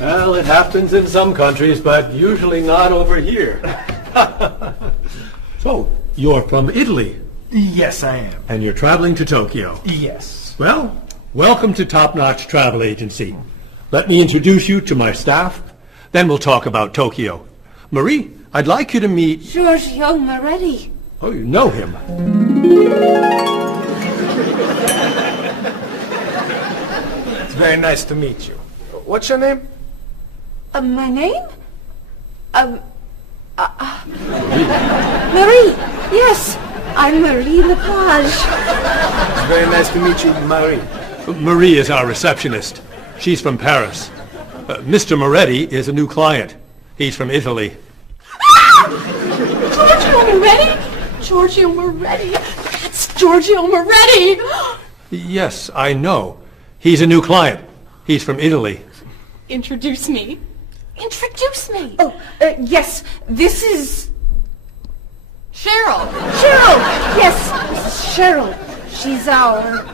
Well, it happens in some countries, but usually not over here. So, you're from Italy, Yes, I am. and you're traveling to Tokyo. Yes. Well, welcome to Top Notch Travel Agency. Let me introduce you to my staff, then we'll talk about Tokyo. Marie, I'd like you to meet... Giorgio Moretti. Oh, you know him. It's very nice to meet you. What's your name? My name? Marie. Yes, I'm Marie Lepage. It's very nice to meet you, Marie. Marie is our receptionist. She's from Paris. Mr. Moretti is a new client. He's from Italy. Giorgio Moretti? Giorgio Moretti. That's Giorgio Moretti. Yes, I know. He's a new client. He's from Italy. Introduce me. Introduce me. Oh, yes, this is... Cheryl. Cheryl. Yes, this is Cheryl. She's our...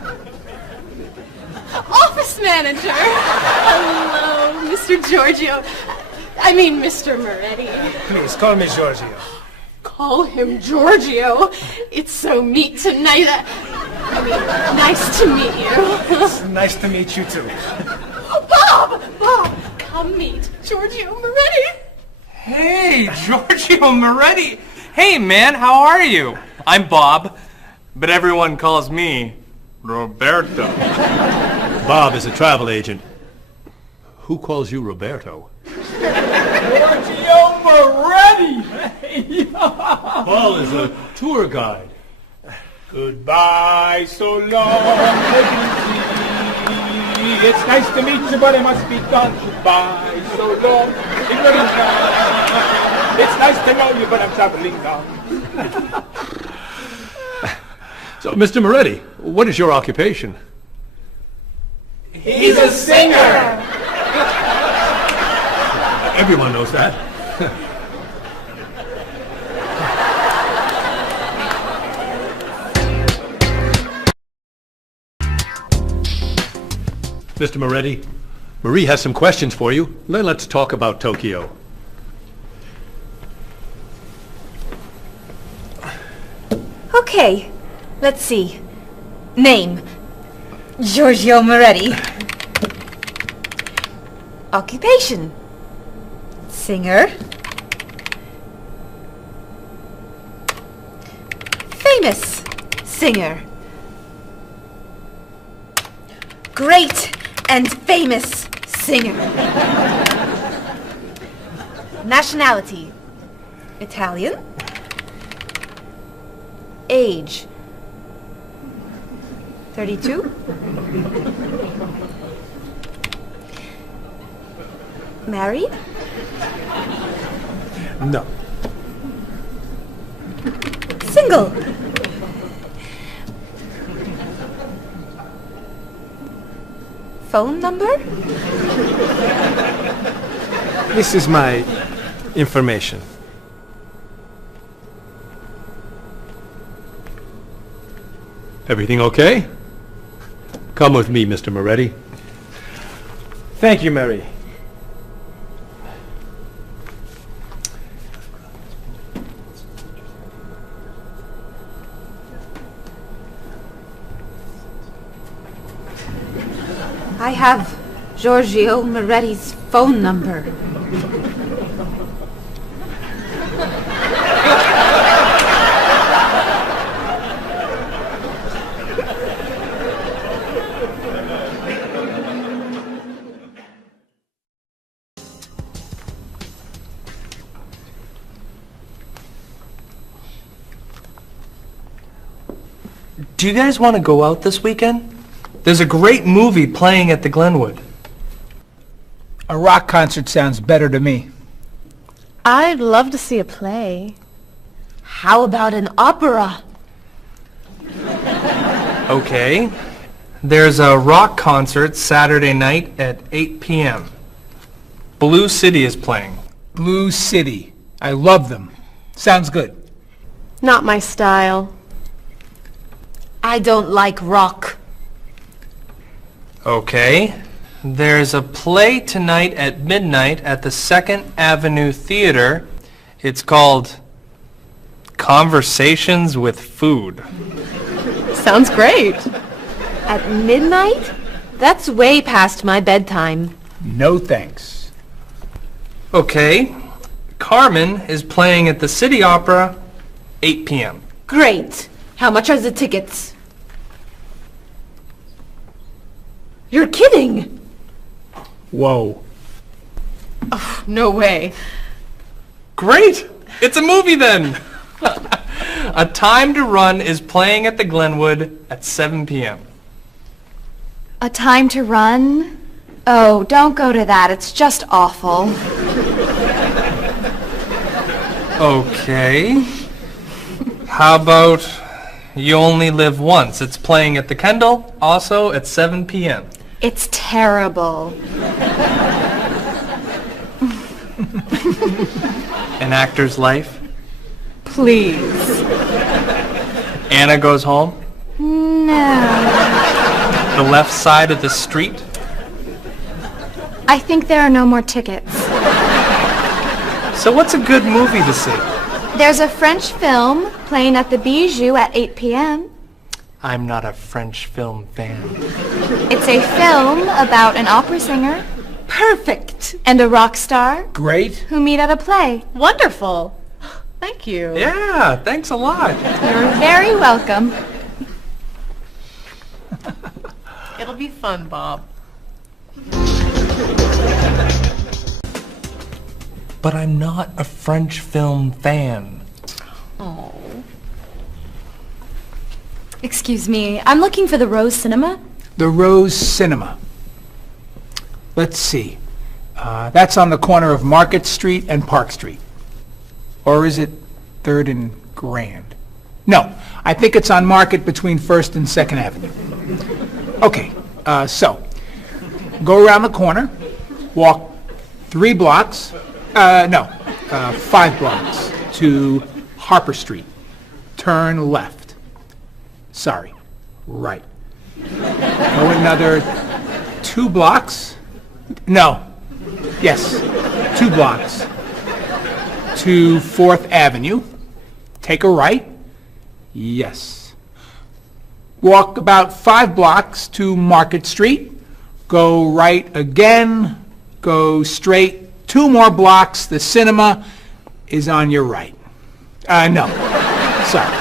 Office manager. Hello, Mr. Giorgio. I mean, Mr. Moretti. Please, call me Giorgio. Call him Giorgio. It's so neat tonight. Nice to meet you. It's nice to meet you, too. Bob! Come meet Giorgio Moretti. Hey, Giorgio Moretti. Hey, man, how are you? I'm Bob, but everyone calls me Roberto. Bob is a travel agent. Who calls you Roberto? Giorgio Moretti! Paul is a tour guide. Goodbye, so long, it's nice to meet you, but I must be gone. Goodbye, so long, it's nice to know you, but I'm traveling now. So, Mr. Moretti, what is your occupation? He's a singer! Everyone knows that. Mr. Moretti, Marie has some questions for you. Then let's talk about Tokyo. Okay, let's see. Name, Giorgio Moretti. Occupation, singer. Famous singer. Great and famous singer. Nationality, Italian. Age, 32. Married? No. Single? Phone number? This is my information. Everything okay? Come with me, Mr. Moretti. Thank you, Mary. I have Giorgio Moretti's phone number. Do you guys want to go out this weekend? There's a great movie playing at the Glenwood. A rock concert sounds better to me. I'd love to see a play. How about an opera? Okay. There's a rock concert Saturday night at 8 p.m. Blue City is playing. Blue City. I love them. Sounds good. Not my style. I don't like rock. Okay. There's a play tonight at midnight at the 2nd Avenue Theater. It's called Conversations with Food. Sounds great. At midnight? That's way past my bedtime. No thanks. Okay. Carmen is playing at the City Opera, 8 p.m. Great. How much are the tickets? You're kidding! Whoa. No way. Great! It's a movie then! A Time to Run is playing at the Glenwood at 7 p.m. A Time to Run? Oh, don't go to that. It's just awful. Okay. How about You Only Live Once? It's playing at the Kendall, also at 7 p.m. It's terrible. An Actor's Life. Please. Anna Goes Home. No. The Left Side of the Street. I think there are no more tickets. So what's a good movie to see? There's a French film playing at the Bijou at 8 p.m. I'm not a French film fan. It's a film about an opera singer Perfect! and a rock star Great. who meet at a play. Wonderful. Thank you. Yeah, thanks a lot. You're very welcome. It'll be fun, Bob. But I'm not a French film fan. Oh. Excuse me, I'm looking for the Rose Cinema. The Rose Cinema. Let's see. That's on the corner of Market Street and Park Street. Or is it 3rd and Grand? No, I think it's on Market between 1st and 2nd Avenue. Okay, so go around the corner, walk 5 blocks to Harper Street. Turn left. Sorry, right. Go another 2 blocks. No. Yes, 2 blocks to 4th Avenue. Take a right. Yes. Walk about 5 blocks to Market Street. Go right again. Go straight 2 more blocks. The cinema is on your right. No. Sorry.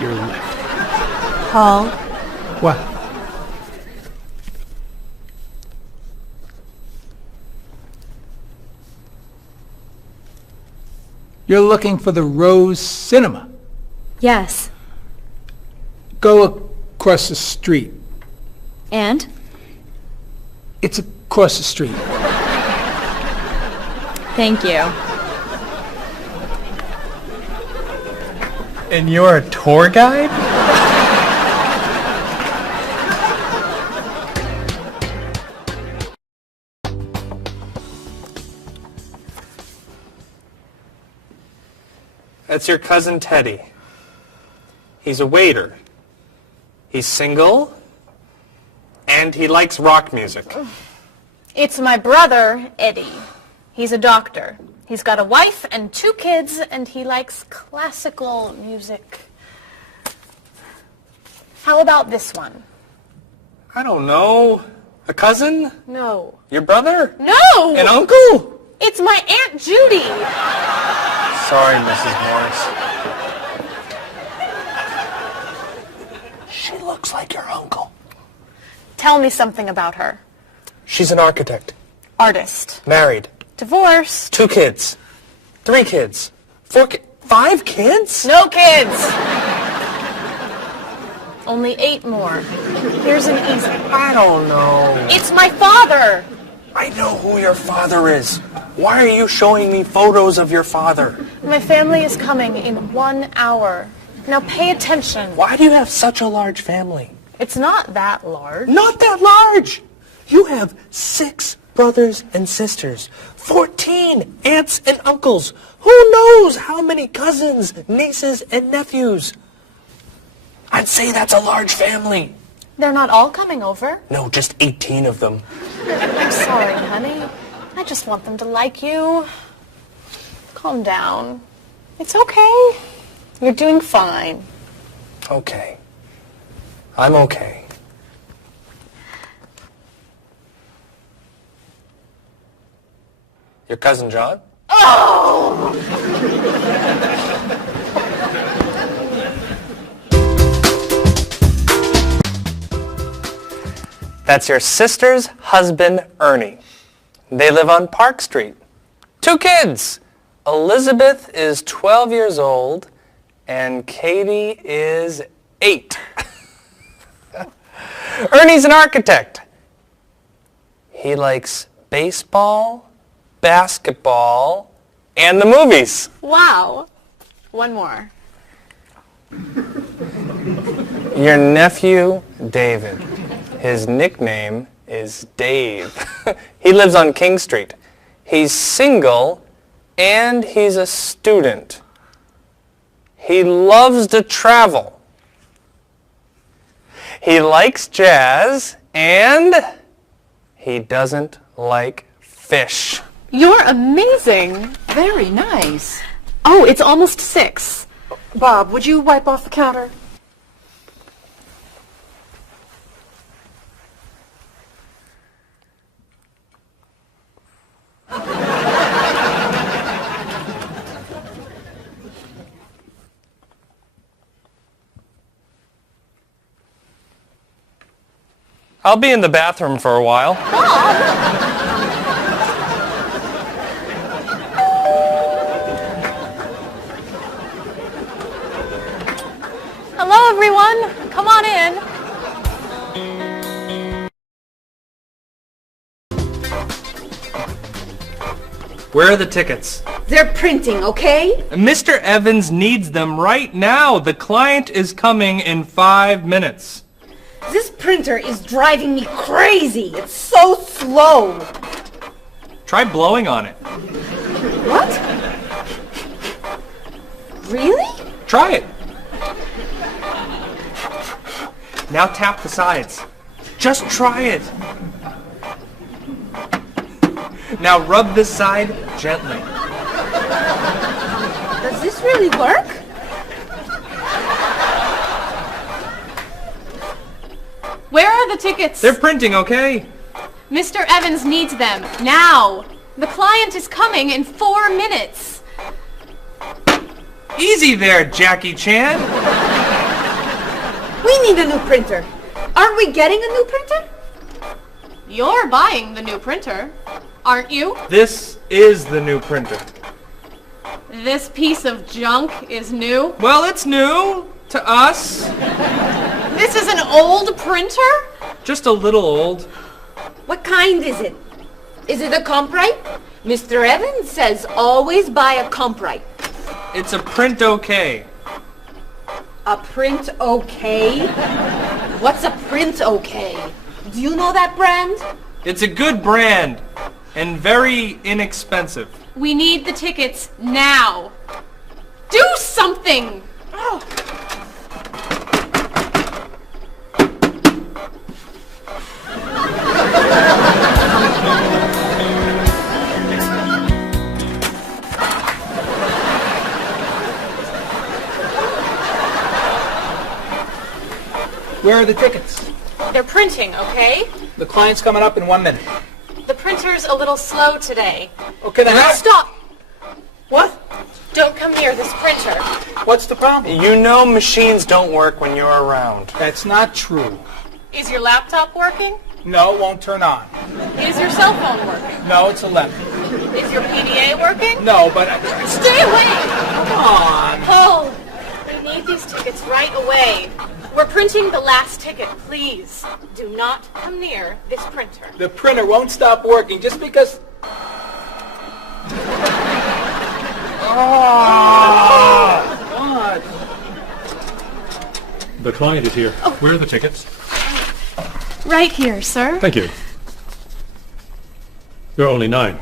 Your left. Paul, What? You're looking for the Rose Cinema. yes. Go across the street. And? It's across the street. Thank you. And you're a tour guide? That's your cousin Teddy. He's a waiter. He's single, and he likes rock music. It's my brother, Eddie. He's a doctor. He's got a wife and 2 kids, and he likes classical music. How about this one? I don't know. A cousin? No. Your brother? No! An uncle? It's my Aunt Judy. Sorry, Mrs. Morris. She looks like your uncle. Tell me something about her. She's an architect. Artist. Married. Divorced. 2 kids. 3 kids. 5 kids? No kids. Only 8 more. Here's an easy. I don't know. It's my father. I know who your father is. Why are you showing me photos of your father? My family is coming in 1 hour. Now pay attention. Why do you have such a large family? It's not that large. Not that large. You have 6 brothers and sisters, 14 aunts and uncles. Who knows how many cousins, nieces, and nephews? I'd say that's a large family. They're not all coming over. No, just 18 of them. I'm sorry, honey. I just want them to like you. Calm down. It's okay. You're doing fine. Okay. I'm okay. Your cousin John? That's your sister's husband, Ernie. They live on Park Street. 2 kids. Elizabeth is 12 years old, and Katie is 8. Ernie's an architect. He likes baseball, basketball, and the movies. Wow. One more. Your nephew, David. His nickname is Dave. He lives on King Street. He's single, and he's a student. He loves to travel. He likes jazz, and he doesn't like fish. You're amazing. Very nice. Oh, it's almost 6. Bob, would you wipe off the counter? I'll be in the bathroom for a while. Hello, everyone. Come on in. Where are the tickets? They're printing, okay? Mr. Evans needs them right now. The client is coming in 5 minutes. This printer is driving me crazy. It's so slow. Try blowing on it. What? Really? Try it. Now tap the sides. Just try it. Now rub this side gently. Does this really work? Where are the tickets? They're printing, okay? Mr. Evans needs them now. The client is coming in 4 minutes. Easy there, Jackie Chan. We need a new printer. Aren't we getting a new printer? You're buying the new printer, aren't you? This is the new printer. This piece of junk is new. Well, it's new to us. This is an old printer? Just a little old. What kind is it? Is it a Comprite? Mr. Evans says always buy a Comprite. It's a print okay. A print okay? What's a print okay? Do you know that brand? It's a good brand and very inexpensive. We need the tickets now. Do something! Oh. Where are the tickets? They're printing, okay? The client's coming up in 1 minute. The printer's a little slow today. Okay, then Stop! What? Don't come near this printer. What's the problem? You know machines don't work when you're around. That's not true. Is your laptop working? No, it won't turn on. Is your cell phone working? No, it's 11. Is your PDA working? No, but... Stay away! Come on. Paul, we need these tickets right away. We're printing the last ticket, please. Do not come near this printer. The printer won't stop working just because... What? The client is here. Where are the tickets? Right here, sir. Thank you. There are only 9.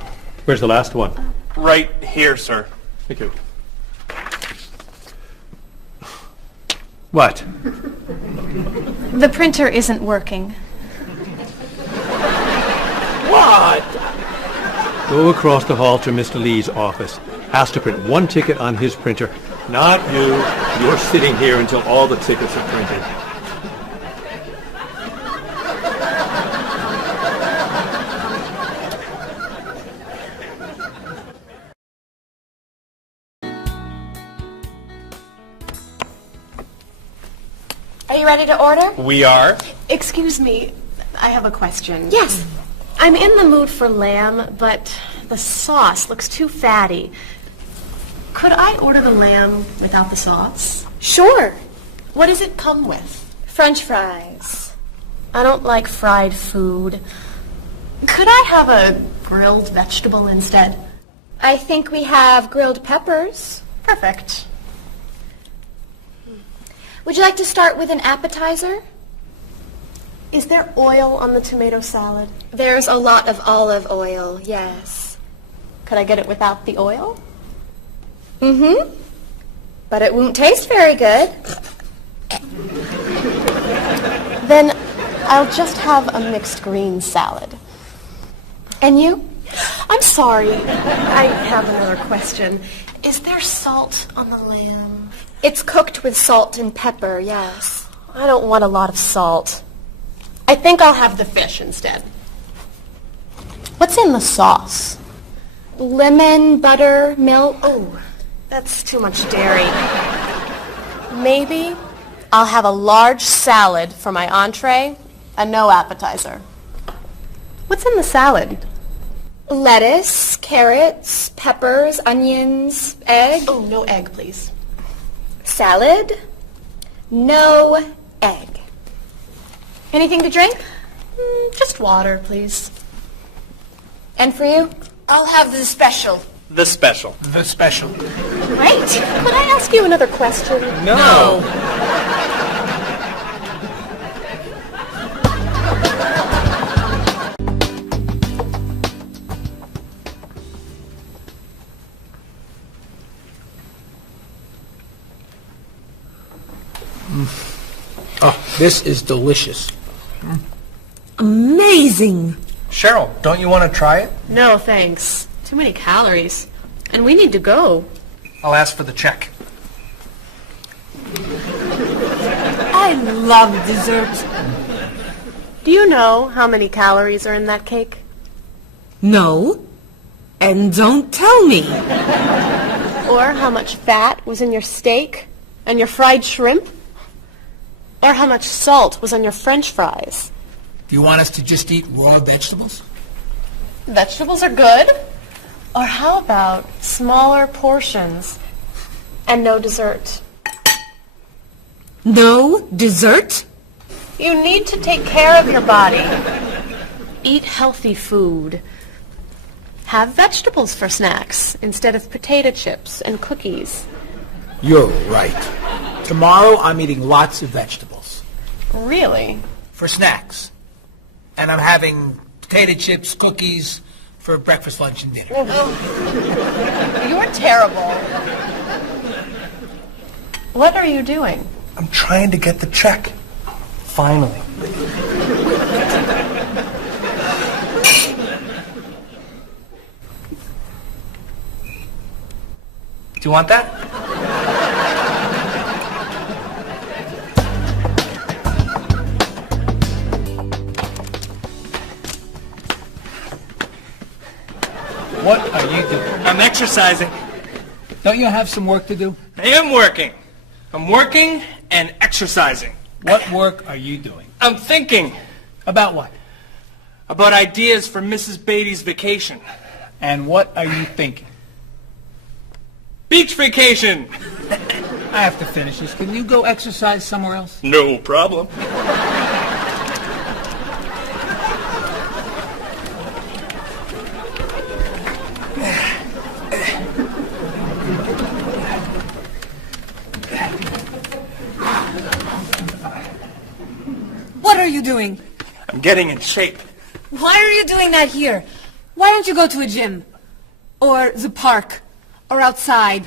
Where's the last one? Right here, sir. Thank you. What? The printer isn't working. What? Go across the hall to Mr. Lee's office. Ask to print one ticket on his printer. Not you. You're sitting here until all the tickets are printed. Are you ready to order? We are? Excuse me, I have a question. Yes. I'm in the mood for lamb, but the sauce looks too fatty. Could I order the lamb without the sauce? Sure. What does it come with? French fries. I don't like fried food. Could I have a grilled vegetable instead? I think we have grilled peppers. Perfect. Would you like to start with an appetizer? Is there oil on the tomato salad? There's a lot of olive oil, yes. Could I get it without the oil? Mm-hmm. But it won't taste very good. Then I'll just have a mixed green salad. And you? I'm sorry. I have another question. Is there salt on the lamb? It's cooked with salt and pepper, yes. I don't want a lot of salt. I think I'll have the fish instead. What's in the sauce? Lemon, butter, milk. Oh, that's too much dairy. Maybe I'll have a large salad for my entree and no appetizer. What's in the salad? Lettuce, carrots, peppers, onions, egg. Oh, no egg, please. Salad, no egg. Anything to drink? Just water, please. And for you? I'll have the special. The special. The special. Great. Could I ask you another question? No. Oh, this is delicious. Amazing. Cheryl, don't you want to try it? No, thanks. Too many calories. And we need to go. I'll ask for the check. I love dessert. Do you know how many calories are in that cake? No. And don't tell me. Or how much fat was in your steak and your fried shrimp? Or how much salt was on your French fries? Do you want us to just eat raw vegetables? Vegetables are good. Or how about smaller portions and no dessert? No dessert? You need to take care of your body. Eat healthy food. Have vegetables for snacks instead of potato chips and cookies. You're right. Tomorrow I'm eating lots of vegetables. Really? For snacks. And I'm having potato chips, cookies for breakfast, lunch, and dinner. You're terrible. What are you doing? I'm trying to get the check. Finally. Do you want that? What are you doing? I'm exercising. Don't you have some work to do? I am working. I'm working and exercising. What work are you doing? I'm thinking About what? about ideas for Mrs. Beatty's vacation. And what are you thinking? Beach vacation! I have to finish this. Can you go exercise somewhere else? No problem. What are you doing? I'm getting in shape. Why are you doing that here? Why don't you go to a gym? Or the park? Or outside?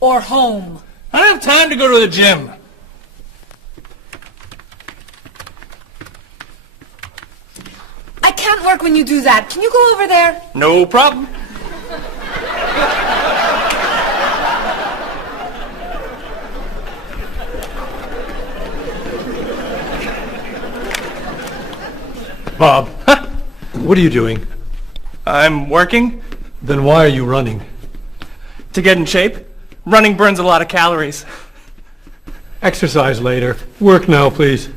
Or home? I don't have time to go to the gym. I can't work when you do that. Can you go over there? No problem. Bob, what are you doing? I'm working Then why are you running? to get in shape. Running burns a lot of calories. Exercise later. Work now, please.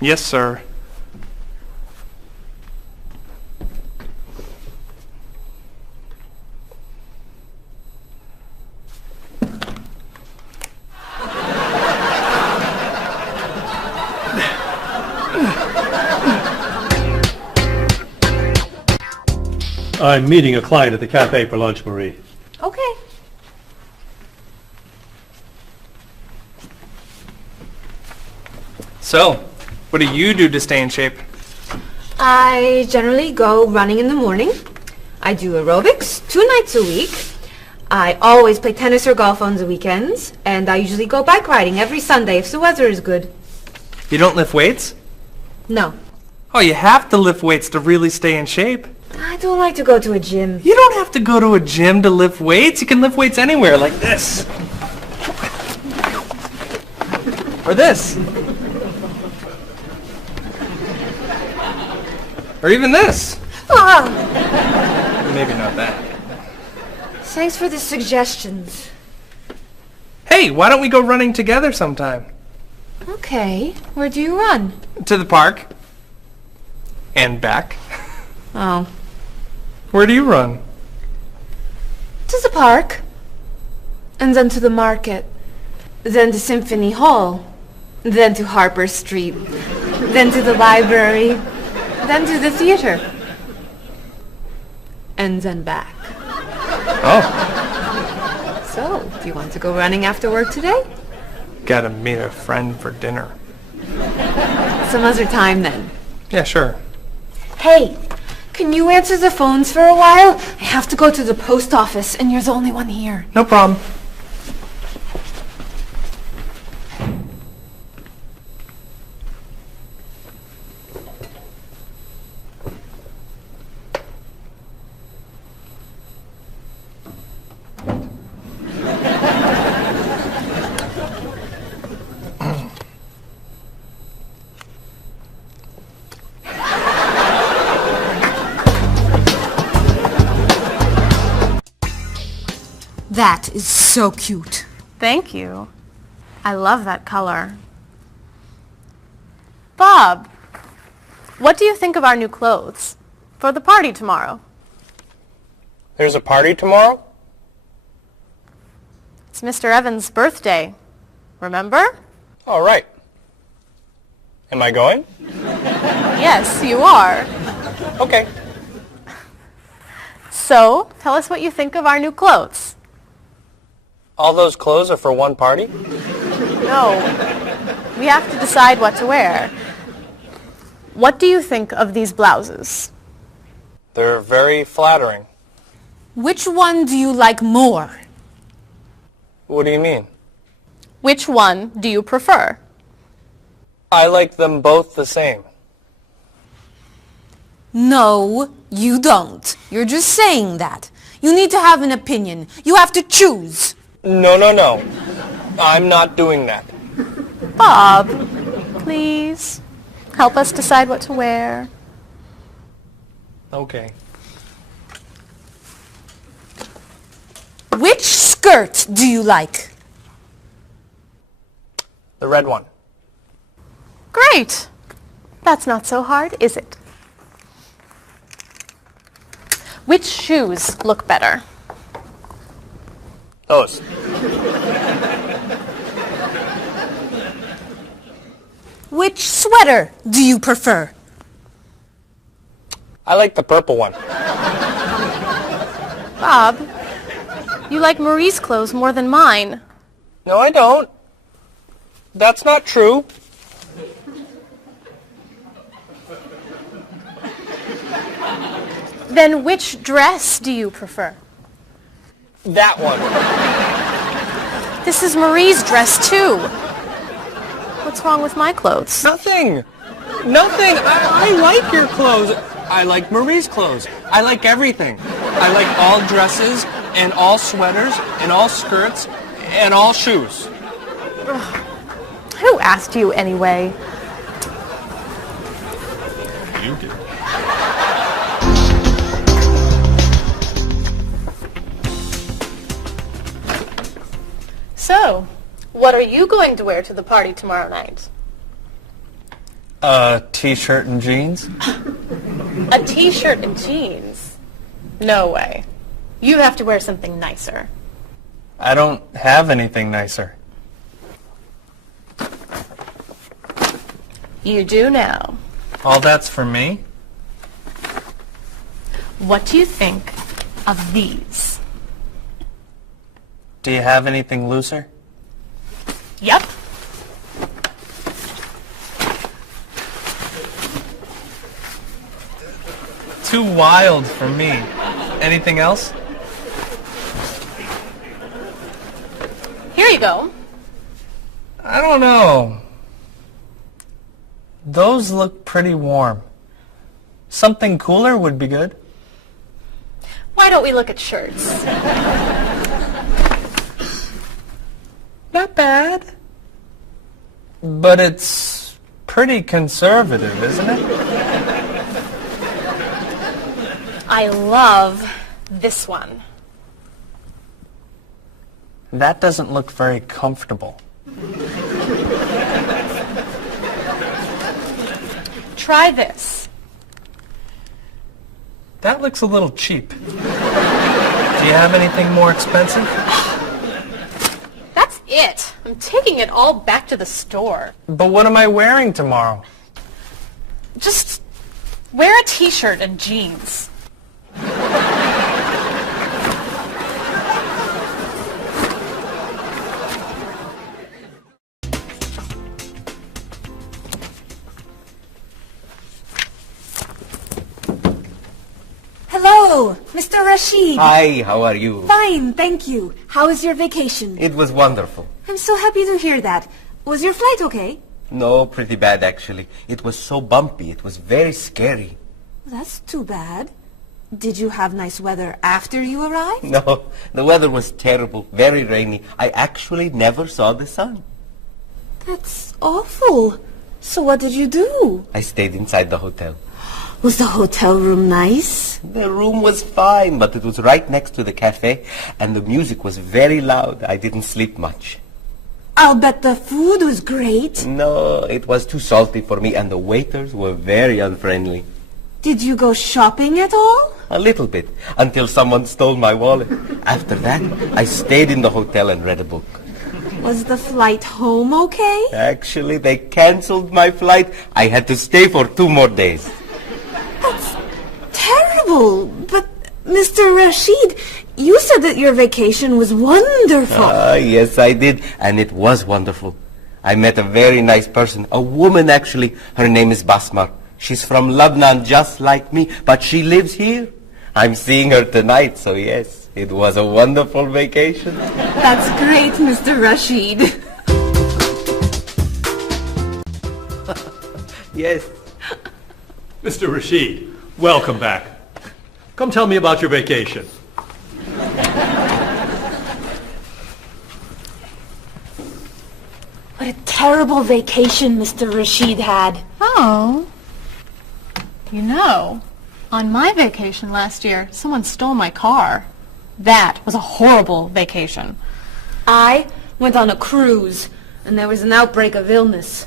Yes, sir. I'm meeting a client at the cafe for lunch, Marie. Okay. So, what do you do to stay in shape? I generally go running in the morning. I do aerobics 2 nights a week. I always play tennis or golf on the weekends. And I usually go bike riding every Sunday if the weather is good. You don't lift weights? No. Oh, you have to lift weights to really stay in shape. I don't like to go to a gym. You don't have to go to a gym to lift weights. You can lift weights anywhere, like this. Or this. Or even this. Ah, Maybe not that. thanks for the suggestions. Hey, why don't we go running together sometime? Okay. Where do you run? To the park. And back. Oh. Where do you run? To the park. And then to the market. Then to Symphony Hall. Then to Harper Street. Then to the library. Then to the theater. And then back. Oh, So, do you want to go running after work today? gotta meet a friend for dinner. Some other time then. Yeah, sure. Hey, can you answer the phones for a while? I have to go to the post office and you're the only one here. No problem. That is so cute. Thank you. I love that color. Bob, what do you think of our new clothes for the party tomorrow? There's a party tomorrow? It's Mr. Evans' birthday. Remember? All right. Am I going? Yes, you are. Okay. So, tell us what you think of our new clothes. All those clothes are for one party? No. We have to decide what to wear. What do you think of these blouses? They're very flattering. Which one do you like more? What do you mean? Which one do you prefer? I like them both the same. No, you don't. You're just saying that. You need to have an opinion. You have to choose. No. I'm not doing that. Bob, please help us decide what to wear. Okay. Which skirt do you like? The red one. Great. That's not so hard, is it? Which shoes look better? Those. Which sweater do you prefer? I like the purple one. Bob, you like Marie's clothes more than mine. No, I don't. That's not true. Then which dress do you prefer? That one. This is Marie's dress too. What's wrong with my clothes? Nothing. I like your clothes. I like Marie's clothes. I like everything. I like all dresses and all sweaters and all skirts and all shoes. Who asked you anyway? You did. So, what are you going to wear to the party tomorrow night? A t-shirt and jeans? A t-shirt and jeans? No way. You have to wear something nicer. I don't have anything nicer. You do now. All that's for me? What do you think of these? Do you have anything looser? Yep. Too wild for me. Anything else? Here you go. I don't know. Those look pretty warm. Something cooler would be good. Why don't we look at shirts? Not bad. But it's pretty conservative, isn't it? I love this one. That doesn't look very comfortable. Try this. That looks a little cheap. Do you have anything more expensive? That's it. I'm taking it all back to the store. But what am I wearing tomorrow? Just wear a t-shirt and jeans. Hello, Mr. Rashid. Hi, how are you? Fine, thank you. How was your vacation? It was wonderful. I'm so happy to hear that. Was your flight okay? No, pretty bad actually. It was so bumpy. It was very scary. That's too bad. Did you have nice weather after you arrived? No, the weather was terrible, very rainy. I actually never saw the sun. That's awful. So what did you do? I stayed inside the hotel. Was the hotel room nice? The room was fine, but it was right next to the cafe, and the music was very loud. I didn't sleep much. I'll bet the food was great. No, it was too salty for me, and the waiters were very unfriendly. Did you go shopping at all? A little bit, until someone stole my wallet. After that, I stayed in the hotel and read a book. Was the flight home okay? Actually, they canceled my flight. I had to stay for 2 more days. That's terrible. But, Mr. Rashid, you said that your vacation was wonderful. Yes, I did. And it was wonderful. I met a very nice person. A woman, actually. Her name is Basmar. She's from Lebanon, just like me. But she lives here. I'm seeing her tonight, so yes. It was a wonderful vacation. That's great, Mr. Rashid. Yes. Mr. Rashid, welcome back. Come tell me about your vacation. What a terrible vacation Mr. Rashid had. Oh. You know, on my vacation last year, someone stole my car. That was a horrible vacation. I went on a cruise, and there was an outbreak of illness.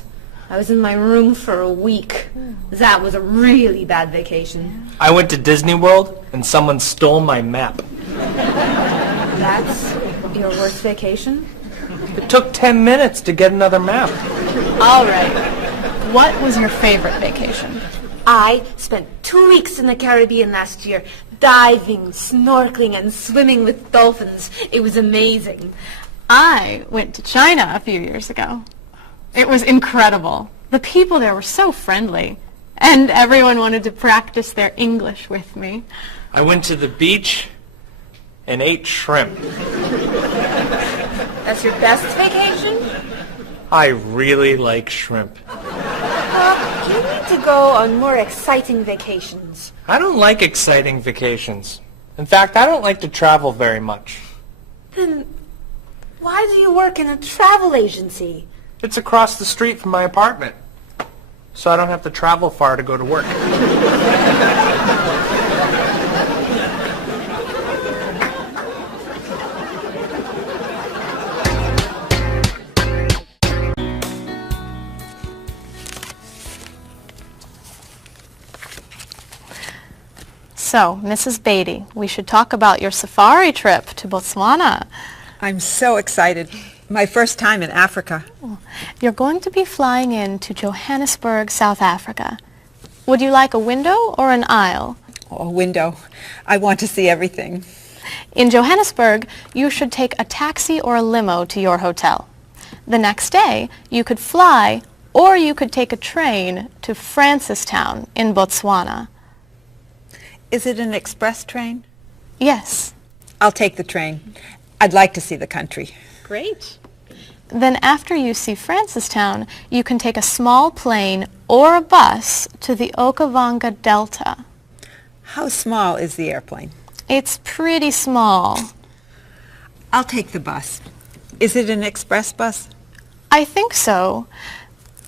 I was in my room for a week. That was a really bad vacation. I went to Disney World and someone stole my map. That's your worst vacation? It took 10 minutes to get another map. All right. What was your favorite vacation? I spent 2 weeks in the Caribbean last year, diving, snorkeling, and swimming with dolphins. It was amazing. I went to China a few years ago. It was incredible. The people there were so friendly, and everyone wanted to practice their English with me. I went to the beach and ate shrimp. That's your best vacation? I really like shrimp. You need to go on more exciting vacations. I don't like exciting vacations. In fact, I don't like to travel very much. Then why do you work in a travel agency? It's across the street from my apartment, so I don't have to travel far to go to work. So, Mrs. Beatty, we should talk about your safari trip to Botswana. I'm so excited. My first time in Africa. You're going to be flying in to Johannesburg, South Africa. Would you like a window or an aisle? Oh, a window. I want to see everything. In Johannesburg, you should take a taxi or a limo to your hotel. The next day, you could fly or you could take a train to Francistown in Botswana. Is it an express train? Yes. I'll take the train. I'd like to see the country. Great. Then after you see Francistown, you can take a small plane or a bus to the Okavango Delta. How small is the airplane? It's pretty small. I'll take the bus. Is it an express bus? I think so.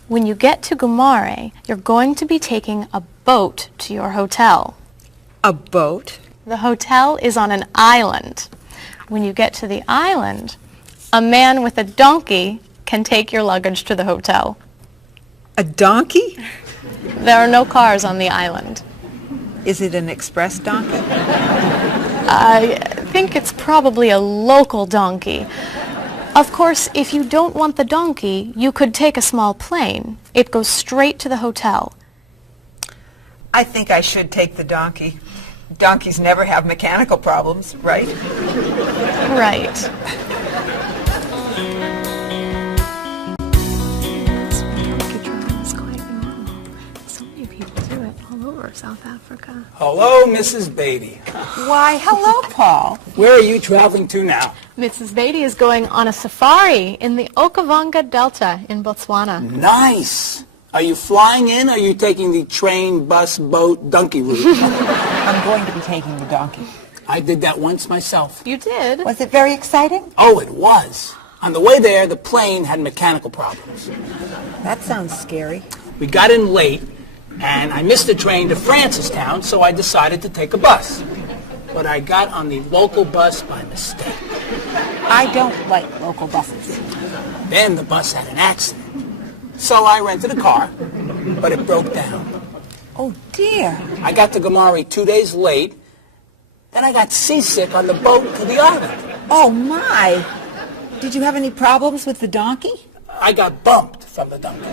When you get to Gumare, you're going to be taking a boat to your hotel. A boat? The hotel is on an island. When you get to the island, a man with a donkey can take your luggage to the hotel. A donkey? There are no cars on the island. Is it an express donkey? I think it's probably a local donkey. Of course, if you don't want the donkey, you could take a small plane. It goes straight to the hotel. I think I should take the donkey. Donkeys never have mechanical problems, right? Right. So many people do it all over South Africa. Hello, Mrs. Beatty. Why, hello, Paul. Where are you traveling to now? Mrs. Beatty is going on a safari in the Okavango Delta in Botswana. Nice. Are you flying in, or are you taking the train, bus, boat, donkey route? I'm going to be taking the donkey. I did that once myself. You did? Was it very exciting? Oh, it was. On the way there, the plane had mechanical problems. That sounds scary. We got in late, and I missed the train to Francistown, so I decided to take a bus. But I got on the local bus by mistake. I don't like local buses. Then the bus had an accident. So I rented a car, but it broke down. Oh, dear. I got to Gumare 2 days late. Then I got seasick on the boat to the island. Oh, my. Did you have any problems with the donkey? I got bumped from the donkey.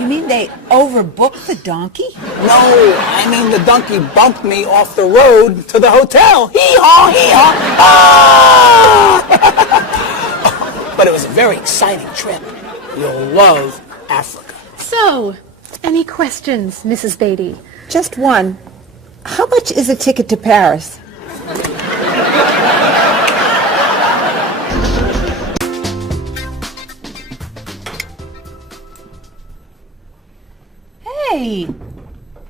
You mean they overbooked the donkey? No, I mean the donkey bumped me off the road to the hotel. Hee-haw, hee-haw. Ah! But it was a very exciting trip. You'll love Africa. So, any questions, Mrs. Beatty? Just one. How much is a ticket to Paris? Hey,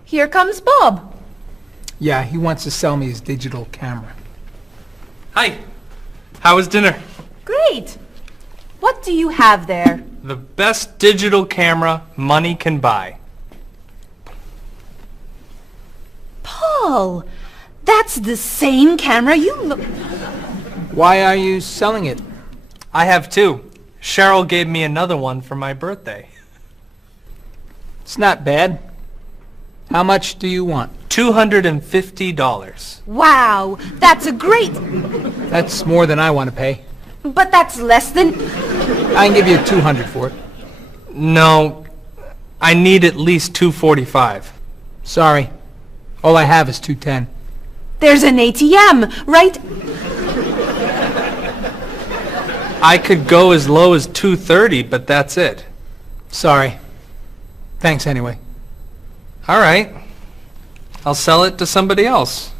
here comes Bob. Yeah, he wants to sell me his digital camera. Hi. How was dinner? Great. What do you have there? The best digital camera money can buy. Paul, that's the same camera you... Why are you selling it? I have two. Cheryl gave me another one for my birthday. It's not bad. How much do you want? $250. Wow, that's a great... That's more than I want to pay. But that's less than... I can give you $200 for it. No, I need at least $245. Sorry. All I have is $210. There's an ATM, right? I could go as low as $230, but that's it. Sorry. Thanks anyway. All right. I'll sell it to somebody else.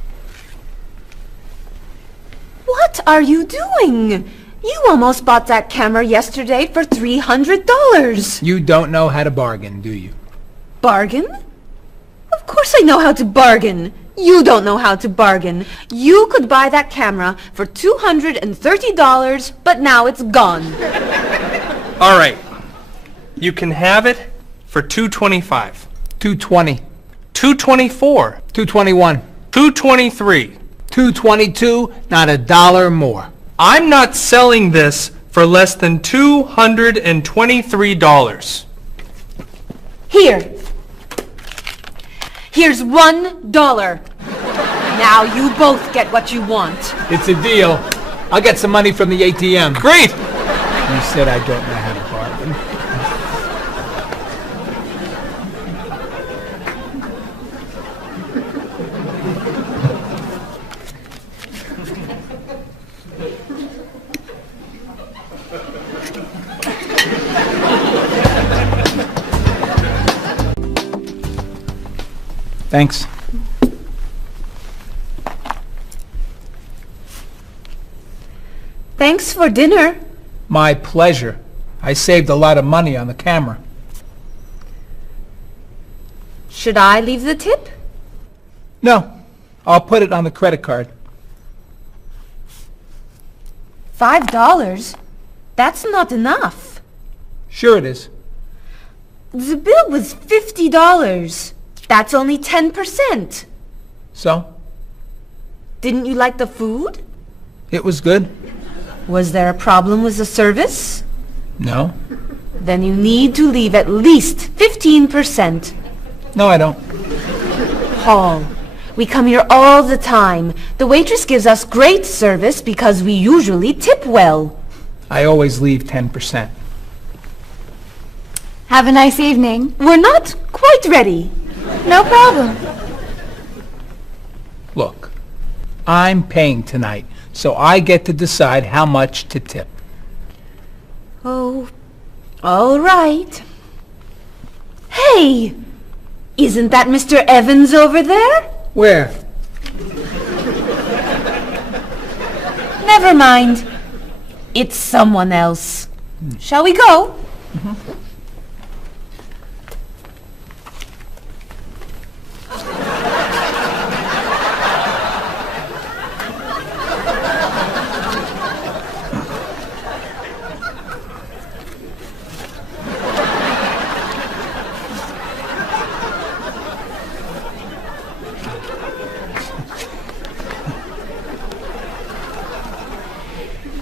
What are you doing? You almost bought that camera yesterday for $300. You don't know how to bargain, do you? Bargain? Of course I know how to bargain. You don't know how to bargain. You could buy that camera for $230, but now it's gone. All right. You can have it for $225. $220. $224. $221. $223. $222, not a dollar more. I'm not selling this for less than $223. Here. Here's $1. Now you both get what you want. It's a deal. I'll get some money from the ATM. Great! You said I don't know how to bargain. Thanks. Thanks for dinner. My pleasure. I saved a lot of money on the camera. Should I leave the tip? No, I'll put it on the credit card. $5? That's not enough. Sure it is. The bill was $50. That's only 10%. So? Didn't you like the food? It was good. Was there a problem with the service? No. Then you need to leave at least 15%. No, I don't. Paul, we come here all the time. The waitress gives us great service because we usually tip well. I always leave 10%. Have a nice evening. We're not quite ready. No problem. Look, I'm paying tonight, so I get to decide how much to tip. Oh, all right. Hey! Isn't that Mr. Evans over there? Where? Never mind. It's someone else. Shall we go?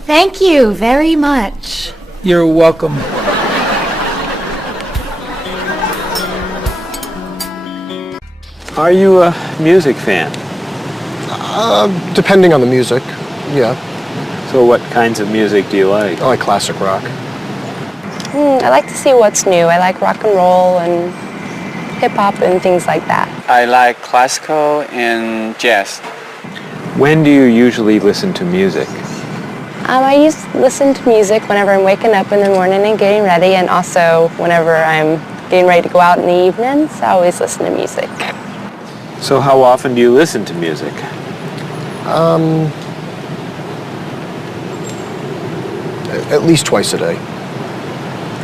Thank you very much. You're welcome. Are you a music fan? Depending on the music, yeah. So what kinds of music do you like? I like classic rock. I like to see what's new. I like rock and roll and hip-hop and things like that. I like classical and jazz. When do you usually listen to music? I used to listen to music whenever I'm waking up in the morning and getting ready, and also whenever I'm getting ready to go out in the evenings. I always listen to music. So how often do you listen to music? At least twice a day.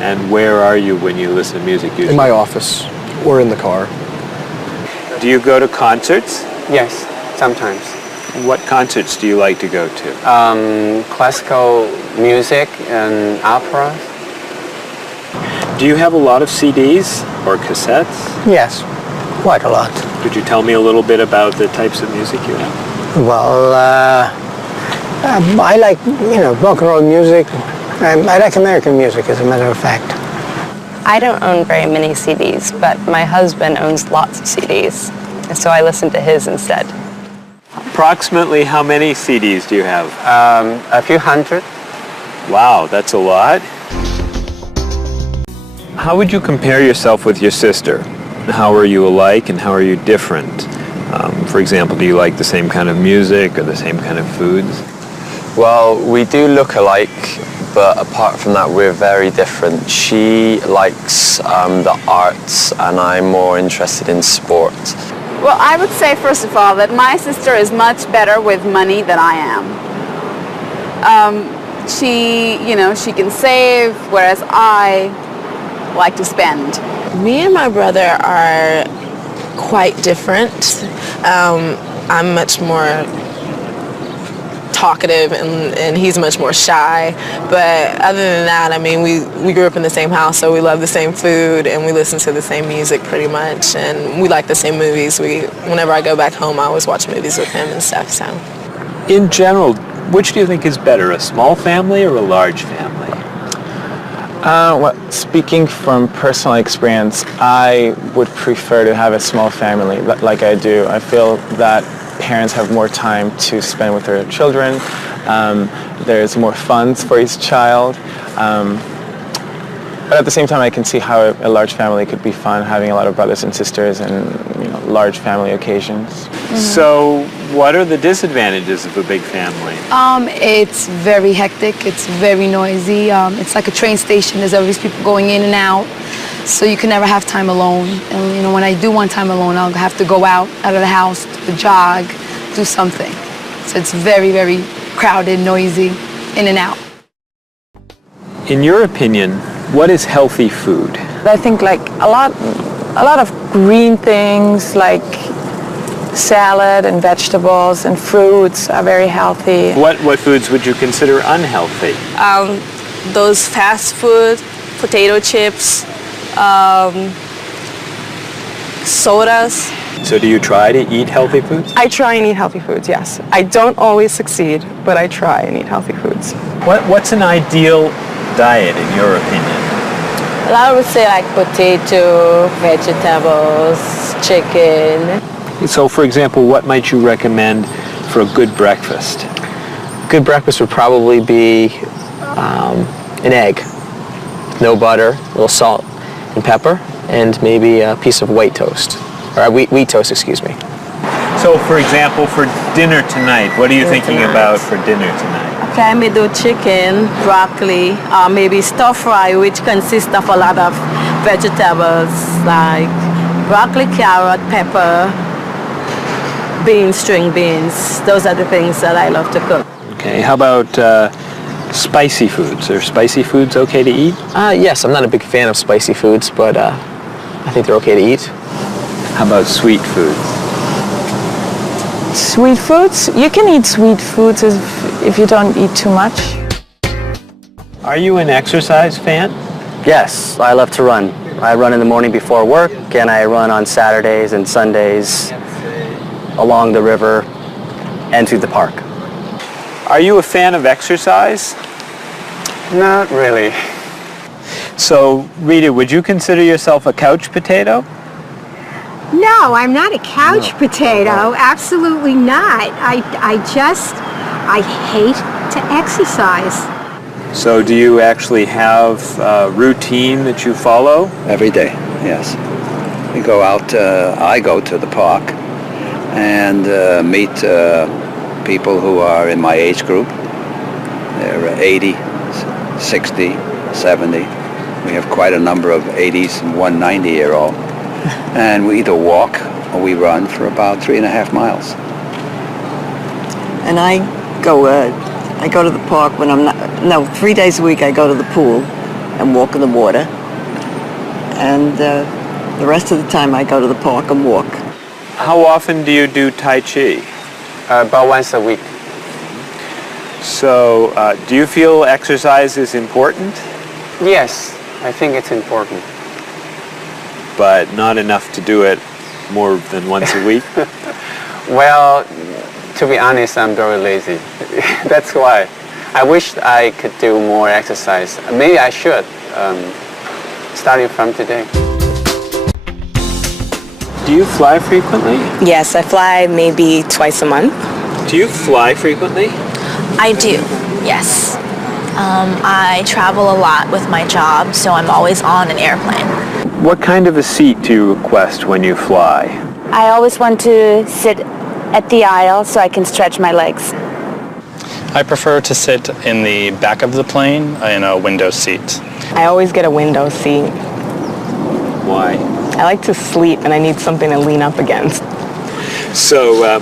And where are you when you listen to music usually? In my office or in the car. Do you go to concerts? Yes, sometimes. What concerts do you like to go to? Classical music and opera. Do you have a lot of CDs or cassettes? Yes, quite a lot. Could you tell me a little bit about the types of music you have? Well, I like, rock and roll music. I like American music, as a matter of fact. I don't own very many CDs, but my husband owns lots of CDs, and so I listen to his instead. Approximately how many CDs do you have? A few hundred. Wow, that's a lot. How would you compare yourself with your sister? How are you alike and how are you different? For example, do you like the same kind of music or the same kind of foods? Well, we do look alike, but apart from that, we're very different. She likes the arts and I'm more interested in sport. Well, I would say, first of all, that my sister is much better with money than I am. She can save, whereas I like to spend. Me and my brother are quite different. I'm much more talkative and he's much more shy. But other than that, I mean, we grew up in the same house, so we love the same food and we listen to the same music pretty much, and we like the same movies. Whenever I go back home, I always watch movies with him and stuff. So, In general, which do you think is better, a small family or a large family? Well, speaking from personal experience, I would prefer to have a small family like I do. I feel that parents have more time to spend with their children. There's more funds for each child. But at the same time, I can see how a large family could be fun, having a lot of brothers and sisters and large family occasions. So what are the disadvantages of a big family? It's very hectic. It's very noisy. It's like a train station. There's always people going in and out. So you can never have time alone. And when I do want time alone, I'll have to go out of the house, to jog, do something. So it's very, very crowded, noisy, in and out. In your opinion, what is healthy food? I think like a lot of green things like salad and vegetables and fruits are very healthy. What foods would you consider unhealthy? Those fast food, potato chips, sodas. So do you try to eat healthy foods? I try and eat healthy foods, yes. I don't always succeed, but I try and eat healthy foods. What's an ideal diet in your opinion? Well, I would say like potato, vegetables, chicken. So for example, what might you recommend for a good breakfast? Good breakfast would probably be an egg, no butter, a little salt and pepper, and maybe a piece of white toast, or wheat toast, excuse me. So for example, for dinner tonight, what are you thinking about for dinner tonight? Okay, I may do chicken, broccoli, maybe stir fry, which consists of a lot of vegetables like broccoli, carrot, pepper, beans, string beans. Those are the things that I love to cook. Okay, how about spicy foods? Are spicy foods okay to eat? Yes, I'm not a big fan of spicy foods, but I think they're okay to eat. How about sweet foods? Sweet foods? You can eat sweet foods if you don't eat too much. Are you an exercise fan? Yes, I love to run. I run in the morning before work, and I run on Saturdays and Sundays along the river and through the park. Are you a fan of exercise? Not really. So, Rita, would you consider yourself a couch potato? No, I'm not a couch potato. Absolutely not. I hate to exercise. So do you actually have a routine that you follow? Every day, yes. We go out, I go to the park and meet people who are in my age group. They're 80, 60, 70. We have quite a number of 80s and one 90-year-old. And we either walk or we run for about 3.5 miles. And I go to the park when I'm not, 3 days a week I go to the pool and walk in the water. And the rest of the time I go to the park and walk. How often do you do Tai Chi? About once a week. So, do you feel exercise is important? Yes, I think it's important. But not enough to do it more than once a week? Well, to be honest, I'm very lazy. That's why. I wish I could do more exercise. Maybe I should, starting from today. Do you fly frequently? Yes, I fly maybe twice a month. Do you fly frequently? I do, yes. I travel a lot with my job, so I'm always on an airplane. What kind of a seat do you request when you fly? I always want to sit at the aisle so I can stretch my legs. I prefer to sit in the back of the plane in a window seat. I always get a window seat. Why? I like to sleep and I need something to lean up against. So,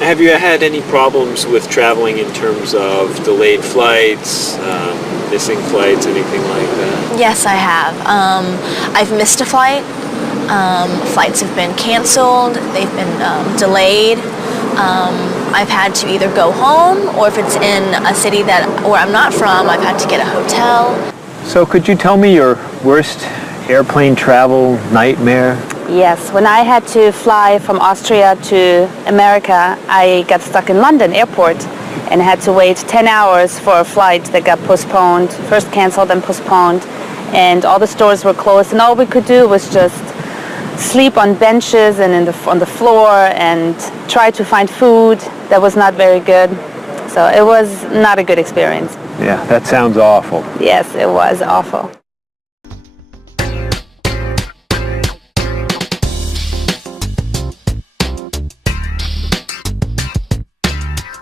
have you had any problems with traveling in terms of delayed flights, missing flights, anything like that? Yes, I have. I've missed a flight. Flights have been canceled. They've been delayed. I've had to either go home, or if it's in a city where I'm not from, I've had to get a hotel. So could you tell me your worst airplane travel nightmare? Yes, when I had to fly from Austria to America, I got stuck in London airport and had to wait 10 hours for a flight that got postponed, first canceled and postponed, and all the stores were closed, and all we could do was just sleep on benches and on the floor and try to find food that was not very good. So it was not a good experience. Yeah, that sounds awful. Yes, it was awful.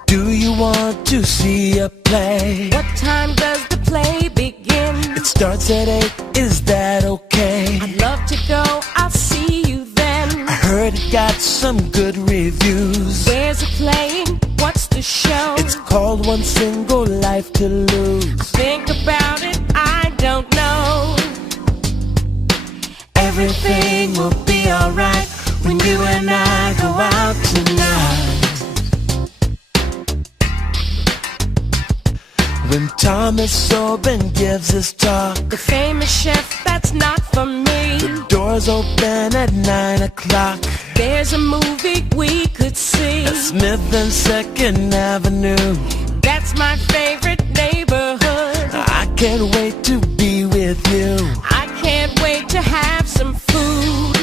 Do you want to see a play? What time does the play begin? It starts at 8, is that okay? I'd love to go, I'll see you then. I heard it got some good reviews. Where's it playing? What's the show? It's called One Single Life to Lose. Think about it, I don't know. Everything will be alright when you and I go out tonight. When Thomas Oben gives his talk, the famous chef, that's not for me. The doors open at 9 o'clock. There's a movie we could see at Smith and 2nd Avenue. That's my favorite neighborhood. I can't wait to be with you. I can't wait to have some food.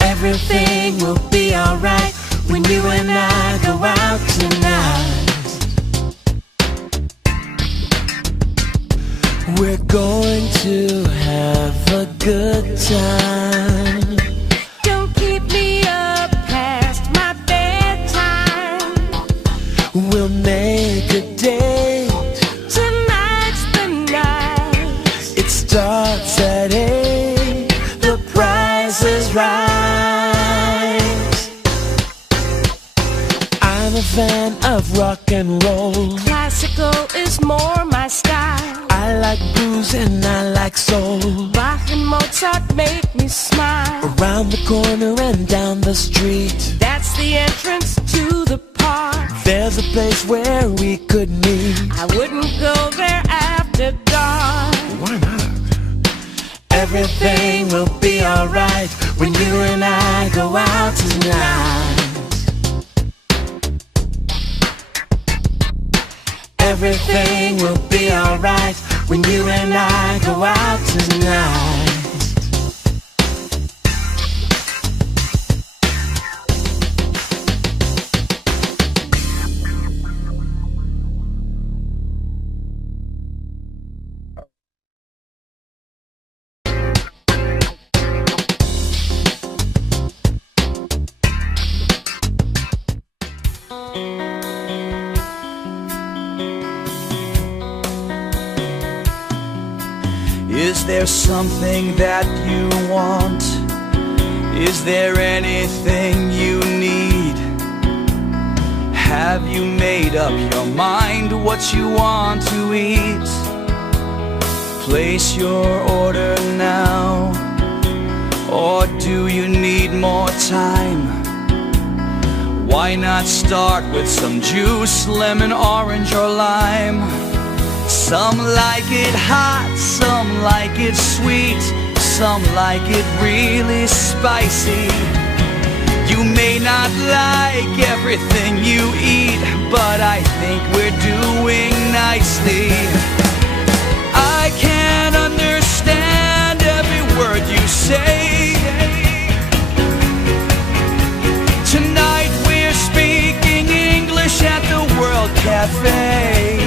Everything will be alright when you and I go out tonight. We're going to have a good time. Don't keep me up past my bedtime. We'll make a date. Tonight's the night. It starts at 8. The price is right. I'm a fan of rock and roll. Classical is more my style. I like blues and I like soul. Bach and Mozart make me smile. Around the corner and down the street, that's the entrance to the park. There's a place where we could meet. I wouldn't go there after dark. Why not? Everything will be alright when you and I go out tonight. Everything will be alright when you and I go out tonight. Is there something that you want? Is there anything you need? Have you made up your mind what you want to eat? Place your order now, or do you need more time? Why not start with some juice, lemon, orange, or lime? Some like it hot, some like it sweet, some like it really spicy. You may not like everything you eat, but I think we're doing nicely. I can't understand every word you say. Tonight we're speaking English at the World Cafe.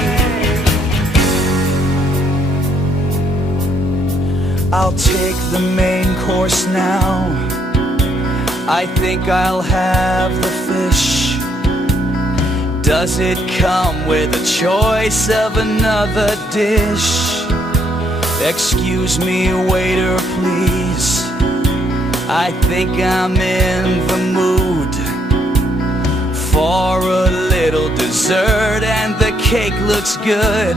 I'll take the main course now. I think I'll have the fish. Does it come with a choice of another dish? Excuse me, waiter, please. I think I'm in the mood for a little dessert, and the cake looks good.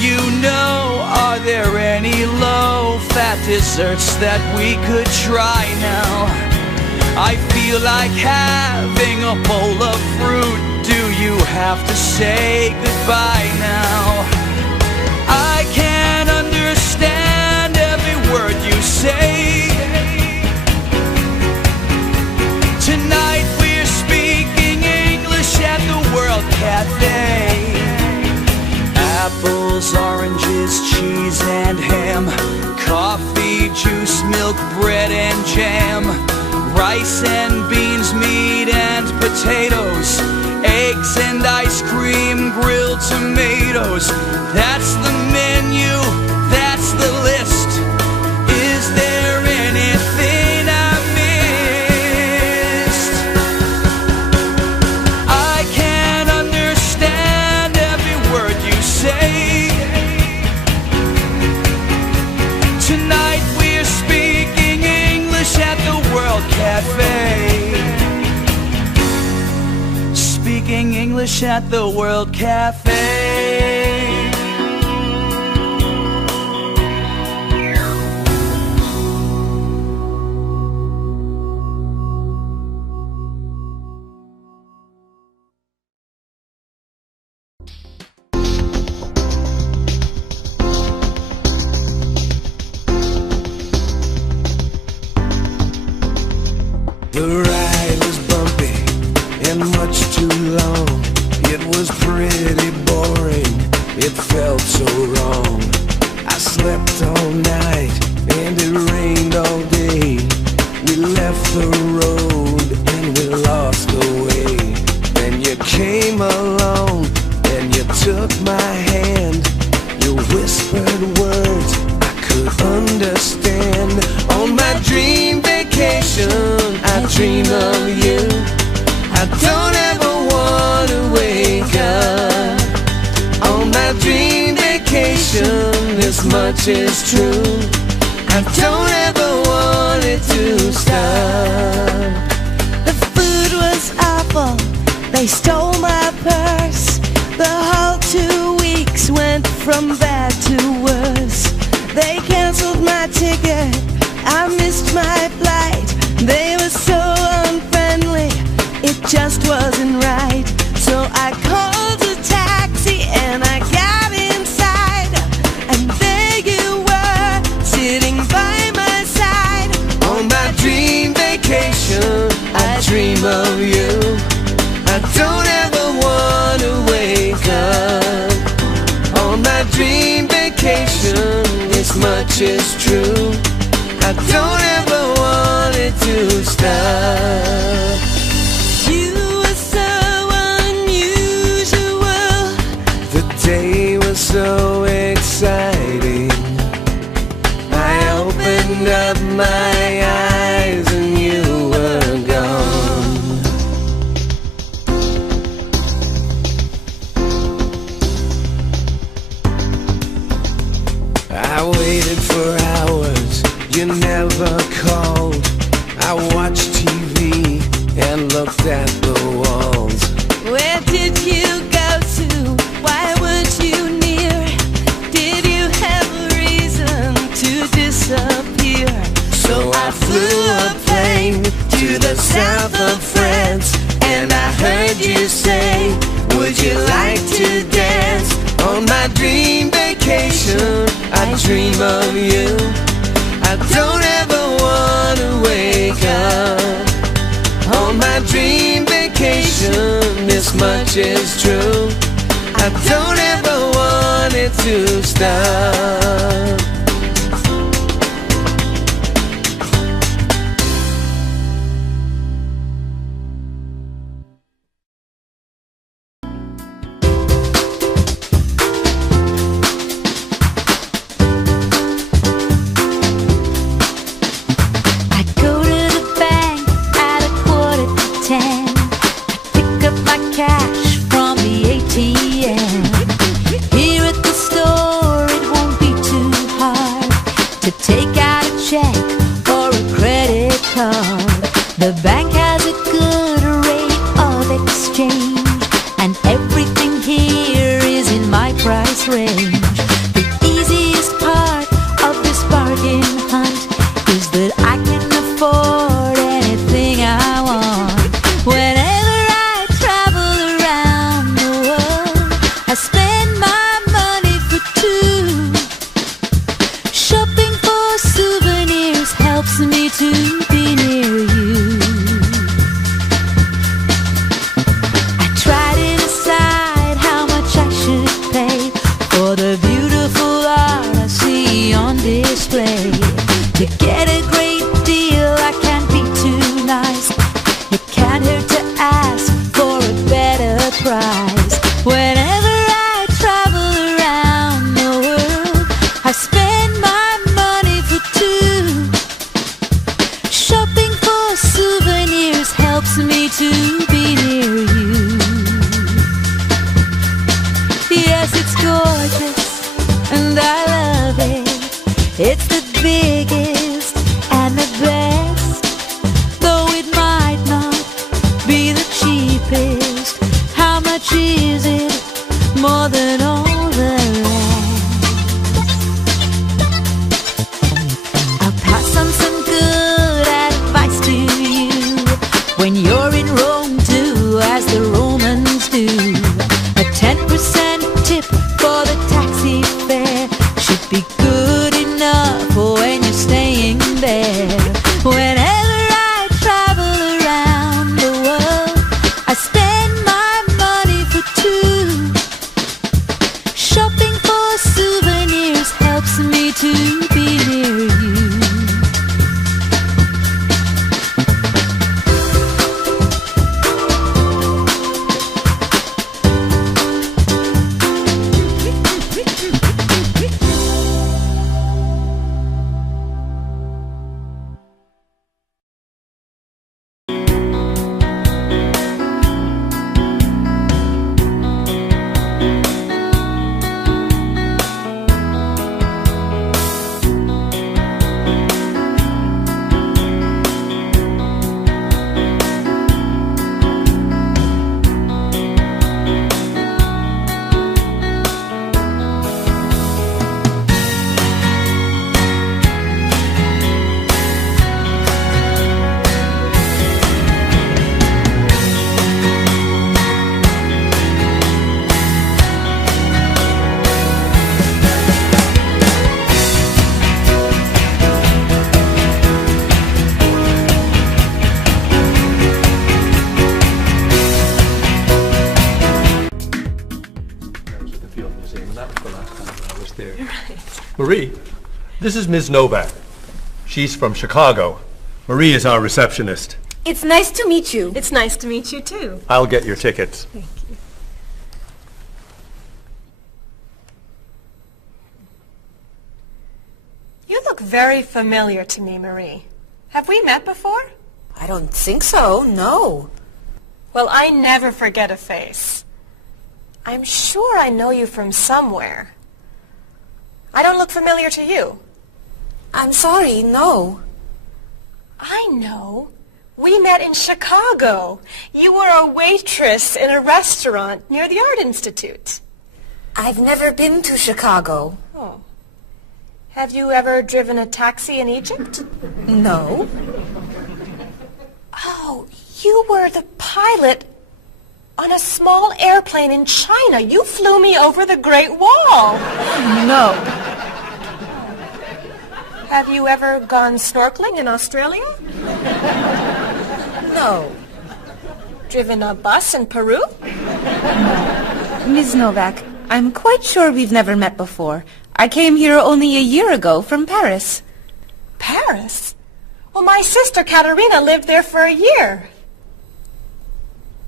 you know, are there any low-fat desserts that we could try now? I feel like having a bowl of fruit. Do you have to say goodbye now? I can't understand every word you say. Tonight we're speaking English at the World Cafe. Apples, oranges, cheese and ham, coffee, juice, milk, bread and jam, rice and beans, meat and potatoes, eggs and ice cream, grilled tomatoes. That's the menu, that's the list. Is there anything I missed? I can't understand every word you say. Tonight we're speaking English at the World Cafe. Speaking English at the World Cafe. The ride was bumpy and much too long. It was pretty boring, it felt so wrong. I slept all night and it rained all day. We left the road and we lost the way. Then you came along and you took my hand. You whispered words I could understand. On my dream vacation I dream of you. I don't ever want to wake up. On my dream vacation, this much is true. I don't ever want it to stop. The food was awful, they stole my purse. The whole 2 weeks went from bad to worse. They canceled my ticket, I missed my flight. They were so unfriendly, it just wasn't right. So I called a taxi and I got inside. And there you were, sitting by my side. On my dream vacation, I dream of you. I don't ever want to wake up. On my dream vacation, this much is true. I don't ever want it to stop. You were so unusual. The day was so exciting. I opened up my eyes and you were gone. I waited for hours, you never called. I watched TV and looked at the walls. Where did you go to? Why weren't you near? Did you have a reason to disappear? So I flew a plane to the south of France, and I heard you say, would you like to dance? On my dream vacation, I dream of you. I don't ever want to wake up. On my dream vacation, this much is true. I don't ever want it to stop. Cash from the ATM. Here at the store it won't be too hard to take out a check or a credit card. The bank has a good rate of exchange, and everything here is in my price range. much is it more than all the land? I'll pass on some good advice to you when you're in Rome, do as the Romans do. A 10% tip for the taxi fare should be good enough for when you're staying there. Whenever I travel around the world, I spend my money for two. Shopping for souvenirs helps me to be near you. Marie, this is Ms. Novak. She's from Chicago. Marie is our receptionist. It's nice to meet you. It's nice to meet you, too. I'll get your tickets. Thank you. You look very familiar to me, Marie. Have we met before? I don't think so, no. Well, I never forget a face. I'm sure I know you from somewhere. I don't look familiar to you. I'm sorry, no. I know. We met in Chicago. You were a waitress in a restaurant near the Art Institute. I've never been to Chicago. Oh. Have you ever driven a taxi in Egypt? No. Oh, you were the pilot on a small airplane in China. You flew me over the Great Wall. No. Have you ever gone snorkeling in Australia? No. Driven a bus in Peru? Ms. Novak, I'm quite sure we've never met before. I came here only a year ago from Paris. Paris? Well, my sister Katerina lived there for a year.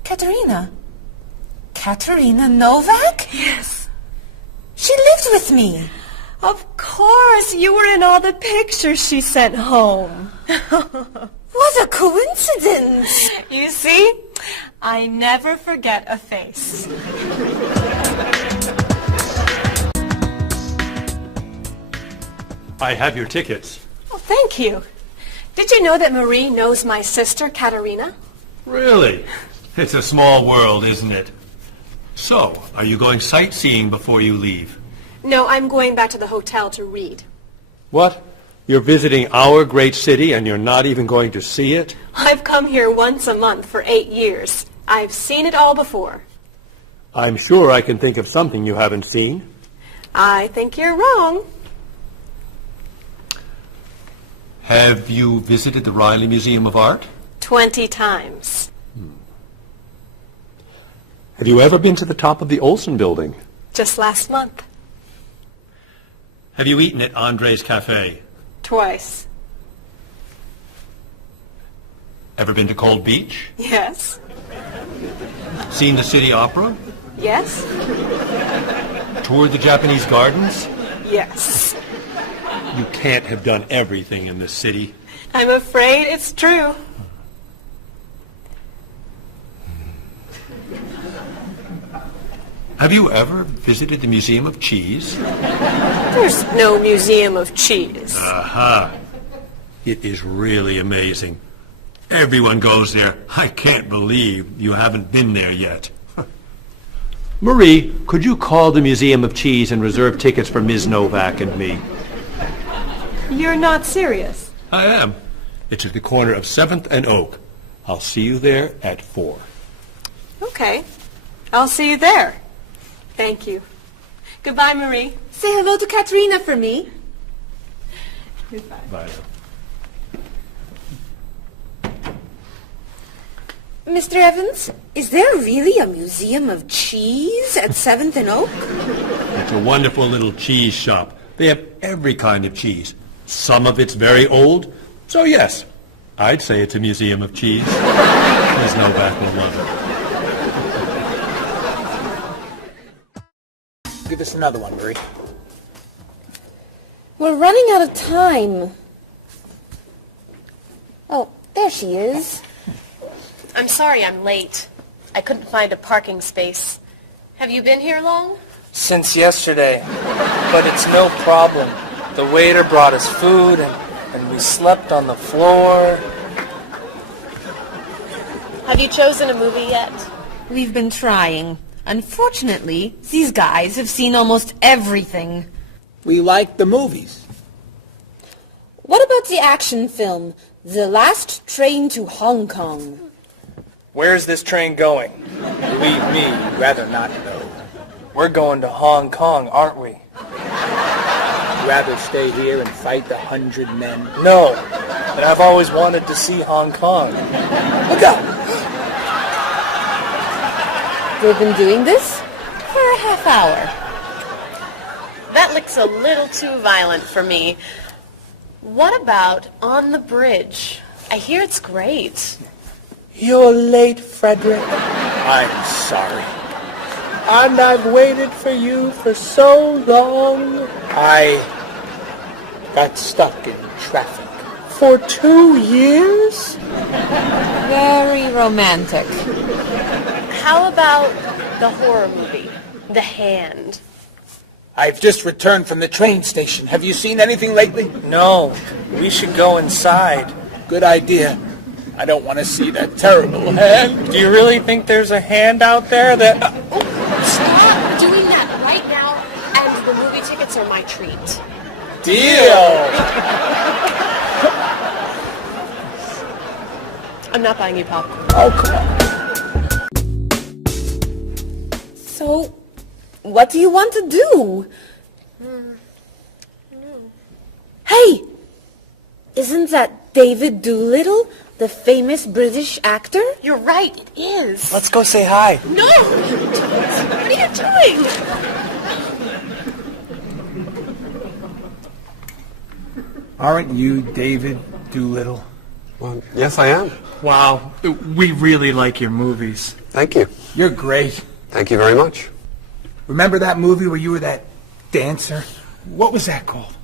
Katerina? Katerina Novak? Yes. She lived with me. Of course, you were in all the pictures she sent home. What a coincidence! You see, I never forget a face. I have your tickets. Oh, thank you. Did you know that Marie knows my sister, Katerina? Really? It's a small world, isn't it? So, are you going sightseeing before you leave? No, I'm going back to the hotel to read. What? You're visiting our great city and you're not even going to see it? I've come here once a month for 8 years. I've seen it all before. I'm sure I can think of something you haven't seen. I think you're wrong. Have you visited the Riley Museum of Art? 20 times. Have you ever been to the top of the Olsen Building? Just last month. Have you eaten at Andre's Cafe? Twice. Ever been to Cold Beach? Yes. Seen the City Opera? Yes. Toured the Japanese gardens? Yes. You can't have done everything in this city. I'm afraid it's true. Have you ever visited the Museum of Cheese? There's no museum of cheese. Aha. It is really amazing. Everyone goes there. I can't believe you haven't been there yet. Marie, could you call the Museum of Cheese and reserve tickets for Ms. Novak and me? You're not serious. I am. It's at the corner of 7th and Oak. I'll see you there at 4. Okay. I'll see you there. Thank you. Goodbye, Marie. Say hello to Katrina for me. Goodbye. Bye. Mr. Evans, is there really a museum of cheese at 7th and Oak? It's a wonderful little cheese shop. They have every kind of cheese. Some of it's very old, so yes, I'd say it's a museum of cheese. Ms. Novak will love it. Give us another one, Marie. We're running out of time. Oh, there she is. I'm sorry I'm late. I couldn't find a parking space. Have you been here long? Since yesterday, but it's no problem. The waiter brought us food and we slept on the floor. Have you chosen a movie yet? We've been trying. Unfortunately, these guys have seen almost everything. We like the movies. What about the action film, The Last Train to Hong Kong? Where's this train going? Believe me, we'd rather not know. We're going to Hong Kong, aren't we? Rather stay here and fight the 100 men. No, but I've always wanted to see Hong Kong. Look out! We've been doing this for a half hour. That looks a little too violent for me. What about On the Bridge? I hear it's great. You're late, Frederick. I'm sorry. And I've waited for you for so long. I got stuck in traffic. For 2 years? Very romantic. How about the horror movie, The Hand? I've just returned from the train station. Have you seen anything lately? No, we should go inside. Good idea. I don't want to see that terrible hand. Do you really think there's a hand out there that... Stop doing that right now, and the movie tickets are my treat. Deal! I'm not buying you popcorn. Oh, come on. So, what do you want to do? Hey! Isn't that David Doolittle, the famous British actor? You're right, it is. Let's go say hi. No! What are you doing? Aren't you David Doolittle? Well, yes, I am. Wow, we really like your movies. Thank you. You're great. Thank you very much. Remember that movie where you were that dancer? What was that called?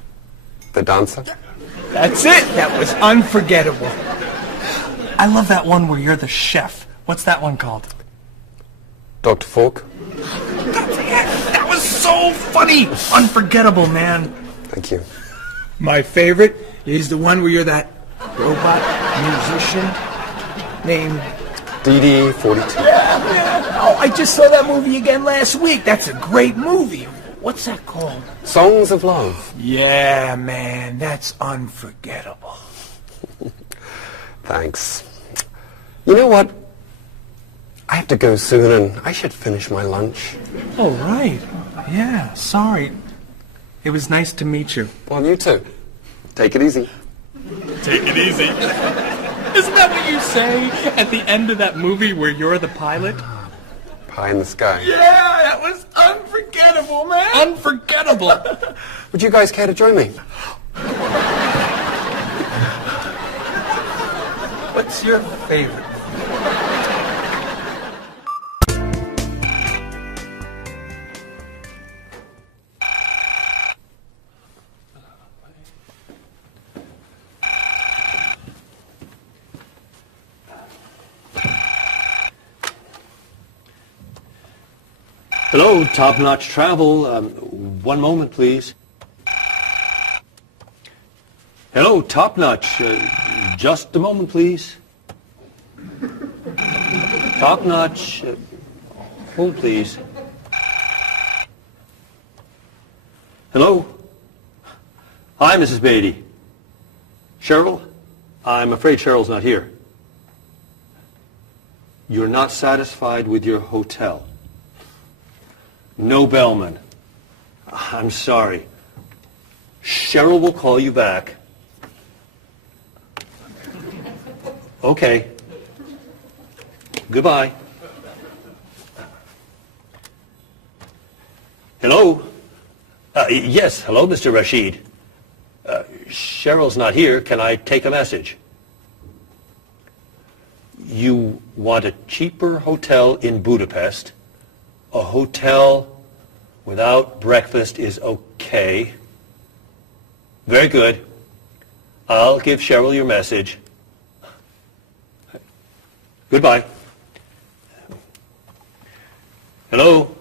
The Dancer? That's it. That was unforgettable. I love that one where you're the chef. What's that one called? Dr. Falk? That was so funny! Unforgettable, man. Thank you. My favorite is the one where you're that robot musician named... DD-42. Yeah. Oh, I just saw that movie again last week. That's a great movie. What's that called? Songs of Love. Yeah, man, that's unforgettable. Thanks. You know what? I have to go soon and I should finish my lunch. Oh, right. Yeah, sorry. It was nice to meet you. Well, you too. Take it easy. Take it easy. Isn't that what you say at the end of that movie where you're the pilot? Pie in the sky. Yeah, that was unforgettable, man. Unforgettable. Would you guys care to join me? What's your favorite? Hello, Top Notch Travel. One moment, please. Hello, Top Notch. Just a moment, please. Top Notch. Hold, please. Hello? Hi, Mrs. Beatty. Cheryl? I'm afraid Cheryl's not here. You're not satisfied with your hotel? No bellman. I'm sorry. Cheryl will call you back. Okay. Goodbye. Hello? Yes, hello, Mr. Rashid. Cheryl's not here. Can I take a message? You want a cheaper hotel in Budapest. A hotel without breakfast is okay. Very good. I'll give Cheryl your message. Goodbye. Hello?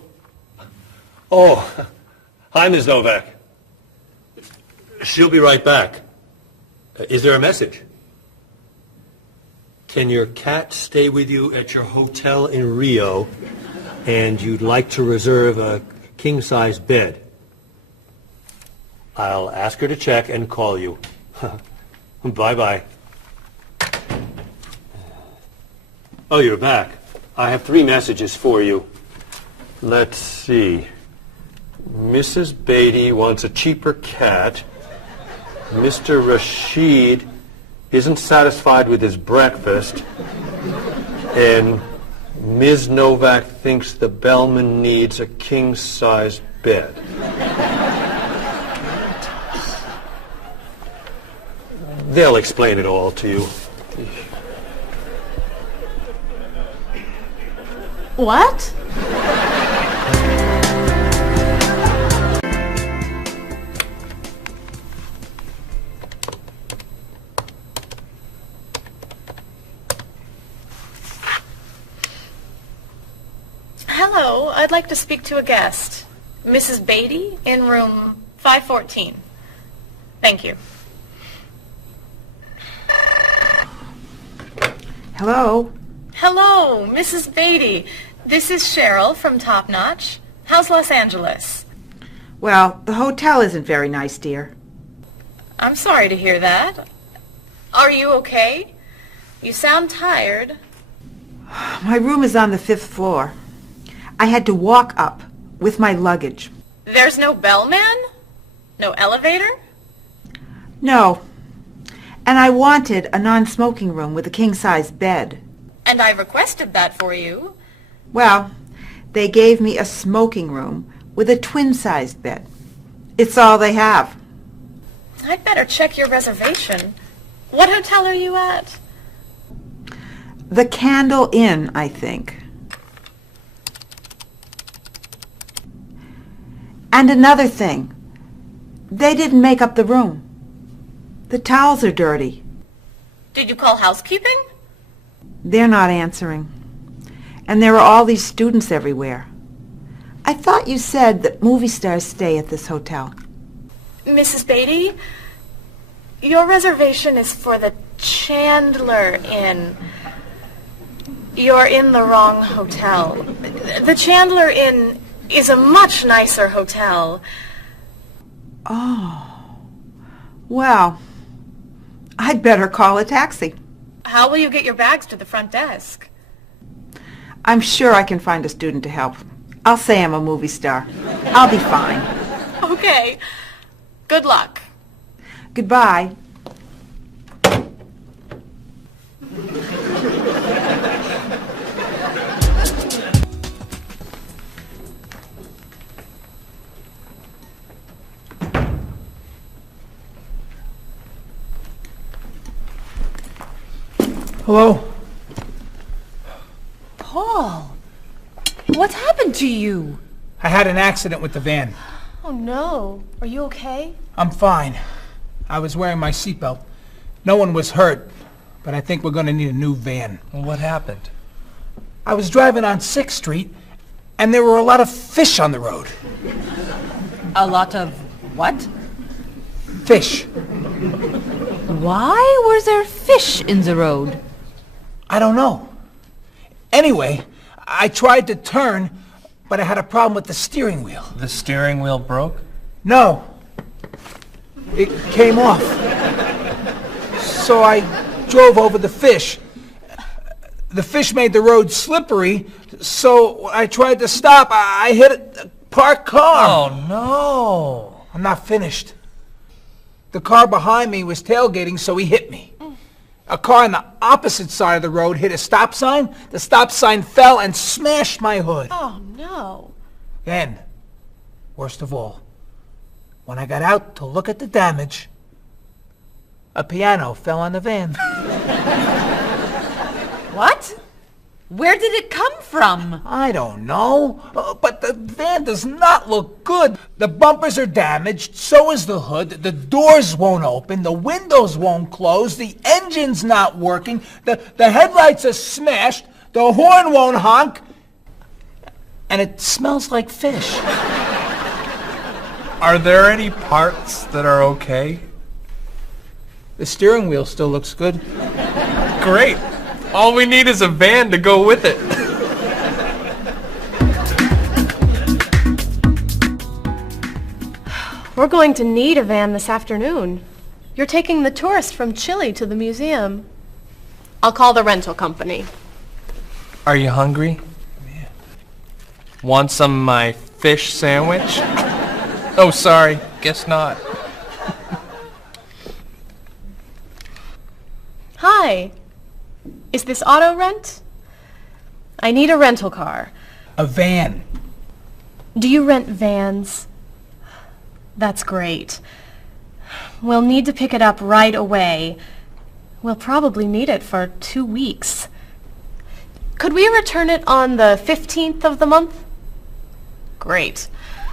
Oh, hi, Ms. Novak. She'll be right back. Is there a message? Can your cat stay with you at your hotel in Rio, and you'd like to reserve a king-size bed? I'll ask her to check and call you. Bye-bye. Oh, you're back. I have 3 messages for you. Let's see. Mrs. Beatty wants a cheaper cat. Mr. Rashid isn't satisfied with his breakfast. And Ms. Novak thinks the bellman needs a king-size bed. They'll explain it all to you. What? Hello, I'd like to speak to a guest. Mrs. Beatty in room 514. Thank you. Hello? Hello, Mrs. Beatty. This is Cheryl from Top Notch. How's Los Angeles? Well, the hotel isn't very nice, dear. I'm sorry to hear that. Are you okay? You sound tired. My room is on the 5th floor. I had to walk up with my luggage. There's no bellman? No elevator? No. And I wanted a non-smoking room with a king-size bed. And I requested that for you. Well, they gave me a smoking room with a twin-sized bed. It's all they have. I'd better check your reservation. What hotel are you at? The Candle Inn, I think. And another thing. They didn't make up the room. The towels are dirty. Did you call housekeeping? They're not answering. And there are all these students everywhere. I thought you said that movie stars stay at this hotel. Mrs. Beatty, your reservation is for the Chandler Inn. You're in the wrong hotel. The Chandler Inn is a much nicer hotel. Oh. Well, I'd better call a taxi. How will you get your bags to the front desk? I'm sure I can find a student to help. I'll say I'm a movie star. I'll be fine. Okay. Good luck. Goodbye. Hello? Paul, what's happened to you? I had an accident with the van. Oh no. Are you okay? I'm fine. I was wearing my seatbelt. No one was hurt, but I think we're going to need a new van. Well, what happened? I was driving on 6th Street, and there were a lot of fish on the road. A lot of what? Fish. Why was there fish in the road? I don't know. Anyway, I tried to turn, but I had a problem with the steering wheel. The steering wheel broke? No. It came off. So I drove over the fish. The fish made the road slippery, so I tried to stop. I hit a parked car. Oh, no. I'm not finished. The car behind me was tailgating, so he hit me. A car on the opposite side of the road hit a stop sign. The stop sign fell and smashed my hood. Oh, no. Then, worst of all, when I got out to look at the damage, a piano fell on the van. What? Where did it come from? I don't know, but the van does not look good. The bumpers are damaged, so is the hood, the doors won't open, the windows won't close, the engine's not working, the headlights are smashed, the horn won't honk, and it smells like fish. Are there any parts that are okay? The steering wheel still looks good. Great. All we need is a van to go with it. We're going to need a van this afternoon. You're taking the tourist from Chile to the museum. I'll call the rental company. Are you hungry? Yeah. Want some of my fish sandwich? Oh, sorry. Guess not. Hi. Is this auto rent? I need a rental car. A van. Do you rent vans? That's great. We'll need to pick it up right away. We'll probably need it for 2 weeks. Could we return it on the 15th of the month? Great.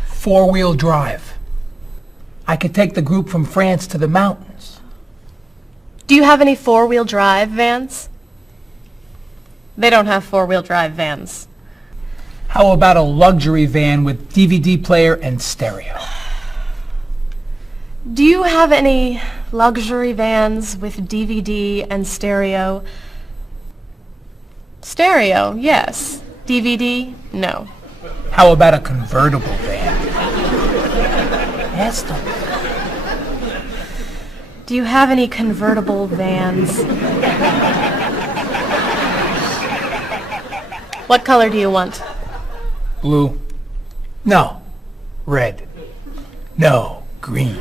4-wheel drive. I could take the group from France to the mountains. Do you have any 4-wheel drive vans? They don't have 4-wheel drive vans. How about a luxury van with DVD player and stereo? Do you have any luxury vans with DVD and stereo? Stereo, yes. DVD, no. How about a convertible van? Ask them. Do you have any convertible vans? What color do you want? Blue. No. Red. No. Green.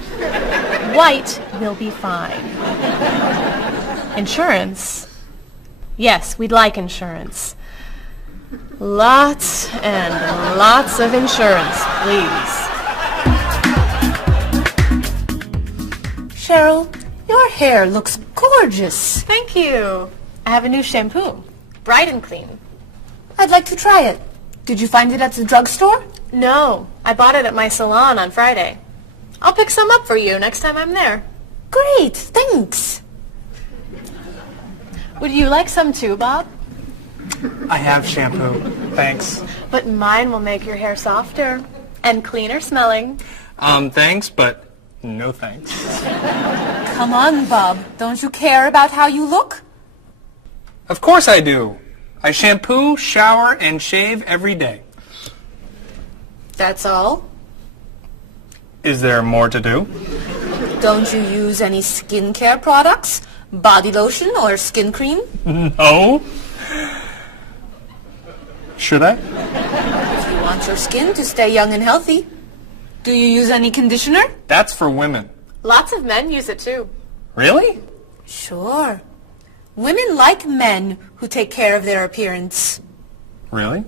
White will be fine. Insurance? Yes, we'd like insurance. Lots and lots of insurance, please. Cheryl, your hair looks gorgeous. Thank you. I have a new shampoo. Bright and clean. I'd like to try it. Did you find it at the drugstore? No, I bought it at my salon on Friday. I'll pick some up for you next time I'm there. Great, thanks. Would you like some too, Bob? I have shampoo. Thanks. But mine will make your hair softer and cleaner smelling. Thanks, but no thanks. Come on, Bob. Don't you care about how you look? Of course I do. I shampoo, shower, and shave every day. That's all? Is there more to do? Don't you use any skincare products? Body lotion or skin cream? No. Should I? If you want your skin to stay young and healthy. Do you use any conditioner? That's for women. Lots of men use it too. Really? Sure. Women like men who take care of their appearance. Really?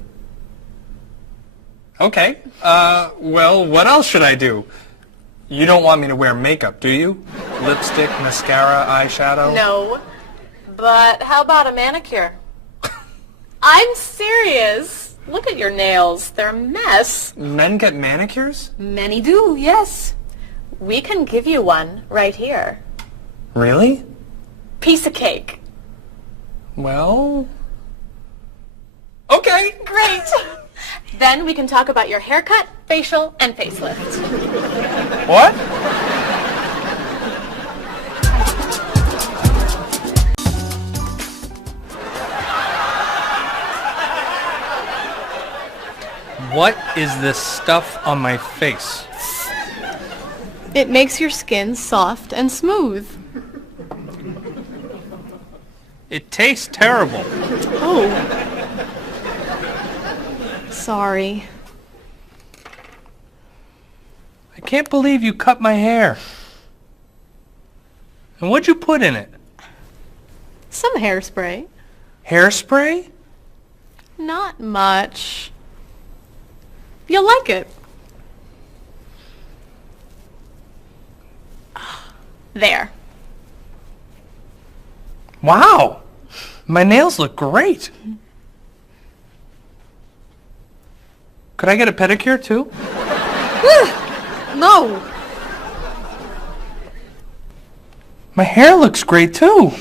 Okay. Well, what else should I do? You don't want me to wear makeup, do you? Lipstick, mascara, eyeshadow? No. But how about a manicure? I'm serious. Look at your nails. They're a mess. Men get manicures? Many do, yes. We can give you one right here. Really? Piece of cake. Well... Okay. Great. Then we can talk about your haircut, facial, and facelift. What? What is this stuff on my face? It makes your skin soft and smooth. It tastes terrible. Oh. Sorry. I can't believe you cut my hair. And what'd you put in it? Some hairspray. Hairspray? Not much. You'll like it. There. Wow! My nails look great. Could I get a pedicure too? No. My hair looks great too.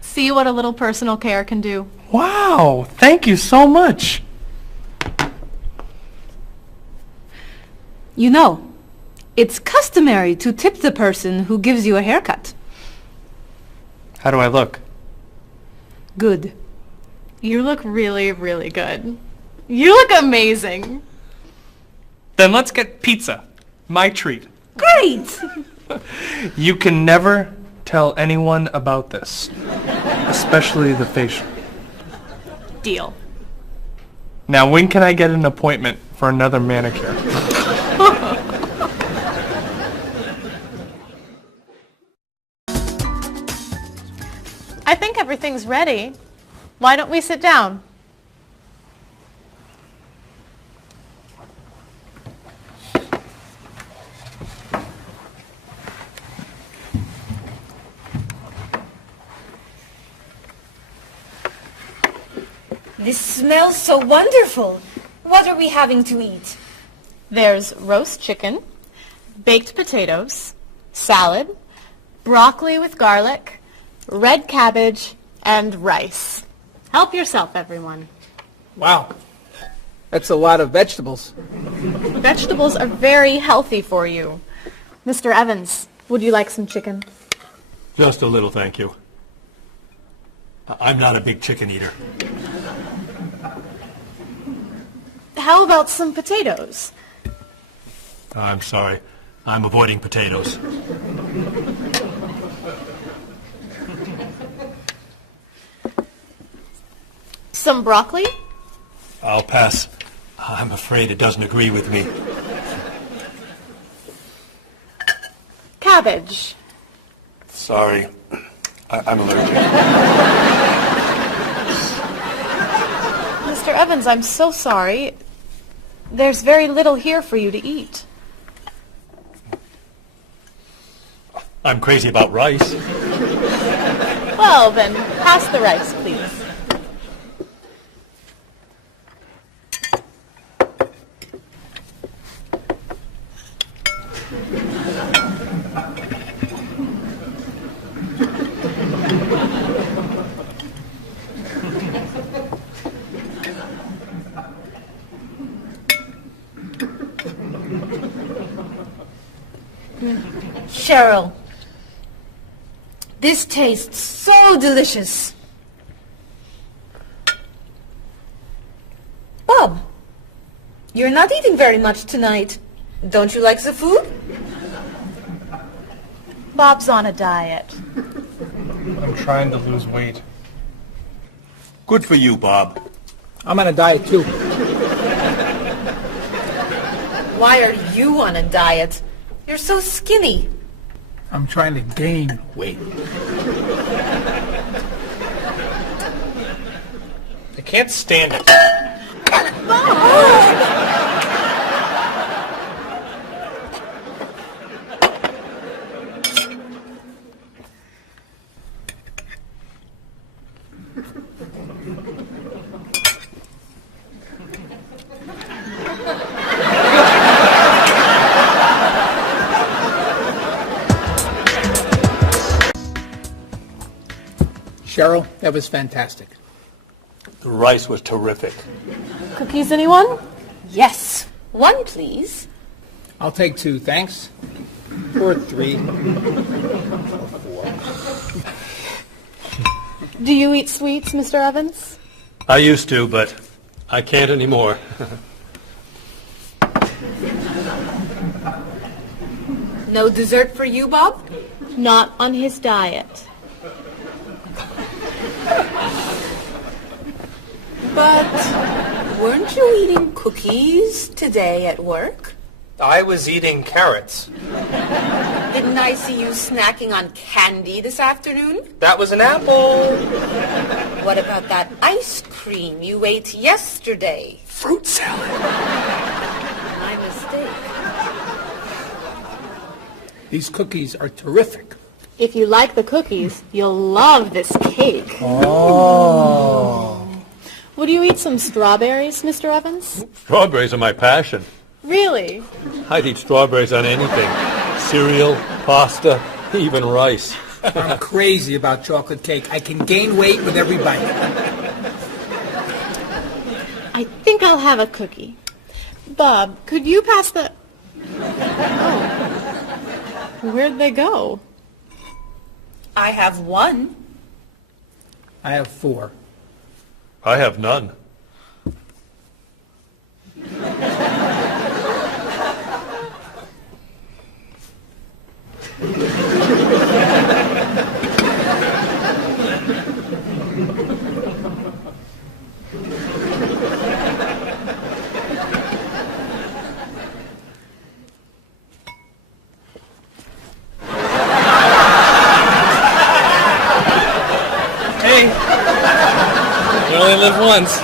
See what a little personal care can do. Wow! Thank you so much. You know, it's customary to tip the person who gives you a haircut. How do I look? Good. You look really, really good. You look amazing. Then let's get pizza. My treat. Great! You can never tell anyone about this. Especially the facial. Deal. Now, when can I get an appointment for another manicure? I think everything's ready. Why don't we sit down? This smells so wonderful. What are we having to eat? There's roast chicken, baked potatoes, salad, broccoli with garlic, red cabbage, and rice. Help yourself, everyone. Wow. That's a lot of vegetables. Vegetables are very healthy for you. Mr. Evans, would you like some chicken? Just a little, thank you. I'm not a big chicken eater. How about some potatoes? I'm sorry. I'm avoiding potatoes. Some broccoli? I'll pass. I'm afraid it doesn't agree with me. Cabbage. Sorry. I'm allergic. Mr. Evans, I'm so sorry. There's very little here for you to eat. I'm crazy about rice. Well, then, pass the rice, please. Cheryl, this tastes so delicious. Bob, you're not eating very much tonight. Don't you like the food? Bob's on a diet. I'm trying to lose weight. Good for you, Bob. I'm on a diet too. Why are you on a diet? You're so skinny. I'm trying to gain weight. I can't stand it. Cheryl, that was fantastic. The rice was terrific. Cookies, anyone? Yes. One, please. I'll take 2, thanks. Or 3. Do you eat sweets, Mr. Evans? I used to, but I can't anymore. No dessert for you, Bob? Not on his diet. But weren't you eating cookies today at work? I was eating carrots. Didn't I see you snacking on candy this afternoon? That was an apple. What about that ice cream you ate yesterday? Fruit salad. My mistake. These cookies are terrific. If you like the cookies, you'll love this cake. Oh. Would you eat some strawberries, Mr. Evans? Strawberries are my passion. Really? I'd eat strawberries on anything. Cereal, pasta, even rice. I'm crazy about chocolate cake. I can gain weight with every bite. I think I'll have a cookie. Bob, could you pass the... Oh. Where'd they go? I have one. I have 4. I have none. Hey, you only live once.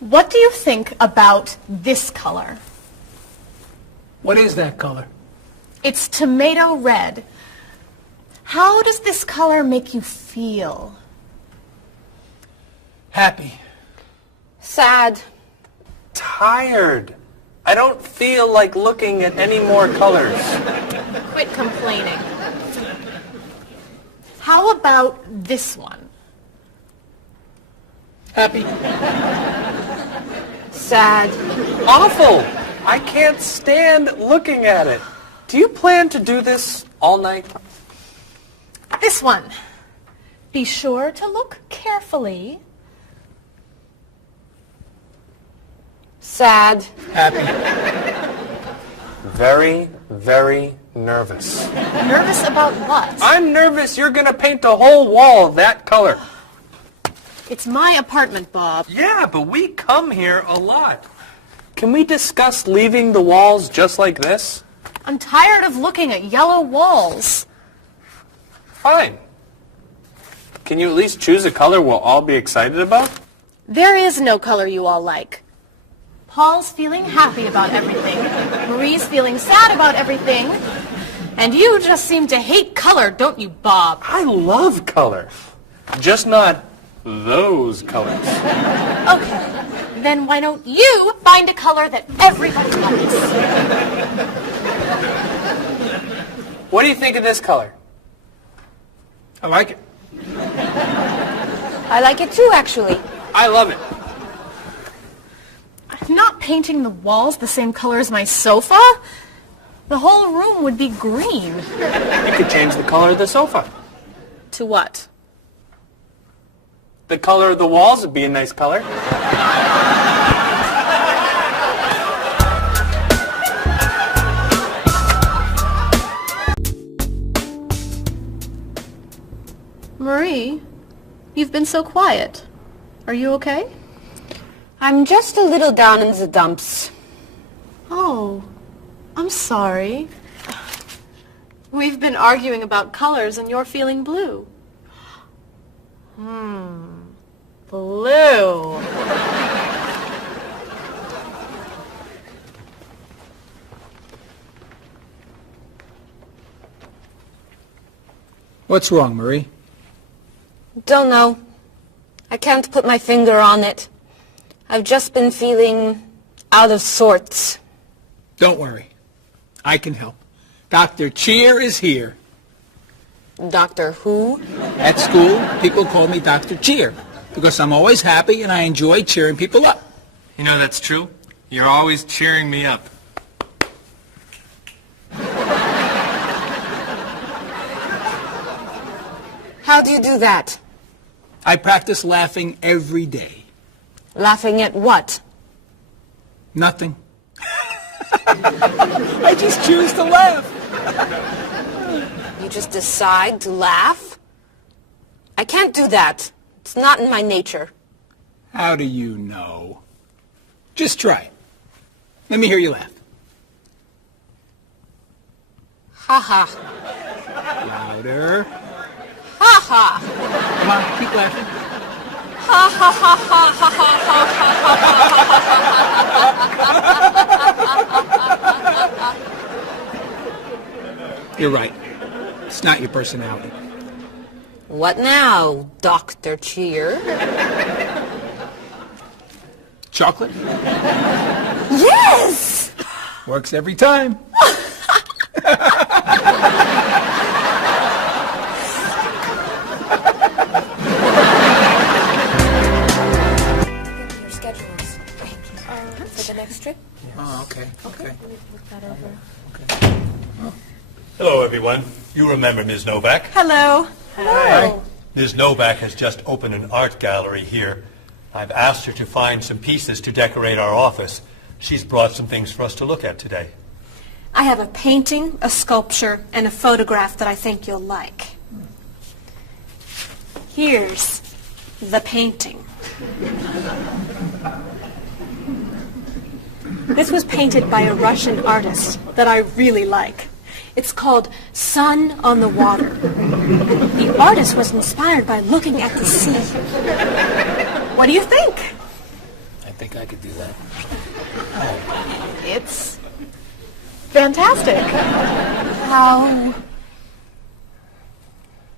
What do you think about this color? What is that color? It's tomato red. How does this color make you feel? Happy. Sad. Tired. I don't feel like looking at any more colors. Quit complaining. How about this one? Happy. Sad. Awful. I can't stand looking at it. Do you plan to do this all night? This one. Be sure to look carefully. Sad. Happy. Very, very nervous. Nervous about what? I'm nervous you're going to paint the whole wall that color. It's my apartment, Bob. Yeah, but we come here a lot. Can we discuss leaving the walls just like this? I'm tired of looking at yellow walls. Fine. Can you at least choose a color we'll all be excited about? There is no color you all like. Paul's feeling happy about everything. Marie's feeling sad about everything. And you just seem to hate color, don't you, Bob? I love color. Just not those colors. Okay, then why don't you find a color that everybody likes? What do you think of this color? I like it. I like it too, actually. I love it. I'm not painting the walls the same color as my sofa. The whole room would be green. You could change the color of the sofa. To what? The color of the walls would be a nice color. Marie, you've been so quiet. Are you okay? I'm just a little down in the dumps. Oh, I'm sorry. We've been arguing about colors and you're feeling blue. Blue. What's wrong, Marie? Don't know. I can't put my finger on it. I've just been feeling out of sorts. Don't worry. I can help. Dr. Cheer is here. Doctor who? At school, people call me Dr. Cheer because I'm always happy and I enjoy cheering people up. You know that's true. You're always cheering me up. How do you do that? I practice laughing every day. Laughing at what? Nothing. I just choose to laugh. You just decide to laugh? I can't do that. It's not in my nature. How do you know? Just try. Let me hear you laugh. Ha ha. Louder. Ha ha. Come on, keep laughing. Ha ha ha ha ha ha ha. You're right. It's not your personality. What now, Dr. Cheer? Chocolate? Yes! Works every time. Your schedules. For the next trip? Oh, okay. Okay. Look that over. Hello, everyone. You remember Ms. Novak? Hello. Hi. Ms. Novak has just opened an art gallery here. I've asked her to find some pieces to decorate our office. She's brought some things for us to look at today. I have a painting, a sculpture, and a photograph that I think you'll like. Here's the painting. This was painted by a Russian artist that I really like. It's called Sun on the Water. The artist was inspired by looking at the sea. What do you think? I think I could do that. It's fantastic. How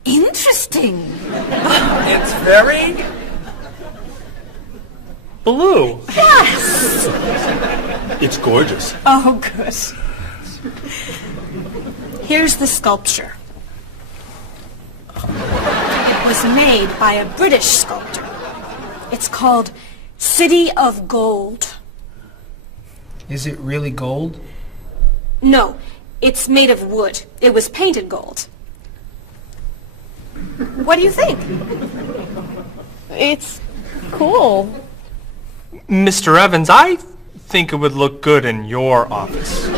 interesting. It's very blue. Yes! It's gorgeous. Oh, good. Here's the sculpture. It was made by a British sculptor. It's called City of Gold. Is it really gold? No, it's made of wood. It was painted gold. What do you think? It's cool. Mr. Evans, I think it would look good in your office.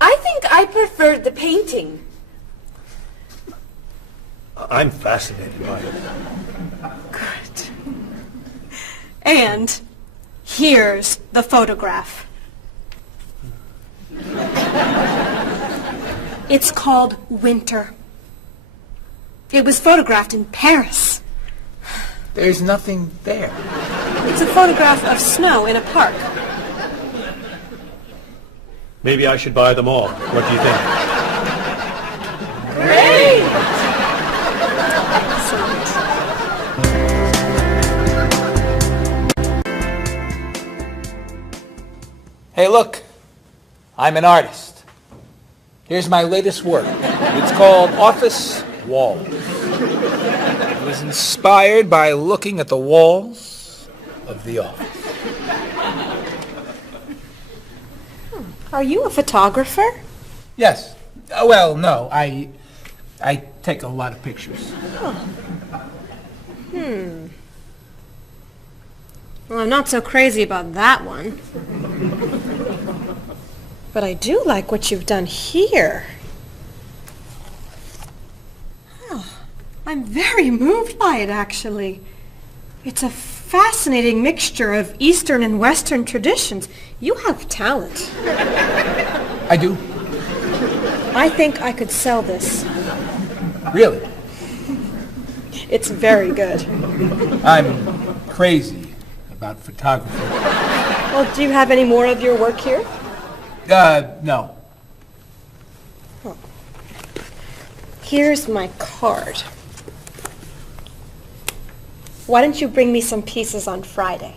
I think I preferred the painting. I'm fascinated by it. Good. And here's the photograph. It's called Winter. It was photographed in Paris. There's nothing there. It's a photograph of snow in a park. Maybe I should buy them all. What do you think? Great! Hey, look. I'm an artist. Here's my latest work. It's called Office Walls. It was inspired by looking at the walls of the office. Are you a photographer? Yes. Well, no. I take a lot of pictures. Well, I'm not so crazy about that one. But I do like what you've done here. Oh, I'm very moved by it, actually. It's a fascinating mixture of Eastern and Western traditions. You have talent. I do. I think I could sell this. Really? It's very good. I'm crazy about photography. Well, do you have any more of your work here? No. Here's my card. Why don't you bring me some pieces on Friday?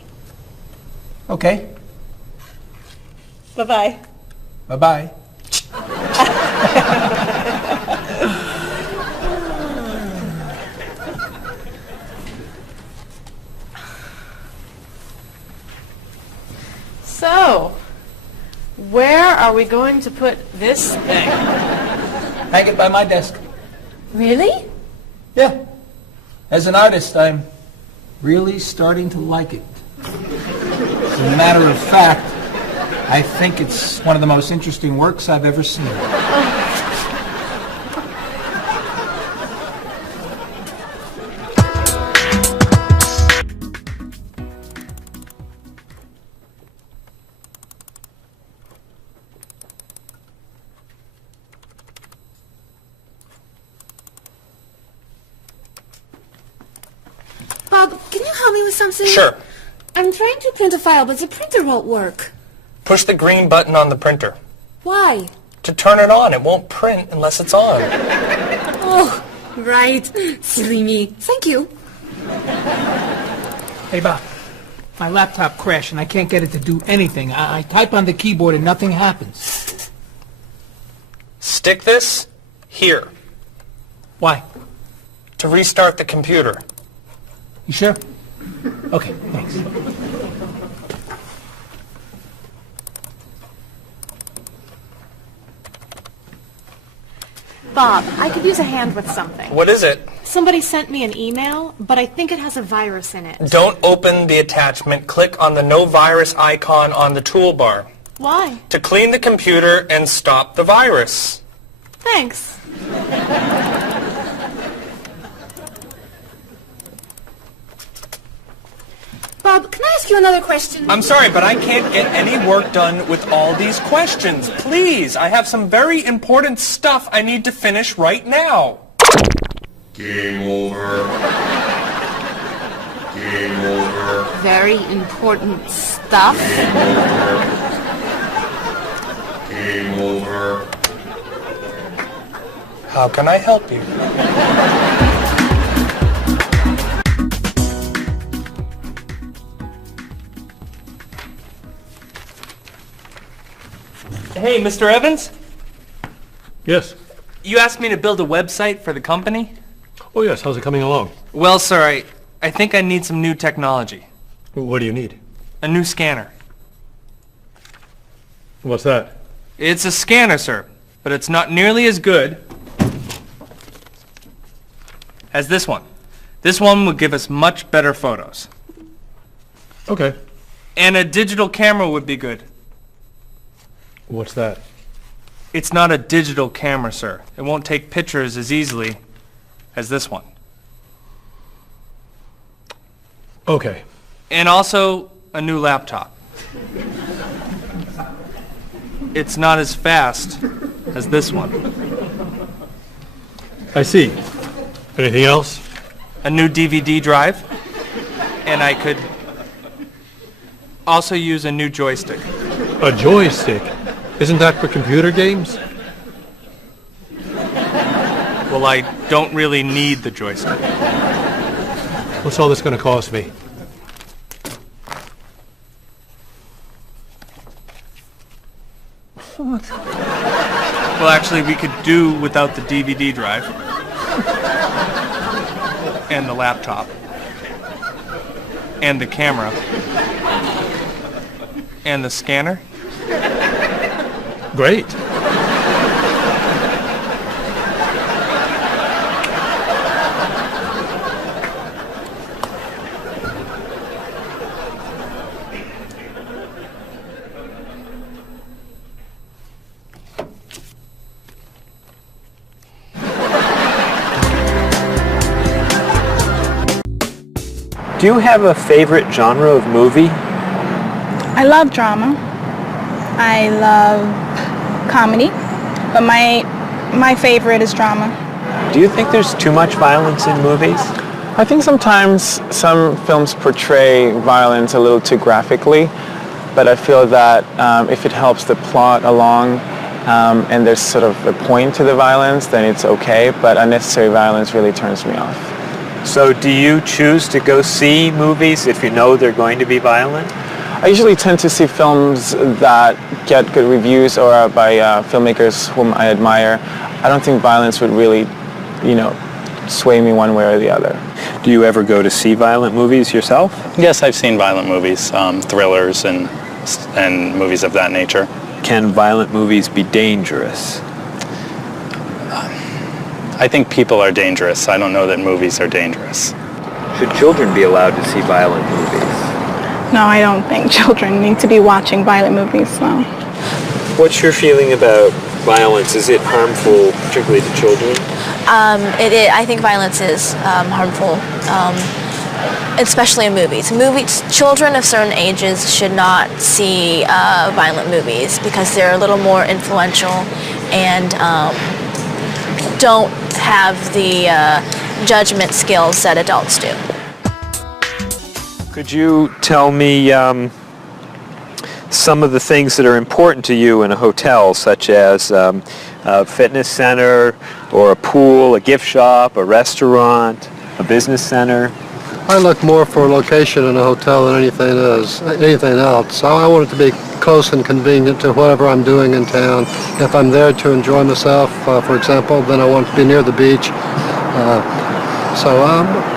Okay. Bye-bye. Bye-bye. So, where are we going to put this thing? Hang it by my desk. Really? Yeah. As an artist, I'm really starting to like it. As a matter of fact, I think it's one of the most interesting works I've ever seen. Bob, can you help me with something? Sure. I'm trying to print a file, but the printer won't work. Push the green button on the printer. Why? To turn it on. It won't print unless it's on. Oh, right. Silly me. Thank you. Hey, Bob. My laptop crashed and I can't get it to do anything. I type on the keyboard and nothing happens. Stick this here. Why? To restart the computer. You sure? Okay, thanks. Bob, I could use a hand with something. What is it? Somebody sent me an email, but I think it has a virus in it. Don't open the attachment. Click on the no virus icon on the toolbar. Why? To clean the computer and stop the virus. Thanks. Bob, can I ask you another question? I'm sorry, but I can't get any work done with all these questions. Please, I have some very important stuff I need to finish right now. Game over. Game over. Very important stuff. Game over. How can I help you? Hey, Mr. Evans? Yes. You asked me to build a website for the company? Oh, yes. How's it coming along? Well, sir, I think I need some new technology. What do you need? A new scanner. What's that? It's a scanner, sir, but it's not nearly as good as this one. This one will give us much better photos. Okay. And a digital camera would be good. What's that? It's not a digital camera, sir. It won't take pictures as easily as this one. Okay. And also a new laptop. It's not as fast as this one. I see. Anything else? A new DVD drive. And I could also use a new joystick. A joystick? Isn't that for computer games? Well, I don't really need the joystick. What's all this going to cost me? What? Well, actually, we could do without the DVD drive. And the laptop. And the camera. And the scanner. Great. Do you have a favorite genre of movie? I love drama. I love comedy, but my favorite is drama. Do you think there's too much violence in movies? I think sometimes some films portray violence a little too graphically, but I feel that if it helps the plot along and there's sort of a point to the violence, then it's okay, but unnecessary violence really turns me off. So do you choose to go see movies if you know they're going to be violent? I usually tend to see films that get good reviews or are by filmmakers whom I admire. I don't think violence would really, sway me one way or the other. Do you ever go to see violent movies yourself? Yes, I've seen violent movies, thrillers and movies of that nature. Can violent movies be dangerous? I think people are dangerous. I don't know that movies are dangerous. Should children be allowed to see violent movies? No, I don't think children need to be watching violent movies, no. What's your feeling about violence? Is it harmful, particularly to children? I think violence is harmful, especially in movies. Children of certain ages should not see violent movies because they're a little more influential and don't have the judgment skills that adults do. Could you tell me some of the things that are important to you in a hotel, such as a fitness center or a pool, a gift shop, a restaurant, a business center? I look more for location in a hotel than anything else. I want it to be close and convenient to whatever I'm doing in town. If I'm there to enjoy myself, for example, then I want to be near the beach. So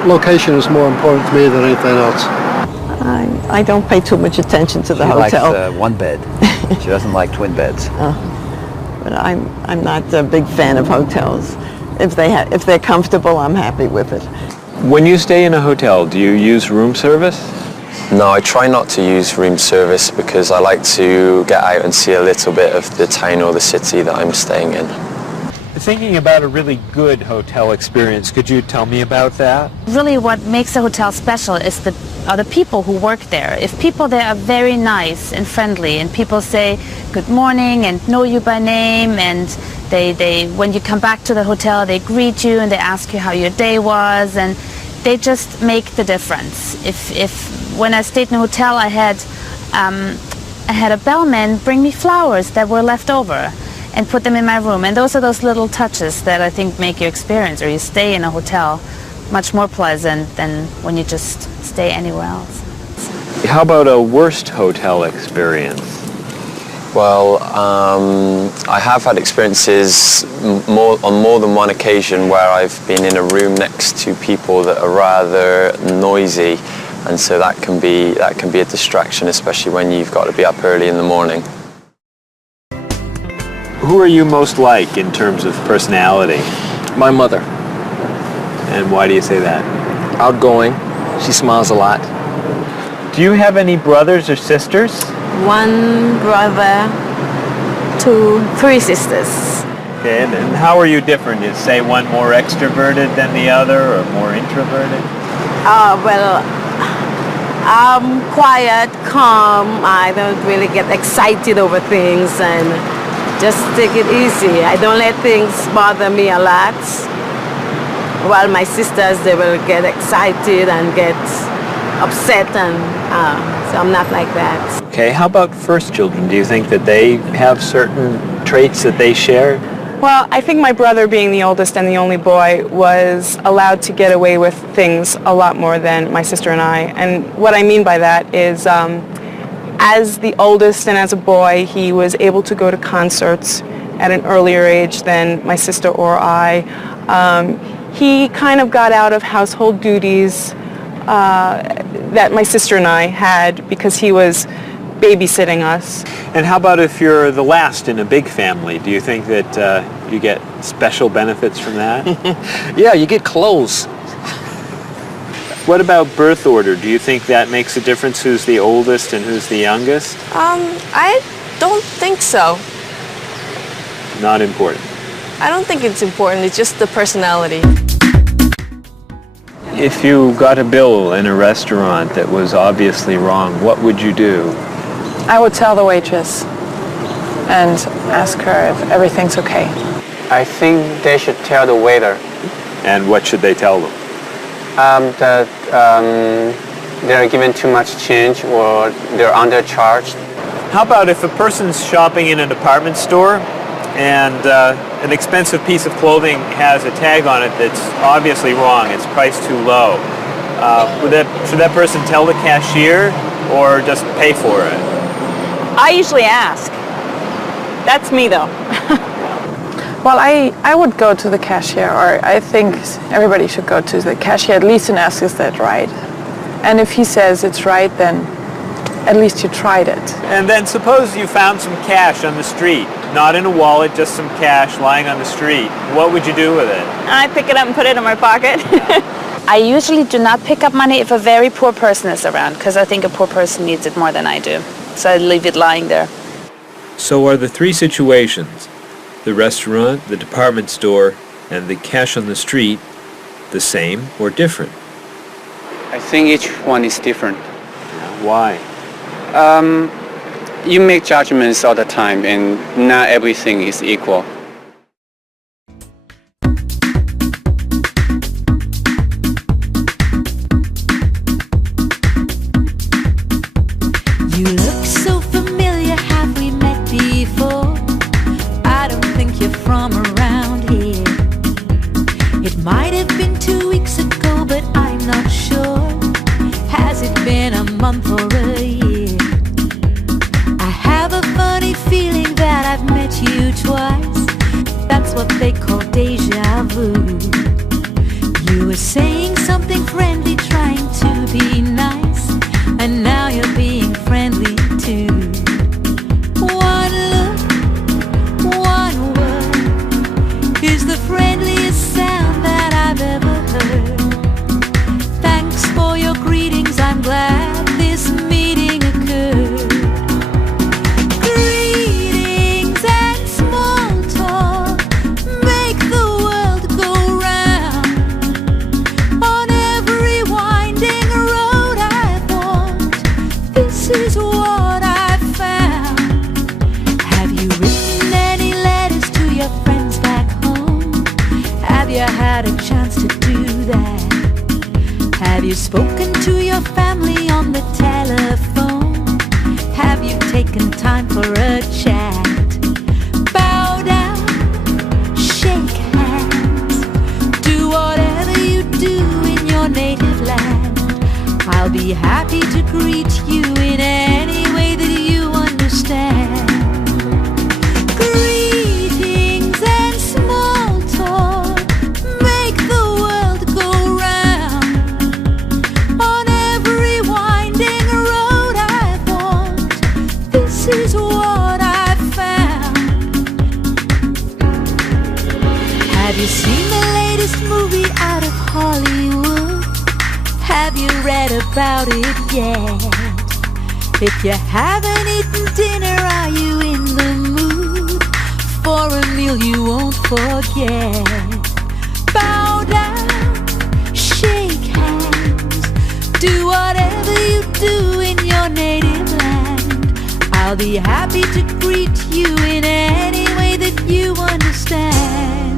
location is more important to me than anything else. I don't pay too much attention to the hotel. She likes one bed. She doesn't like twin beds. But I'm not a big fan of hotels. If they're comfortable, I'm happy with it. When you stay in a hotel, do you use room service? No, I try not to use room service because I like to get out and see a little bit of the town or the city that I'm staying in. Thinking about a really good hotel experience, could you tell me about that? Really what makes a hotel special is are the people who work there. If people there are very nice and friendly and people say good morning and know you by name, and they when you come back to the hotel they greet you and they ask you how your day was, and they just make the difference. If when I stayed in a hotel I had a bellman bring me flowers that were left over and put them in my room, and those are those little touches that I think make your experience or you stay in a hotel much more pleasant than when you just stay anywhere else. How about a worst hotel experience? Well, I have had experiences on more than one occasion where I've been in a room next to people that are rather noisy, and so that can be a distraction, especially when you've got to be up early in the morning. Who are you most like in terms of personality? My mother. And why do you say that? Outgoing. She smiles a lot. Do you have any brothers or sisters? One brother, three sisters. Okay, and how are you different? Is, say, one more extroverted than the other or more introverted? Well, I'm quiet, calm. I don't really get excited over things and just take it easy. I don't let things bother me a lot. While my sisters, they will get excited and get upset, and so I'm not like that. Okay, how about first children? Do you think that they have certain traits that they share? Well, I think my brother, being the oldest and the only boy, was allowed to get away with things a lot more than my sister and I. And what I mean by that is, as the oldest and as a boy, he was able to go to concerts at an earlier age than my sister or I. He kind of got out of household duties that my sister and I had because he was babysitting us. And how about if you're the last in a big family? Do you think that you get special benefits from that? Yeah, you get clothes. What about birth order? Do you think that makes a difference who's the oldest and who's the youngest? I don't think so. Not important. I don't think it's important. It's just the personality. If you got a bill in a restaurant that was obviously wrong, what would you do? I would tell the waitress and ask her if everything's okay. I think they should tell the waiter. And what should they tell them? That they're given too much change or they're undercharged. How about if a person's shopping in a department store and an expensive piece of clothing has a tag on it that's obviously wrong, it's priced too low. Should that person tell the cashier or just pay for it? I usually ask. That's me though. Well, I would go to the cashier, or I think everybody should go to the cashier at least and ask, is that right? And if he says it's right, then at least you tried it. And then suppose you found some cash on the street, not in a wallet, just some cash lying on the street. What would you do with it? I pick it up and put it in my pocket. I usually do not pick up money if a very poor person is around, because I think a poor person needs it more than I do. So I leave it lying there. So are the three situations, the restaurant, the department store, and the cash on the street, the same or different? I think each one is different. Why? You make judgments all the time, and not everything is equal. You look so familiar, have we met before? I don't think you're from around here. It might have been 2 weeks ago, but I'm not sure. Has it been a month or a year? I have a funny feeling that I've met you twice. That's what they call deja vu. You were saying something friendly, trying to be nice, and now you're being friendly too. One look, one word is the friendliest sound that I've ever heard. Thanks for your greetings, I'm glad this meeting occurred. Greetings and small talk make the world go round. On every winding road I've walked, this is what I've found. Have you written any letters to your friends back home? Have you had a chance to do that? Have you spoken to your family on the telephone? Have you taken time for a chat? Bow down, shake hands, do whatever you do in your native land. I'll be happy to greet you in any way that you understand. Greetings and small talk make the world go round. On every winding road I've walked, this is what I've found. Have you seen the latest movie out of Hollywood? Have you read about it yet? If you haven't eaten dinner, are you in the mood for a meal you won't forget? Bow down, shake hands, do whatever you do in your native land. I'll be happy to greet you in any way that you understand.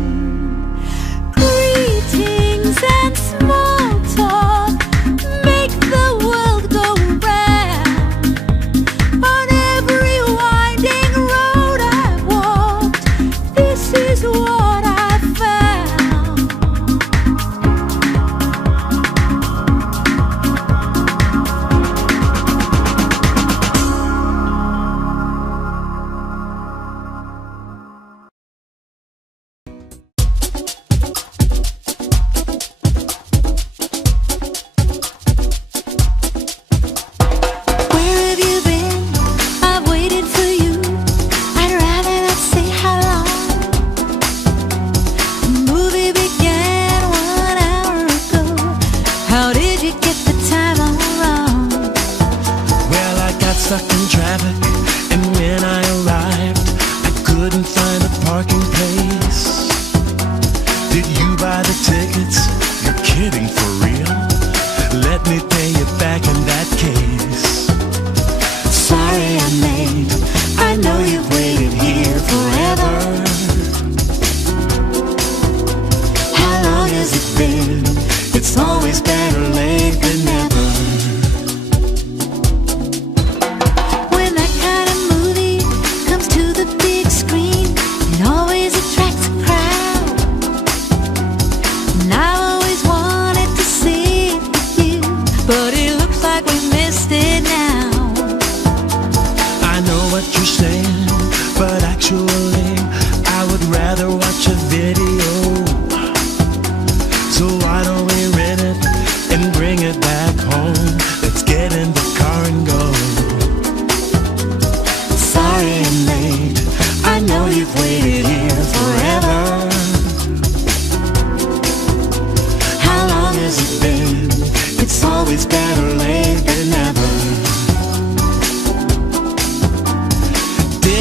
Greetings and small talk make the world go round. On every winding road I've walked, this is what I've found.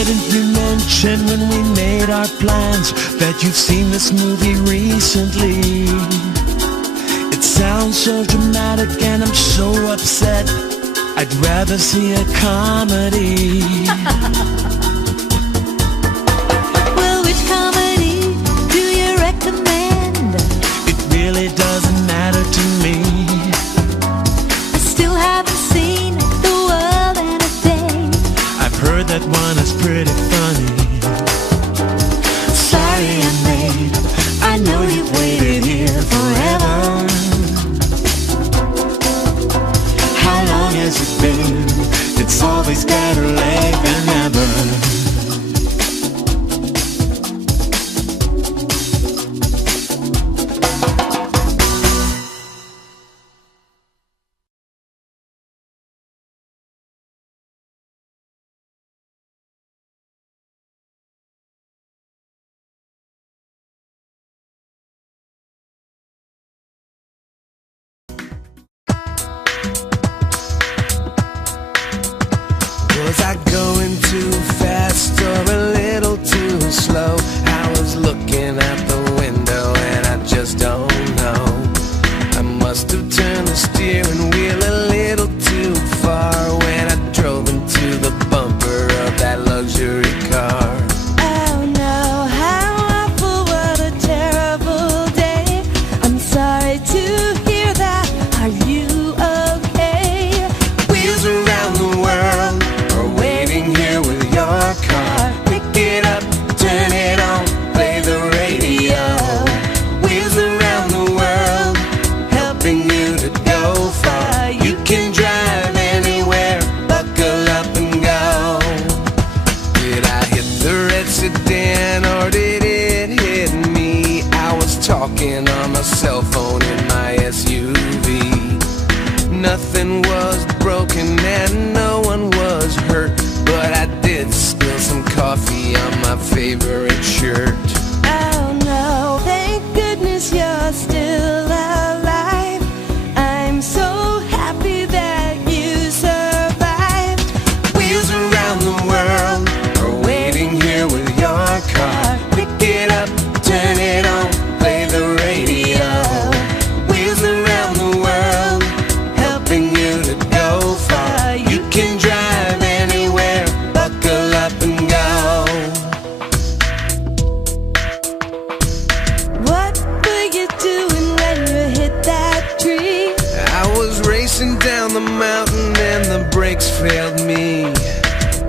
didn't you mention when we made our plans that you've seen this movie recently? It sounds so dramatic and I'm so upset. I'd rather see a comedy. Well, which comedy do you recommend? It really doesn't matter to me. I still haven't seen The World in a Day. I've heard that one is pretty funny. Sorry I'm late, I know you've waited here forever. How long has it been? It's always better late than never. Was I going too fast or a little too slow? I was looking out the window and I just don't know. I must have turned the steering wheel a little too far when I drove into the bumper of that luxury car. Oh no, how awful, what a terrible day. I'm sorry to hear that. Are you okay? Wheels around the world are waiting here with your car. Pick it up, turn it on, play the radio. Wheels around the world, helping you to go far. You can drive anywhere, buckle up and go. Did I hit the red sedan or did it hit me? I was talking on my cell phone in my SUV. Nothing was broken and no one was hurt, but I did spill some coffee on my favorite shirt. Oh no, thank goodness you're still alive. I'm so happy that you survived. Wheels around the world are waiting here with your car. Pick it up, turn it on, play the radio. Wheels around the world, helping you to go far. You can drive anywhere, buckle up and go. What were you doing when you hit that tree? I was racing down the mountain and the brakes failed me.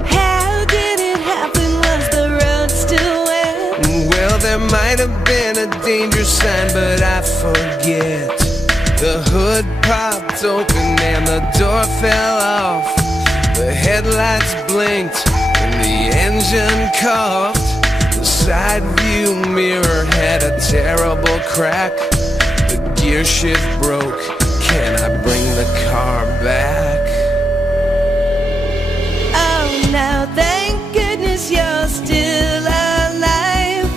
How did it happen? Was the road still wet? Well, there might have been a danger sign, but I forget. The hood popped open and the door fell off. The headlights blinked and the engine coughed. The side view mirror had a terrible crack. The gear shift broke. Can I bring the car back? Oh no, thank goodness you're still alive.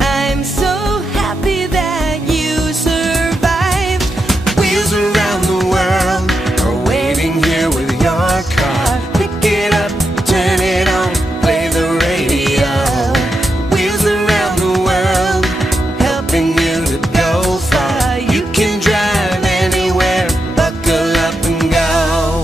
I'm so happy that you survived. Wheels around the world are waiting here with your car. Pick it up, turn it on, play the radio. Wheels around the world, helping you to go far. You can drive anywhere, buckle up and go.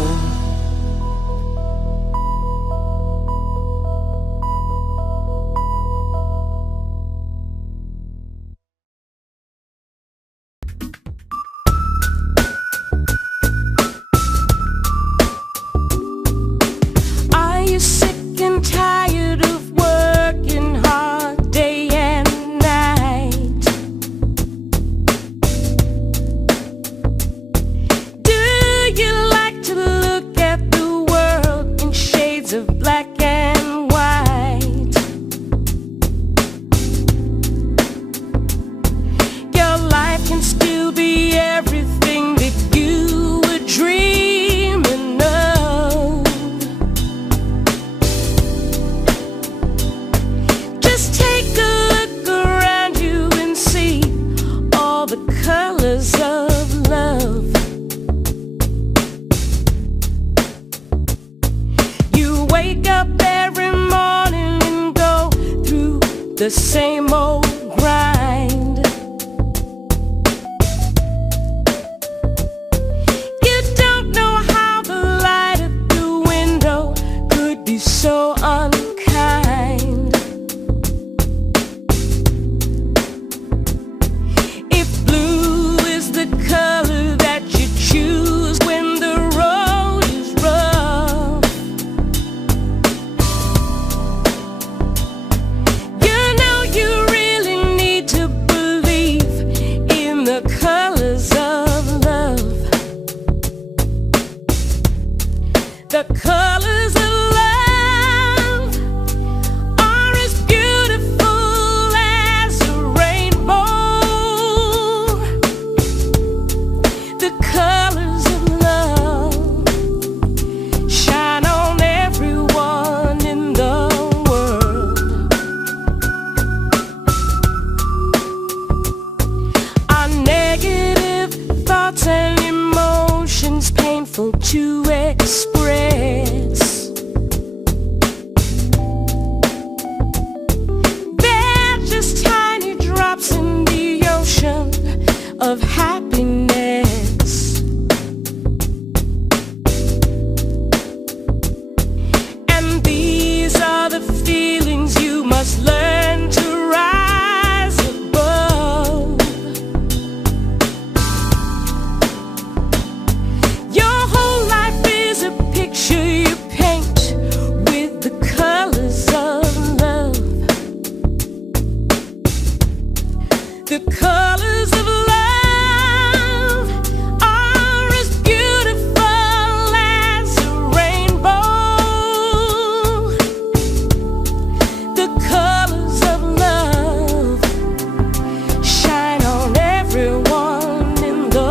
the same old grind. You don't know how the light at the window could be so unkind. If blue is the color that you choose when the road is rough, you know you really need to believe in the colors of love. The colors of love are as beautiful as a rainbow. The colors of love shine on everyone in the world. Our negative thoughts and emotions painful to express. They're just tiny drops in the ocean of happiness. And these are the feelings you must learn to rise above. Your whole life is a picture you paint with the colors of love. The colors of love are as beautiful as a rainbow. The colors of love shine on everyone in the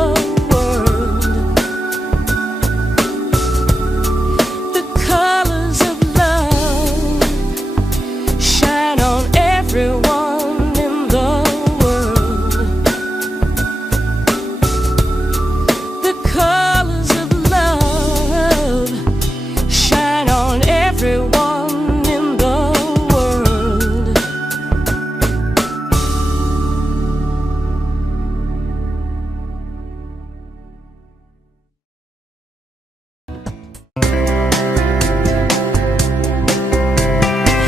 world. The colors of love shine on everyone in the world. The colors of love shine on everyone in the world.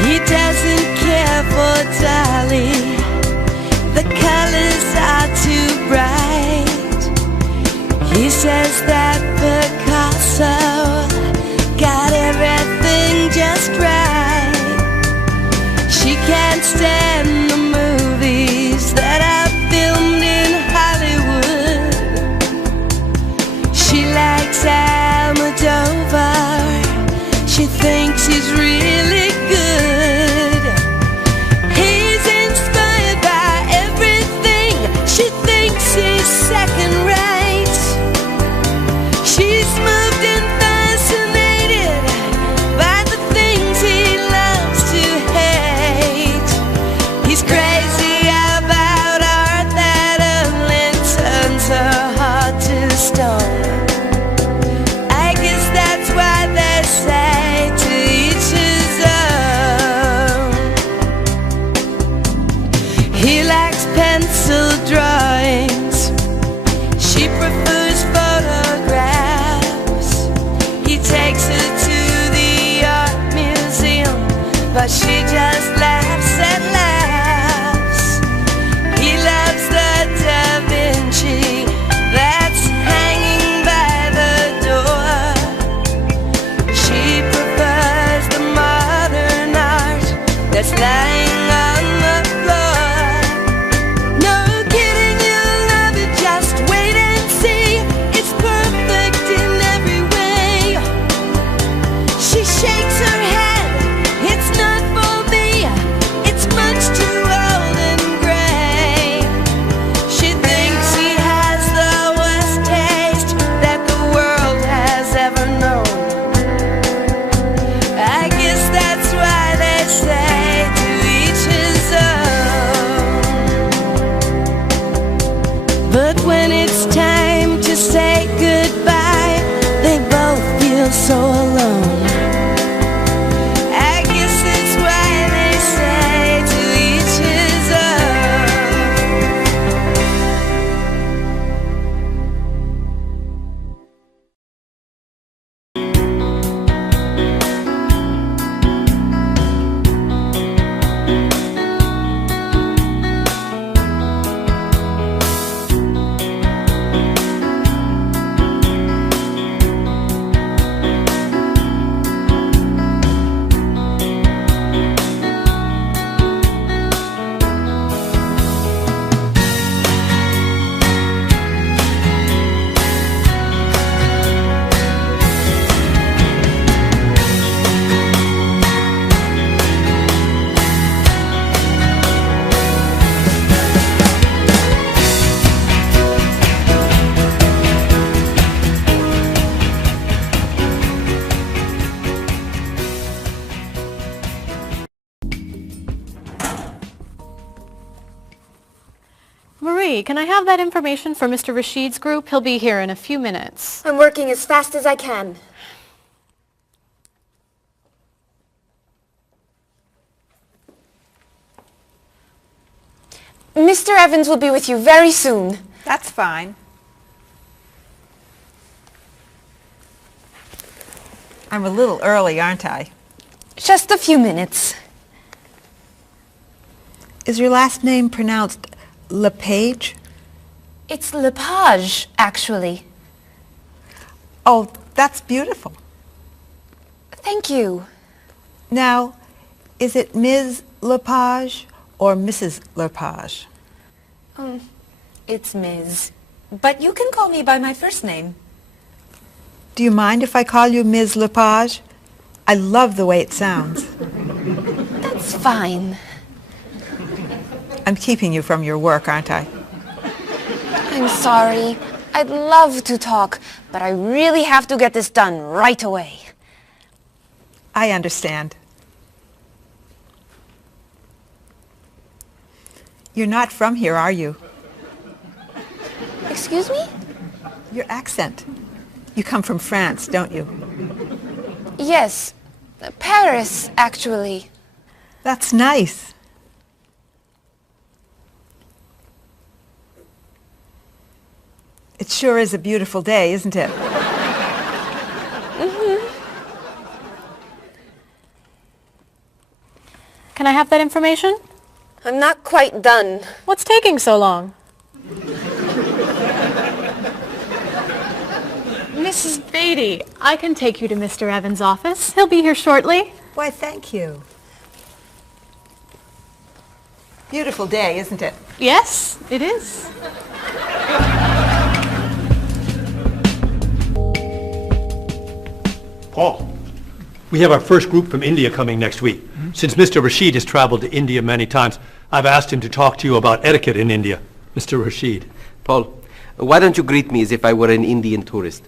He doesn't care for Dolly. The colors are too bright. He says that Picasso got everything just right. She can't stand the movies that are filmed in Hollywood. She likes Almodovar. She thinks he's really good. He's inspired by everything. She thinks he's second rate. She's moved and fascinated by the things he loves to hate. He's crazy about art that only turns her heart to stone. I guess that's why they say to each his own. He likes pencil drawings. She prefers photographs. He takes her to the art museum, but she just laughs and laughs. He loves the Da Vinci that's hanging by the door. She prefers the modern art that's lying on the floor. No kidding, you'll love it, just wait and see. It's perfect in every way. She shakes her head, it's not for me. It's much too old and gray. She thinks he has the worst taste that the world has ever known. I guess that's why they say to each Marie, can I have that information for Mr. Rashid's group? He'll be here in a few minutes. I'm working as fast as I can. Mr. Evans will be with you very soon. That's fine. I'm a little early, aren't I? Just a few minutes. Is your last name pronounced LePage? It's Lepage, actually. Oh, that's beautiful. Thank you. Now, is it Ms. Lepage or Mrs. Lepage? It's Ms. But you can call me by my first name. Do you mind if I call you Ms. Lepage? I love the way it sounds. That's fine. I'm keeping you from your work, aren't I? I'm sorry. I'd love to talk, but I really have to get this done right away. I understand. You're not from here, are you? Excuse me? Your accent. You come from France, don't you? Yes. Paris, actually. That's nice. It sure is a beautiful day, isn't it? Can I have that information? I'm not quite done. What's taking so long? Mrs. Beatty, I can take you to Mr. Evans' office. He'll be here shortly. Why, thank you. Beautiful day, isn't it? Yes, it is. Paul, we have our first group from India coming next week. Since Mr. Rashid has traveled to India many times, I've asked him to talk to you about etiquette in India. Mr. Rashid. Paul, why don't you greet me as if I were an Indian tourist?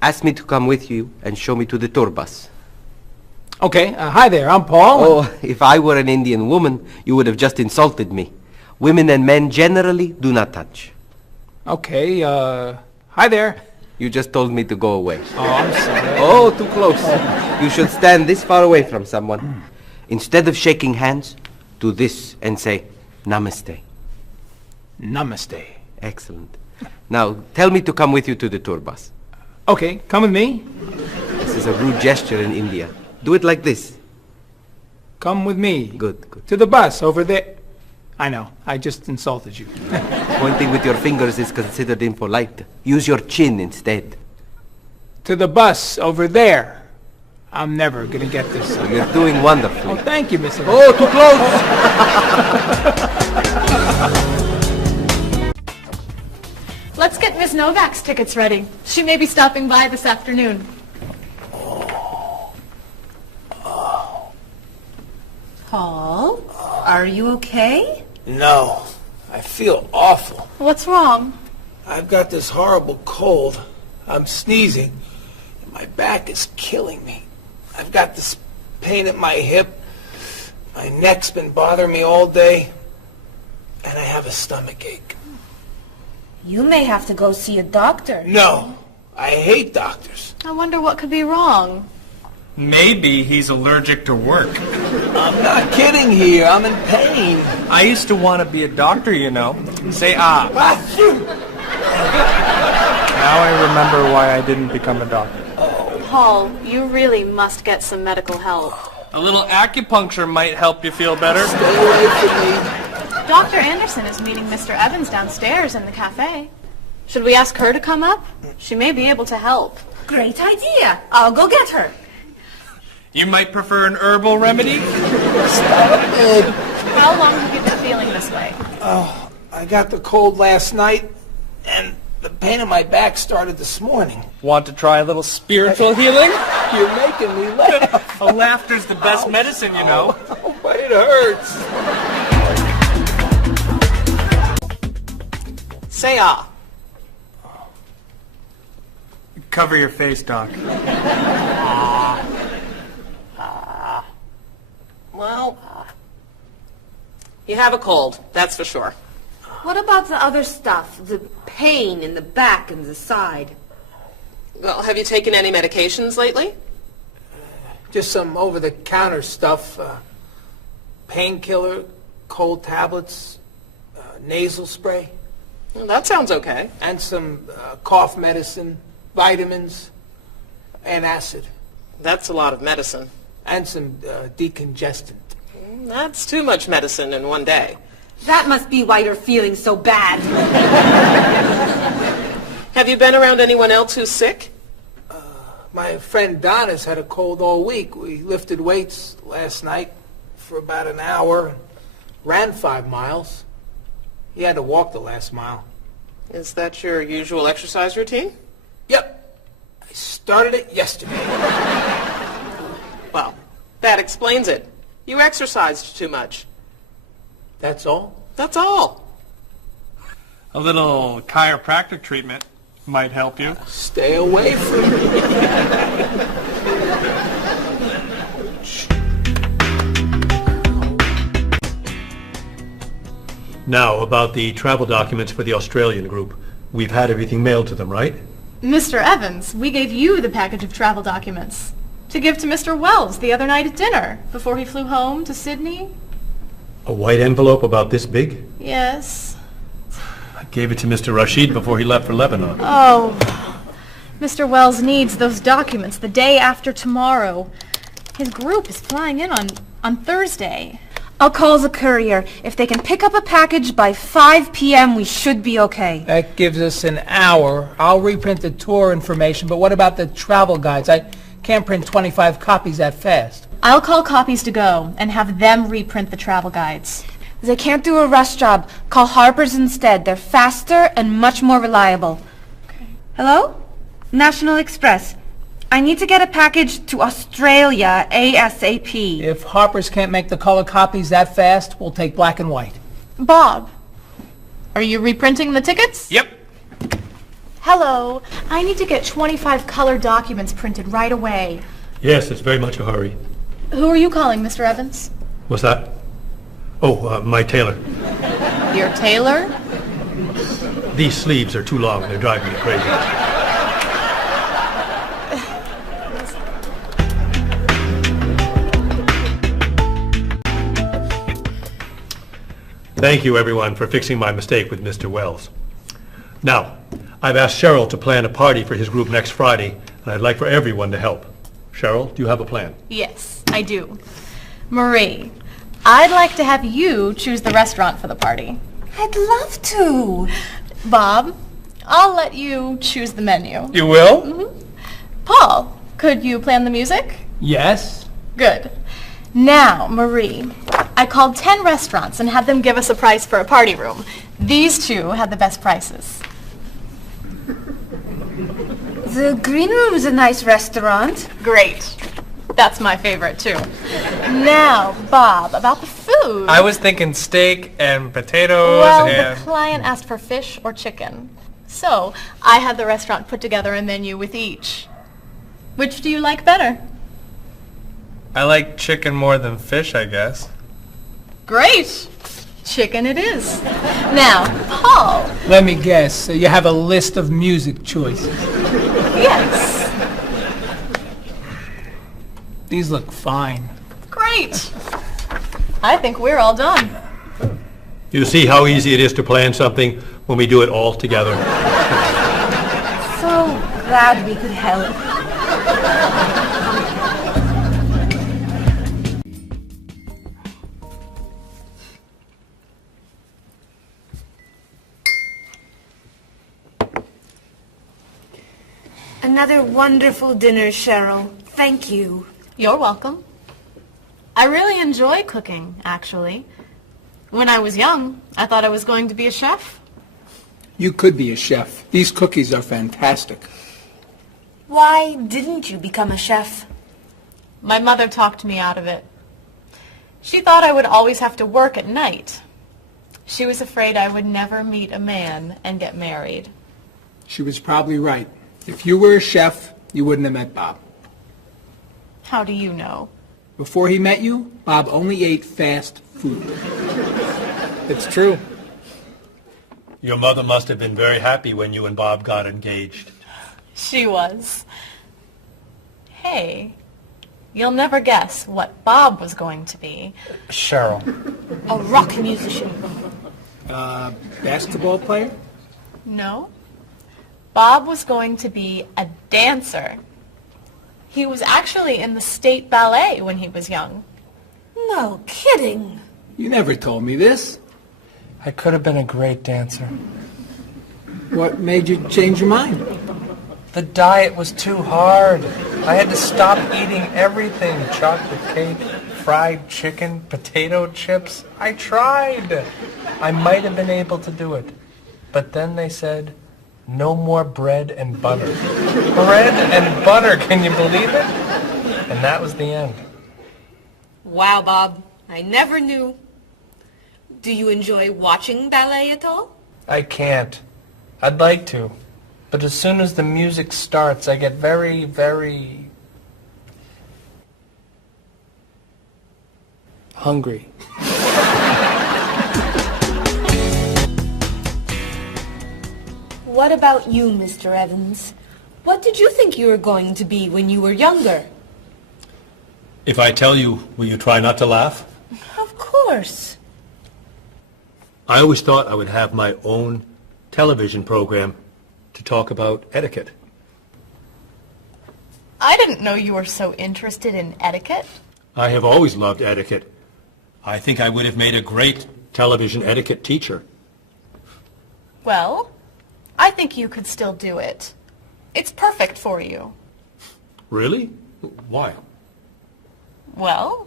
Ask me to come with you and show me to the tour bus. Okay, hi there, I'm Paul. Oh, if I were an Indian woman, you would have just insulted me. Women and men generally do not touch. Okay, hi there. You just told me to go away. Oh, I'm sorry. Oh, too close. You should stand this far away from someone. Instead of shaking hands, do this and say, Namaste. Namaste. Excellent. Now, tell me to come with you to the tour bus. Okay, come with me. This is a rude gesture in India. Do it like this. Come with me. Good, good. To the bus over there. I know, I just insulted you. Pointing with your fingers is considered impolite. Use your chin instead. To the bus over there. I'm never going to get this. You're doing wonderfully. Oh, thank you, Mr. Oh, too close! Let's get Ms. Novak's tickets ready. She may be stopping by this afternoon. Paul, are you okay? No, I feel awful. What's wrong? I've got this horrible cold. I'm sneezing, and my back is killing me. I've got this pain at my hip. My neck's been bothering me all day, and I have a stomach ache. You may have to go see a doctor. No, I hate doctors. I wonder what could be wrong. Maybe he's allergic to work. I'm not kidding here. I'm in pain. I used to want to be a doctor, you know. Say ah. Now I remember why I didn't become a doctor. Paul, you really must get some medical help. A little acupuncture might help you feel better. Stay away from me. Dr. Anderson is meeting Mr. Evans downstairs in the cafe. Should we ask her to come up? She may be able to help. Great idea. I'll go get her. You might prefer an herbal remedy? Stop it. How long have you been feeling this way? Oh, I got the cold last night, and the pain in my back started this morning. Want to try a little spiritual healing? You're making me laugh. Laughter's the best medicine, you know. Oh, but it hurts. Say ah. Cover your face, Doc. Well, you have a cold, that's for sure. What about the other stuff? The pain in the back and the side? Well, have you taken any medications lately? Just some over-the-counter stuff. Painkiller, cold tablets, nasal spray. Well, that sounds okay. And some cough medicine, vitamins, and acid. That's a lot of medicine. And some decongestant. That's too much medicine in one day. That must be why you're feeling so bad. Have you been around anyone else who's sick? My friend Don has had a cold all week. We lifted weights last night for about an hour, ran 5 miles. He had to walk the last mile. Is that your usual exercise routine? Yep. I started it yesterday. Well, that explains it. You exercised too much. That's all? That's all. A little chiropractic treatment might help you. Stay away from me. Now, about the travel documents for the Australian group. We've had everything mailed to them, right? Mr. Evans, we gave you the package of travel documents to give to Mr. Wells the other night at dinner before he flew home to Sydney. A white envelope about this big? Yes. I gave it to Mr. Rashid before he left for Lebanon. Oh, Mr. Wells needs those documents the day after tomorrow. His group is flying in on Thursday. I'll call the courier. If they can pick up a package by 5 p.m., we should be okay. That gives us an hour. I'll reprint the tour information, but what about the travel guides? I can't print 25 copies that fast. I'll call Copies to Go and have them reprint the travel guides. They can't do a rush job. Call Harper's instead. They're faster and much more reliable. Okay. Hello? National Express. I need to get a package to Australia ASAP. If Harper's can't make the color copies that fast, we'll take black and white. Bob, are you reprinting the tickets? Yep. Hello. I need to get 25 color documents printed right away. Yes, it's very much a hurry. Who are you calling, Mr. Evans? What's that? Oh, my tailor. Your tailor? These sleeves are too long. They're driving me crazy. Thank you, everyone, for fixing my mistake with Mr. Wells. Now, I've asked Cheryl to plan a party for his group next Friday, and I'd like for everyone to help. Cheryl, do you have a plan? Yes, I do. Marie, I'd like to have you choose the restaurant for the party. I'd love to. Bob, I'll let you choose the menu. You will? Mm-hmm. Paul, could you plan the music? Yes. Good. Now, Marie, I called 10 restaurants and had them give us a price for a party room. These two had the best prices. The Green Room's a nice restaurant. Great. That's my favorite, too. Now, Bob, about the food. I was thinking steak and potatoes Well, and... the client asked for fish or chicken. So, I had the restaurant put together a menu with each. Which do you like better? I like chicken more than fish, I guess. Great. Chicken it is. Now, Paul. Let me guess. You have a list of music choices. Yes. These look fine. Great. I think we're all done. You see how easy it is to plan something when we do it all together. So glad we could help. Another wonderful dinner, Cheryl. Thank you. You're welcome. I really enjoy cooking, actually. When I was young, I thought I was going to be a chef. You could be a chef. These cookies are fantastic. Why didn't you become a chef? My mother talked me out of it. She thought I would always have to work at night. She was afraid I would never meet a man and get married. She was probably right. If you were a chef, you wouldn't have met Bob. How do you know? Before he met you, Bob only ate fast food. It's true. Your mother must have been very happy when you and Bob got engaged. She was. Hey, you'll never guess what Bob was going to be. Cheryl. A rock musician. Basketball player? No. Bob was going to be a dancer. He was actually in the state ballet when he was young. No kidding. You never told me this. I could have been a great dancer. What made you change your mind? The diet was too hard. I had to stop eating everything. Chocolate cake, fried chicken, potato chips. I tried. I might have been able to do it. But then they said, no more bread and butter. Bread and butter, can you believe it? And that was the end. Wow, Bob. I never knew. Do you enjoy watching ballet at all? I can't. I'd like to. But as soon as the music starts, I get very, very hungry. What about you, Mr. Evans? What did you think you were going to be when you were younger? If I tell you, will you try not to laugh? Of course. I always thought I would have my own television program to talk about etiquette. I didn't know you were so interested in etiquette. I have always loved etiquette. I think I would have made a great television etiquette teacher. Well, I think you could still do it. It's perfect for you. Really? Why? Well,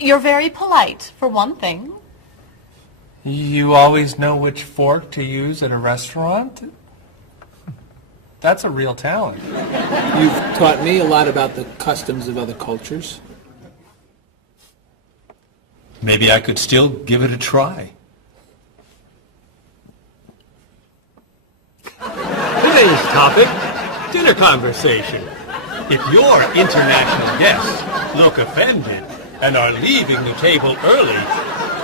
you're very polite, for one thing. You always know which fork to use at a restaurant? That's a real talent. You've taught me a lot about the customs of other cultures. Maybe I could still give it a try. Today's topic, dinner conversation. If your international guests look offended and are leaving the table early,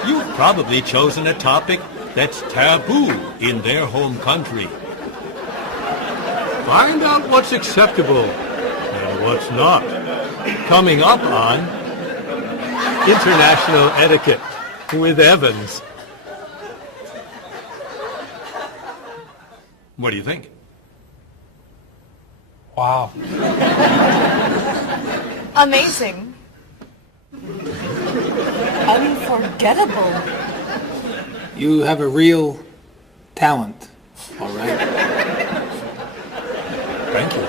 you've probably chosen a topic that's taboo in their home country. Find out what's acceptable and what's not. Coming up on International Etiquette with Evans. What do you think? Wow. Amazing. Unforgettable. You have a real talent, all right? Thank you.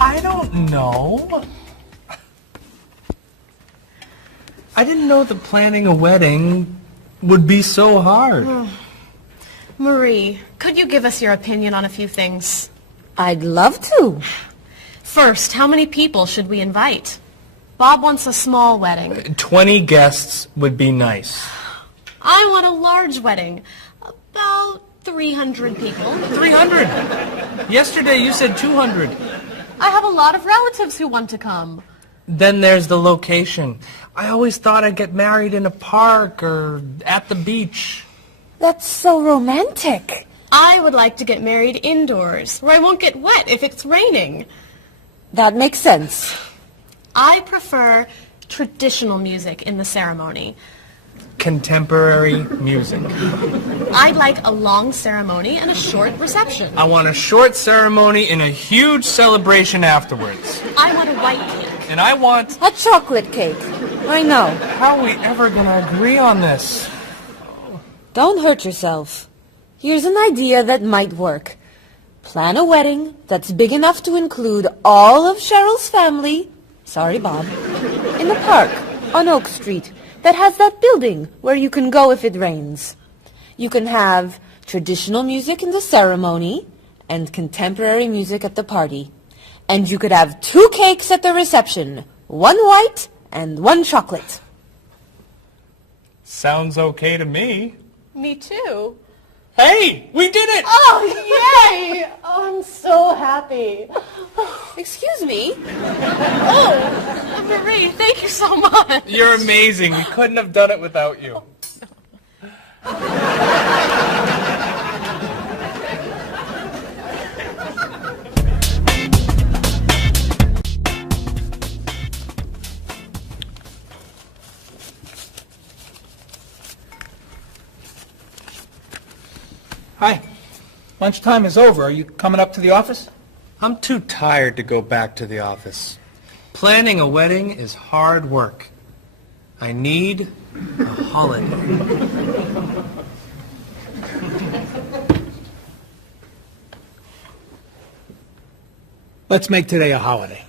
I don't know. I didn't know that planning a wedding would be so hard. Marie, could you give us your opinion on a few things? I'd love to. First, how many people should we invite? Bob wants a small wedding. 20 guests would be nice. I want a large wedding. About 300 people. 300? Yesterday you said 200. I have a lot of relatives who want to come. Then there's the location. I always thought I'd get married in a park or at the beach. That's so romantic. I would like to get married indoors, where I won't get wet if it's raining. That makes sense. I prefer traditional music in the ceremony. Contemporary music. I'd like a long ceremony and a short reception. I want a short ceremony and a huge celebration afterwards. I want a white cake. And I want... a chocolate cake. I know. How are we ever going to agree on this? Don't hurt yourself. Here's an idea that might work. Plan a wedding that's big enough to include all of Cheryl's family, sorry Bob, in a park on Oak Street that has that building where you can go if it rains. You can have traditional music in the ceremony and contemporary music at the party. And you could have 2 cakes at the reception, 1 white and 1 chocolate. Sounds okay to me. Me too. Hey, we did it! Oh, yay! Oh, I'm so happy. Excuse me? Oh, Marie. Daddy, thank you so much. You're amazing. We couldn't have done it without you. Hi. Lunchtime is over. Are you coming up to the office? I'm too tired to go back to the office. Planning a wedding is hard work. I need a holiday. Let's make today a holiday.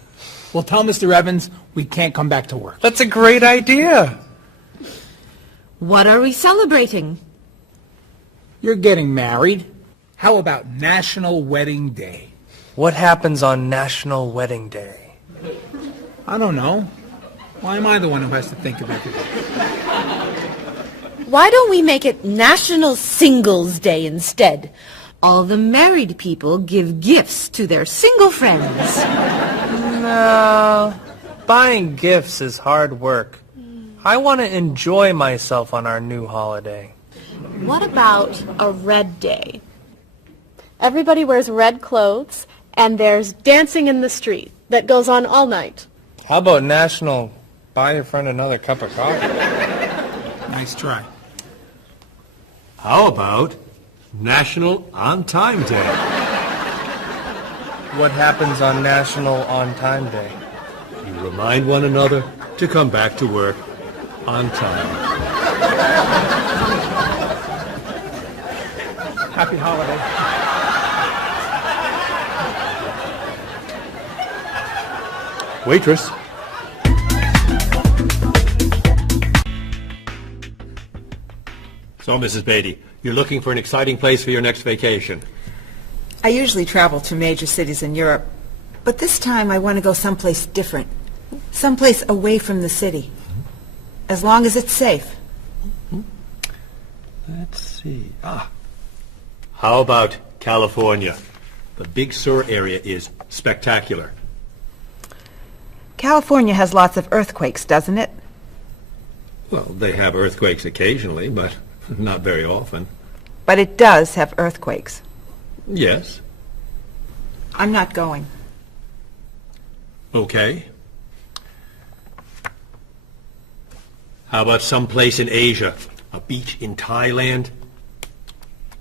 We'll tell Mr. Evans we can't come back to work. That's a great idea. What are we celebrating? You're getting married. How about National Wedding Day? What happens on National Wedding Day? I don't know. Why am I the one who has to think of everything? Why don't we make it National Singles Day instead? All the married people give gifts to their single friends. No, buying gifts is hard work. I want to enjoy myself on our new holiday. What about a red day? Everybody wears red clothes, and there's dancing in the street that goes on all night. How about National Buy Your Friend Another Cup of Coffee? Nice try. How about National On Time Day? What happens on National On Time Day? You remind one another to come back to work on time. Happy holiday. Waitress. So, Mrs. Beatty, you're looking for an exciting place for your next vacation. I usually travel to major cities in Europe, but this time I want to go someplace different. Someplace away from the city. As long as it's safe. Let's see. How about California? The Big Sur area is spectacular. California has lots of earthquakes, doesn't it? Well, they have earthquakes occasionally, but not very often. But it does have earthquakes. Yes. I'm not going. Okay. How about someplace in Asia? A beach in Thailand?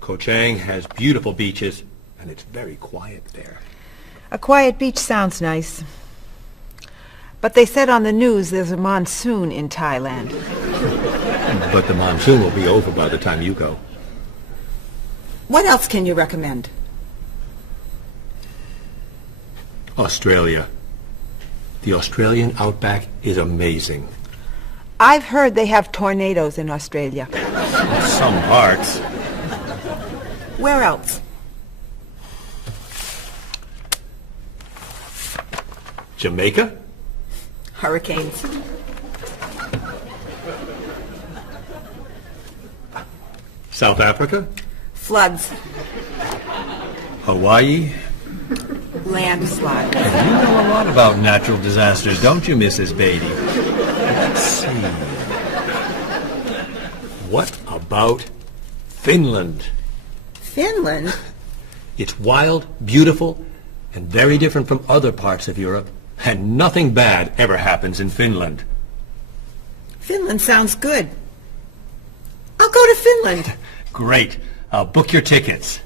Koh Chang has beautiful beaches, and it's very quiet there. A quiet beach sounds nice. But they said on the news there's a monsoon in Thailand. But the monsoon will be over by the time you go. What else can you recommend? Australia. The Australian outback is amazing. I've heard they have tornadoes in Australia. Some parts. Where else? Jamaica? Hurricanes. South Africa? Floods. Hawaii? Landslides. You know a lot about natural disasters, don't you, Mrs. Beatty? Let's see. What about Finland? Finland? It's wild, beautiful, and very different from other parts of Europe. And nothing bad ever happens in Finland. Finland sounds good. I'll go to Finland. Great. I'll book your tickets.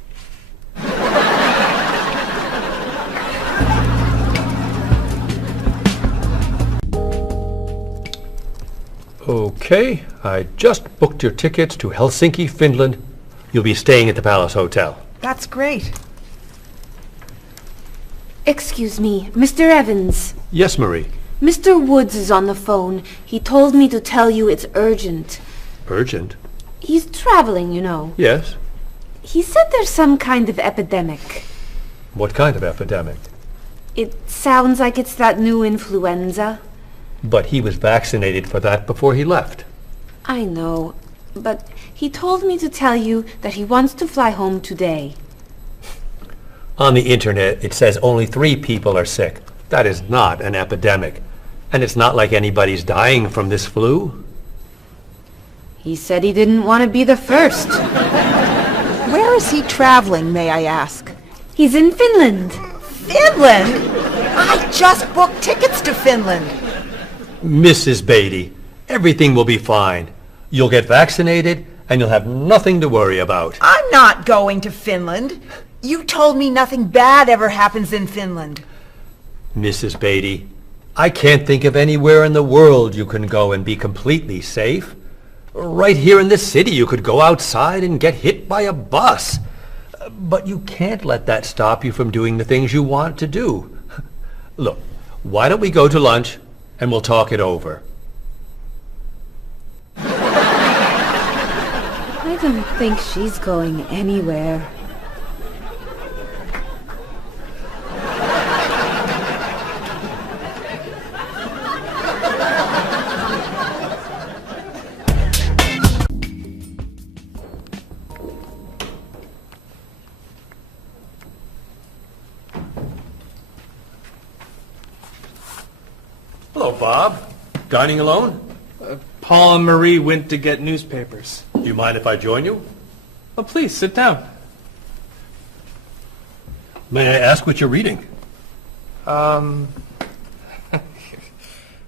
Okay, I just booked your tickets to Helsinki, Finland. You'll be staying at the Palace Hotel. That's great. Excuse me, Mr. Evans. Yes, Marie. Mr. Woods is on the phone. He told me to tell you it's urgent. Urgent? He's traveling, you know. Yes. He said there's some kind of epidemic. What kind of epidemic? It sounds like it's that new influenza. But he was vaccinated for that before he left. I know, but he told me to tell you that he wants to fly home today. On the internet, it says only 3 people are sick. That is not an epidemic. And it's not like anybody's dying from this flu. He said he didn't want to be the first. Where is he traveling, may I ask? He's in Finland. Finland? I just booked tickets to Finland. Mrs. Beatty, everything will be fine. You'll get vaccinated, and you'll have nothing to worry about. I'm not going to Finland. You told me nothing bad ever happens in Finland. Mrs. Beatty, I can't think of anywhere in the world you can go and be completely safe. Right here in this city, you could go outside and get hit by a bus. But you can't let that stop you from doing the things you want to do. Look, why don't we go to lunch and we'll talk it over? I don't think she's going anywhere. Hello, Bob. Dining alone? Paul and Marie went to get newspapers. Do you mind if I join you? Oh, please, sit down. May I ask what you're reading? The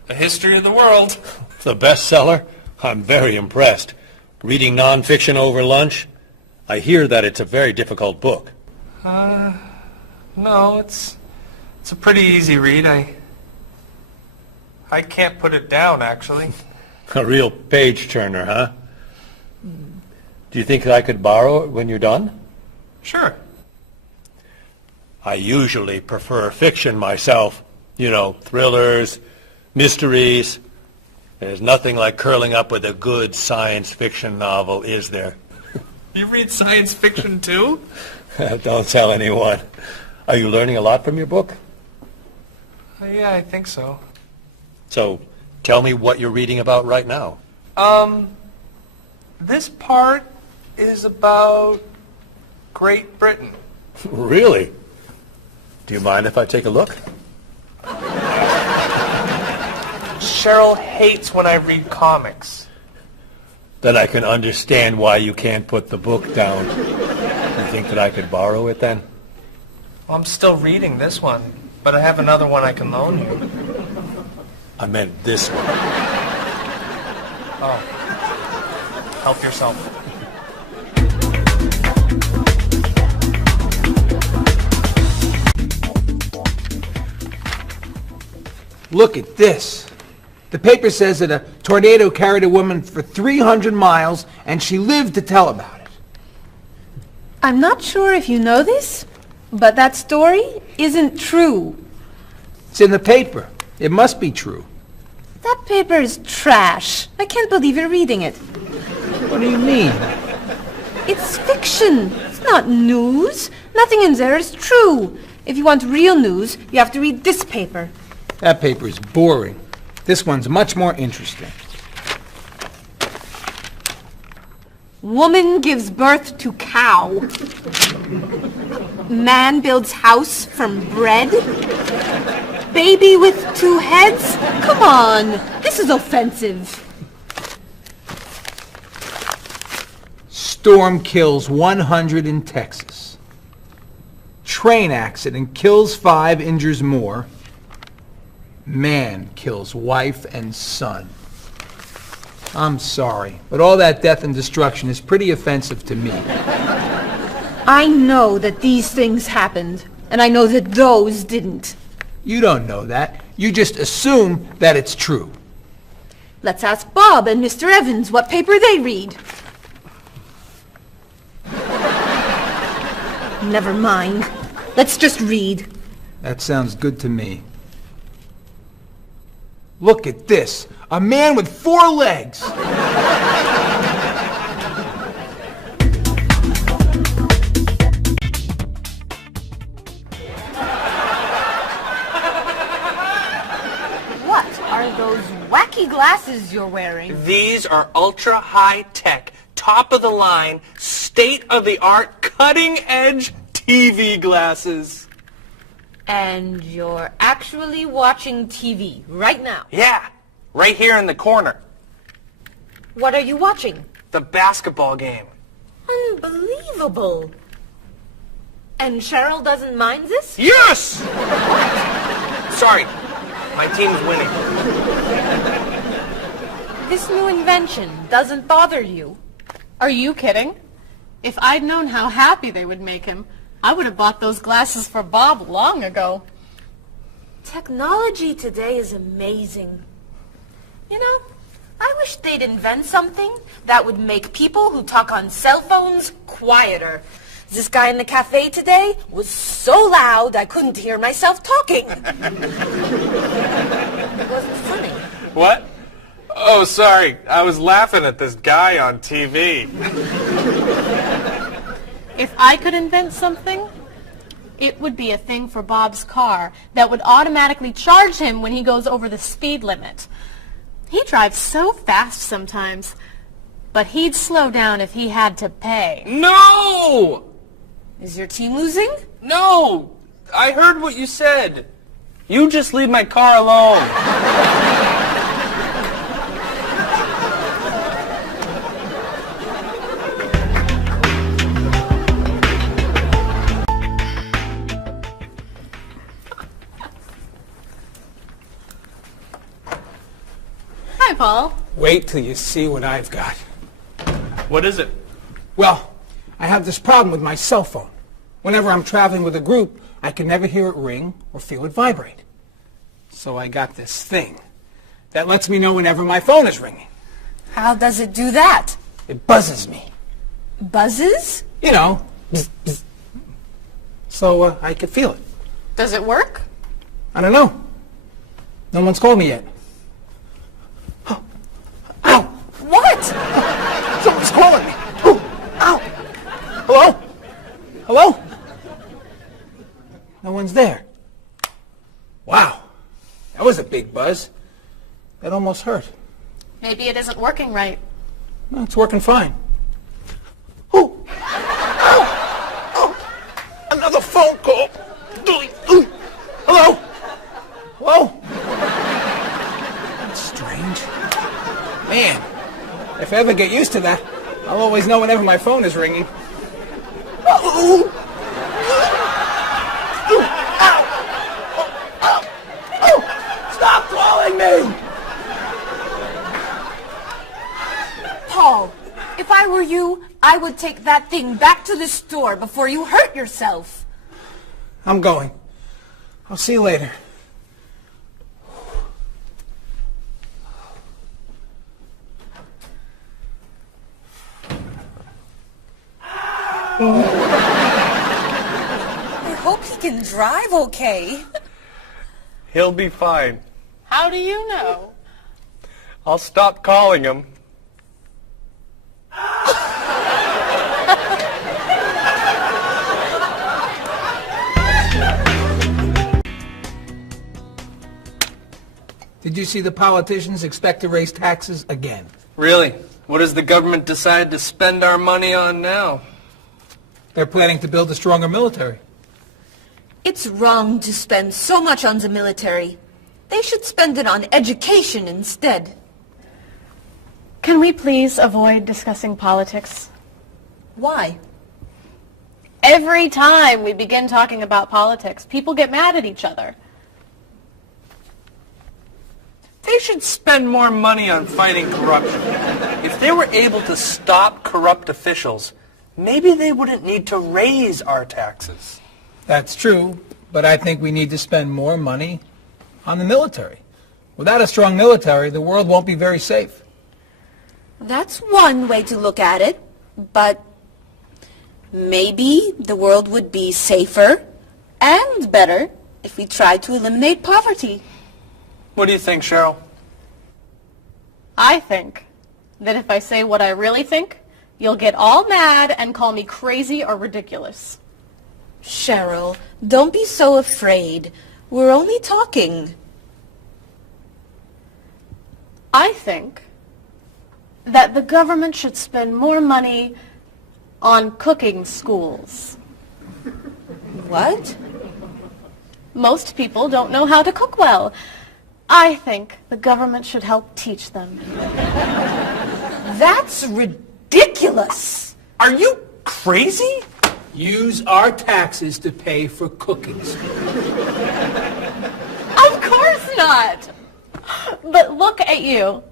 History of the World. The bestseller? I'm very impressed. Reading nonfiction over lunch? I hear that it's a very difficult book. No, it's a pretty easy read. I can't put it down, actually. A real page-turner, huh? Do you think I could borrow it when you're done? Sure. I usually prefer fiction myself. You know, thrillers, mysteries. There's nothing like curling up with a good science fiction novel, is there? You read science fiction, too? Don't tell anyone. Are you learning a lot from your book? Yeah, I think so. So, tell me what you're reading about right now. This part is about Great Britain. Really? Do you mind if I take a look? Cheryl hates when I read comics. Then I can understand why you can't put the book down. You think that I could borrow it then? Well, I'm still reading this one, but I have another one I can loan you. I meant this one. Oh. Help yourself. Look at this. The paper says that a tornado carried a woman for 300 miles, and she lived to tell about it. I'm not sure if you know this, but that story isn't true. It's in the paper. It must be true. That paper is trash. I can't believe you're reading it. What do you mean? It's fiction. It's not news. Nothing in there is true. If you want real news, you have to read this paper. That paper is boring. This one's much more interesting. Woman gives birth to cow. Man builds house from bread. Baby with 2 heads? Come on, this is offensive. Storm kills 100 in Texas. Train accident kills 5, injures more. Man kills wife and son. I'm sorry, but all that death and destruction is pretty offensive to me. I know that these things happened, and I know that those didn't. You don't know that. You just assume that it's true. Let's ask Bob and Mr. Evans what paper they read. Never mind. Let's just read. That sounds good to me. Look at this. A man with 4 legs. What are those wacky glasses you're wearing? These are ultra high tech, top of the line, state of the art, cutting edge TV glasses. And you're actually watching TV right now. Yeah, right here in the corner. What are you watching? The basketball game. Unbelievable. And Cheryl doesn't mind this? Yes! Sorry, my team's winning. This new invention doesn't bother you. Are you kidding? If I'd known how happy they would make him, I would have bought those glasses for Bob long ago. Technology today is amazing. You know, I wish they'd invent something that would make people who talk on cell phones quieter. This guy in the cafe today was so loud I couldn't hear myself talking. It wasn't funny. What? Oh, sorry. I was laughing at this guy on TV. If I could invent something, it would be a thing for Bob's car that would automatically charge him when he goes over the speed limit. He drives so fast sometimes, but he'd slow down if he had to pay. No! Is your team losing? No! I heard what you said. You just leave my car alone. Hi, Paul. Wait till you see what I've got. What is it? Well, I have this problem with my cell phone. Whenever I'm traveling with a group, I can never hear it ring or feel it vibrate. So I got this thing that lets me know whenever my phone is ringing. How does it do that? It buzzes me. Buzzes? You know, bzz, bzz. So I can feel it. Does it work? I don't know. No one's called me yet. Ow! What? Someone's calling me. Ooh, ow! Hello? Hello? No one's there. Wow. That was a big buzz. That almost hurt. Maybe it isn't working right. No, it's working fine. Ooh! Ow! Oh! Another phone call. Ooh. Hello? Hello? That's strange. Man, if I ever get used to that, I'll always know whenever my phone is ringing. Oh! Stop calling me! Paul, if I were you, I would take that thing back to the store before you hurt yourself. I'm going. I'll see you later. I hope he can drive okay. He'll be fine. How do you know? I'll stop calling him. Did you see the politicians expect to raise taxes again? Really? What has the government decided to spend our money on now? They're planning to build a stronger military. It's wrong to spend so much on the military. They should spend it on education instead. Can we please avoid discussing politics? Why? Every time we begin talking about politics, people get mad at each other. They should spend more money on fighting corruption. If they were able to stop corrupt officials, maybe they wouldn't need to raise our taxes. That's true, but I think we need to spend more money on the military. Without a strong military, the world won't be very safe. That's one way to look at it, but maybe the world would be safer and better if we tried to eliminate poverty. What do you think, Cheryl? I think that if I say what I really think, you'll get all mad and call me crazy or ridiculous. Cheryl, don't be so afraid. We're only talking. I think that the government should spend more money on cooking schools. What? Most people don't know how to cook well. I think the government should help teach them. That's ridiculous. Are you crazy? Use our taxes to pay for cookies. Of course not. But look at you.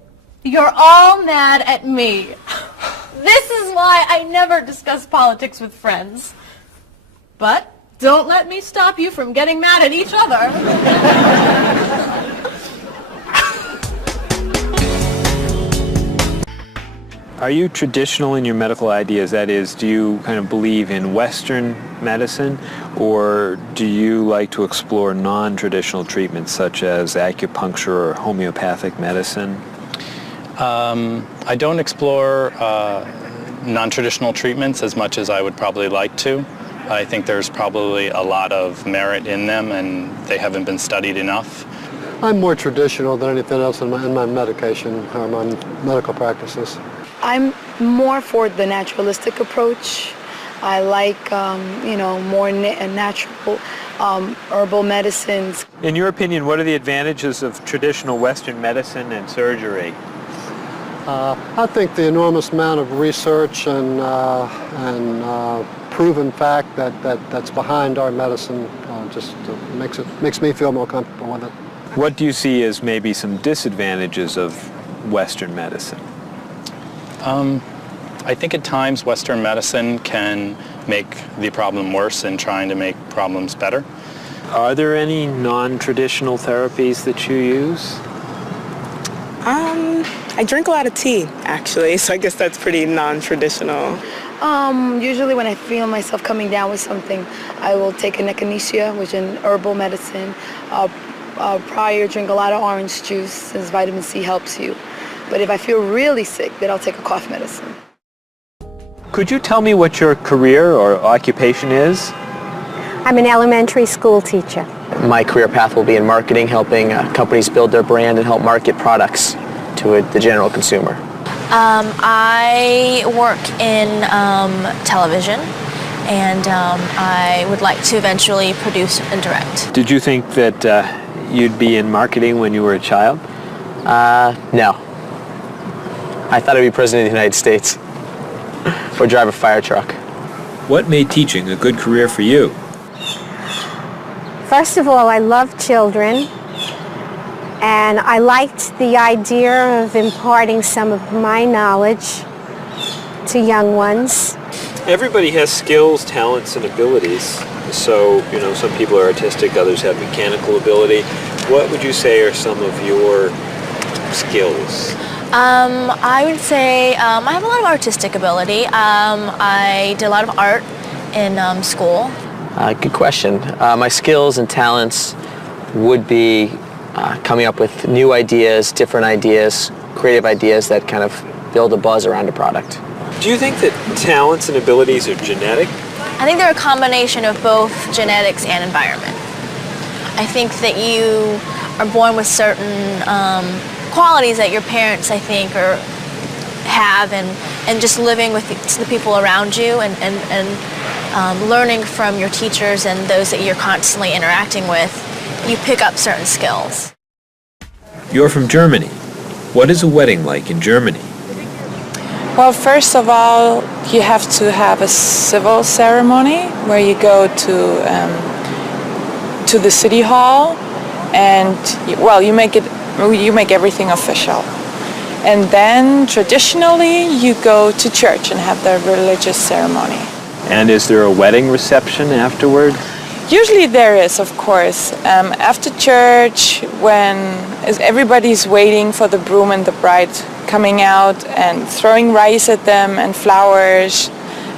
You're all mad at me. This is why I never discuss politics with friends. But don't let me stop you from getting mad at each other. Are you traditional in your medical ideas? That is, do you kind of believe in Western medicine, or do you like to explore non-traditional treatments such as acupuncture or homeopathic medicine? I don't explore non-traditional treatments as much as I would probably like to. I think there's probably a lot of merit in them, and they haven't been studied enough. I'm more traditional than anything else in my medication or my medical practices. I'm more for the naturalistic approach. I like, more natural herbal medicines. In your opinion, what are the advantages of traditional Western medicine and surgery? I think the enormous amount of research and proven fact that's behind our medicine just makes me feel more comfortable with it. What do you see as maybe some disadvantages of Western medicine? I think at times Western medicine can make the problem worse in trying to make problems better. Are there any non-traditional therapies that you use? I drink a lot of tea, actually, so I guess that's pretty non-traditional. Usually when I feel myself coming down with something, I will take an echinacea, which is an herbal medicine. Prior, drink a lot of orange juice, since vitamin C helps you. But if I feel really sick, then I'll take a cough medicine. Could you tell me what your career or occupation is? I'm an elementary school teacher. My career path will be in marketing, helping companies build their brand and help market products to the general consumer. I work in television, and I would like to eventually produce and direct. Did you think that you'd be in marketing when you were a child? No. I thought I'd be president of the United States or drive a fire truck. What made teaching a good career for you? First of all, I love children, and I liked the idea of imparting some of my knowledge to young ones. Everybody has skills, talents, and abilities. So, some people are artistic, others have mechanical ability. What would you say are some of your skills? I would say I have a lot of artistic ability. I did a lot of art in school. Good question. My skills and talents would be coming up with new ideas, different ideas, creative ideas that kind of build a buzz around a product. Do you think that talents and abilities are genetic? I think they're a combination of both genetics and environment. I think that you are born with certain qualities that your parents, I think, have, and just living with the people around you and learning from your teachers and those that you're constantly interacting with, you pick up certain skills. You're from Germany. What is a wedding like in Germany? Well, first of all, you have to have a civil ceremony where you go to the city hall, and you make everything official. And then traditionally you go to church and have the religious ceremony. And is there a wedding reception afterward? Usually there is, of course. After church, when everybody's waiting for the groom and the bride coming out and throwing rice at them and flowers,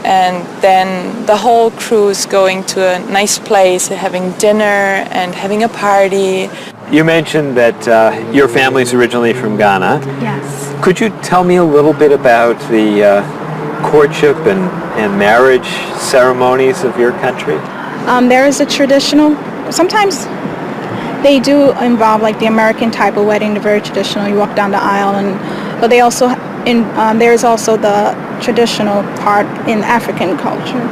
and then the whole crew is going to a nice place, having dinner and having a party. You mentioned that your family's originally from Ghana. Yes. Could you tell me a little bit about the courtship and marriage ceremonies of your country? There is a traditional, sometimes they do involve like the American type of wedding, the very traditional, you walk down the aisle, but they also, there's also the traditional part in African culture.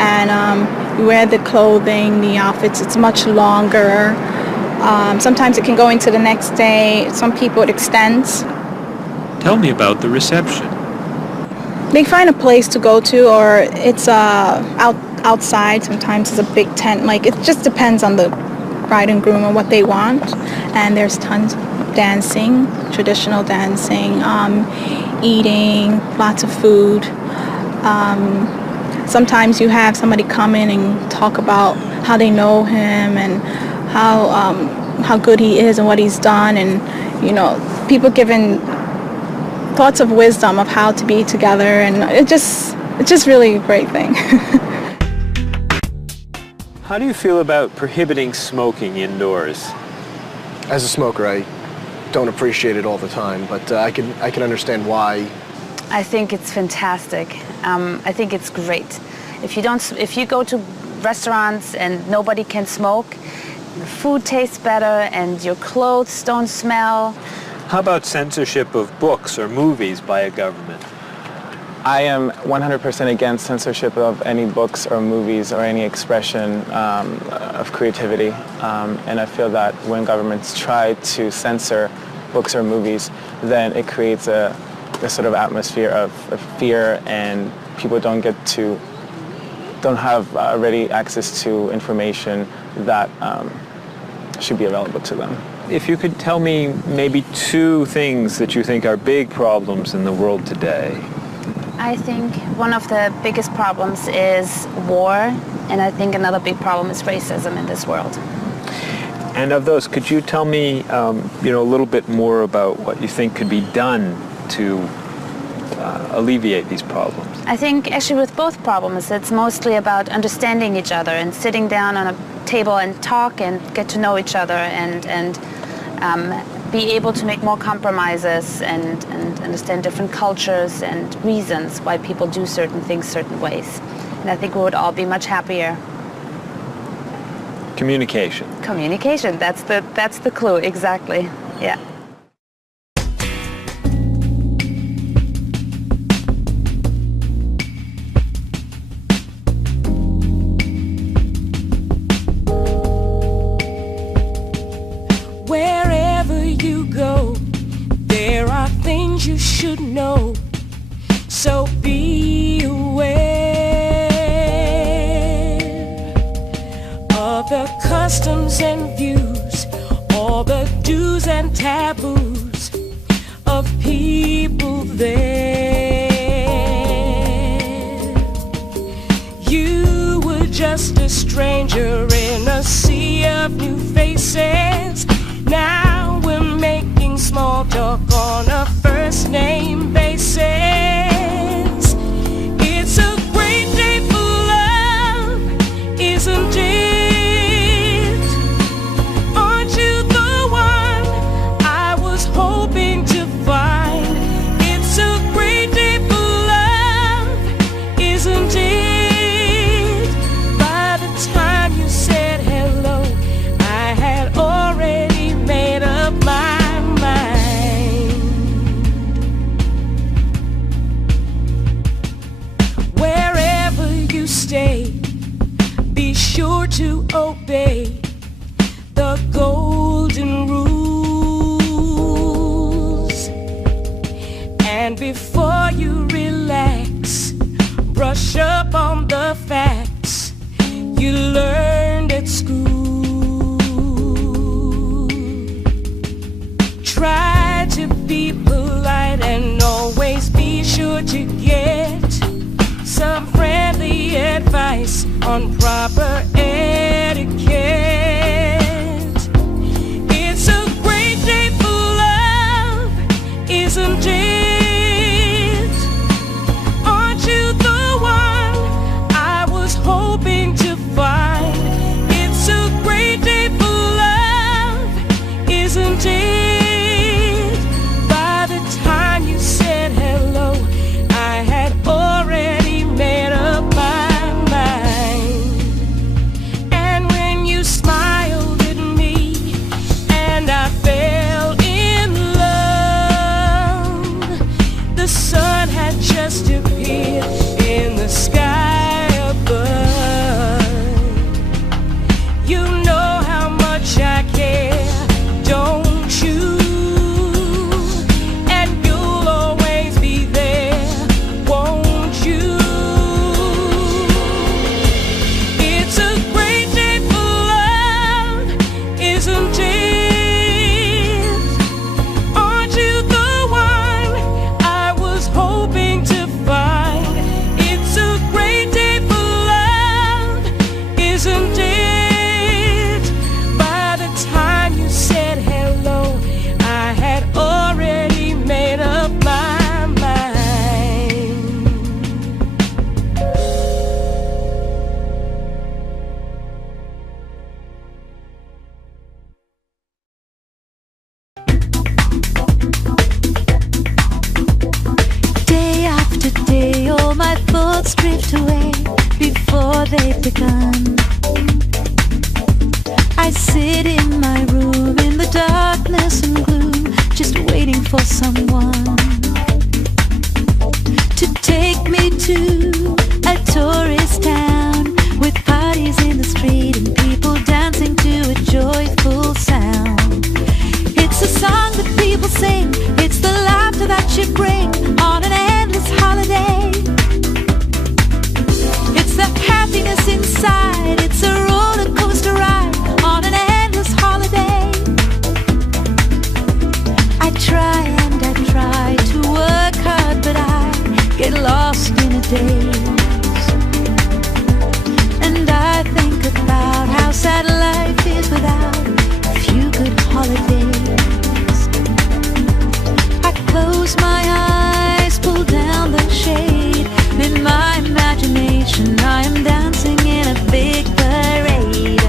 And You wear the clothing, the outfits, it's much longer. Sometimes it can go into the next day. Some people it extends. Tell me about the reception. They find a place to go to, or it's outside. Sometimes it's a big tent. Like, it just depends on the bride and groom and what they want. And there's tons of dancing, traditional dancing, eating, lots of food. Sometimes you have somebody come in and talk about how they know him and how good he is and what he's done, and people giving thoughts of wisdom of how to be together, and it's just really a great thing. How do you feel about prohibiting smoking indoors? As a smoker, I don't appreciate it all the time, but I can understand why. I think it's fantastic. I think it's great. If you go to restaurants and nobody can smoke, the food tastes better and your clothes don't smell. How about censorship of books or movies by a government? I am 100% against censorship of any books or movies or any expression of creativity. And I feel that when governments try to censor books or movies, then it creates a sort of atmosphere of fear, and people don't have ready access to information that should be available to them. If you could tell me maybe 2 things that you think are big problems in the world today. I think one of the biggest problems is war, and I think another big problem is racism in this world. And of those, could you tell me a little bit more about what you think could be done to alleviate these problems? I think actually with both problems, it's mostly about understanding each other and sitting down on a table and talk and get to know each other and be able to make more compromises and understand different cultures and reasons why people do certain things certain ways. And I think we would all be much happier. Communication. Communication, that's the clue, exactly, yeah. Wherever you go, there are things you should know, so be aware of the customs and views, all the do's and taboos of people there. You were just a stranger in a sea of new faces. Now we're making small talk on a first name basis. It's a great day for love, isn't it? Aren't you the one I was hoping to find? It's a great day for love, isn't it? By the time you said hello, I had already made up my mind. Wherever you stay, be sure to obey the golden rules. And before you relax, brush up on the facts you learned at school. Try to be polite and always be sure to get some friendly advice on proper etiquette. It's a great day for love, isn't it? Aren't you the one I was hoping to find? It's a great day for love, isn't it? By the time you said hello, I had already made up my mind. away before they've begun. I sit in my room in the darkness and gloom, just waiting for someone to take me to a tourist town with parties in the street and people dancing to a joyful sound. It's a song that people sing, it's the laughter that you bring on an endless holiday. It's the happiness inside, it's a roller coaster ride on an endless holiday. I try and I try to work hard, but I get lost in a daze. And I think about how sad life is without a few good holidays. I close my eyes, pull down the shade, and in my imagination I am dancing in a big parade.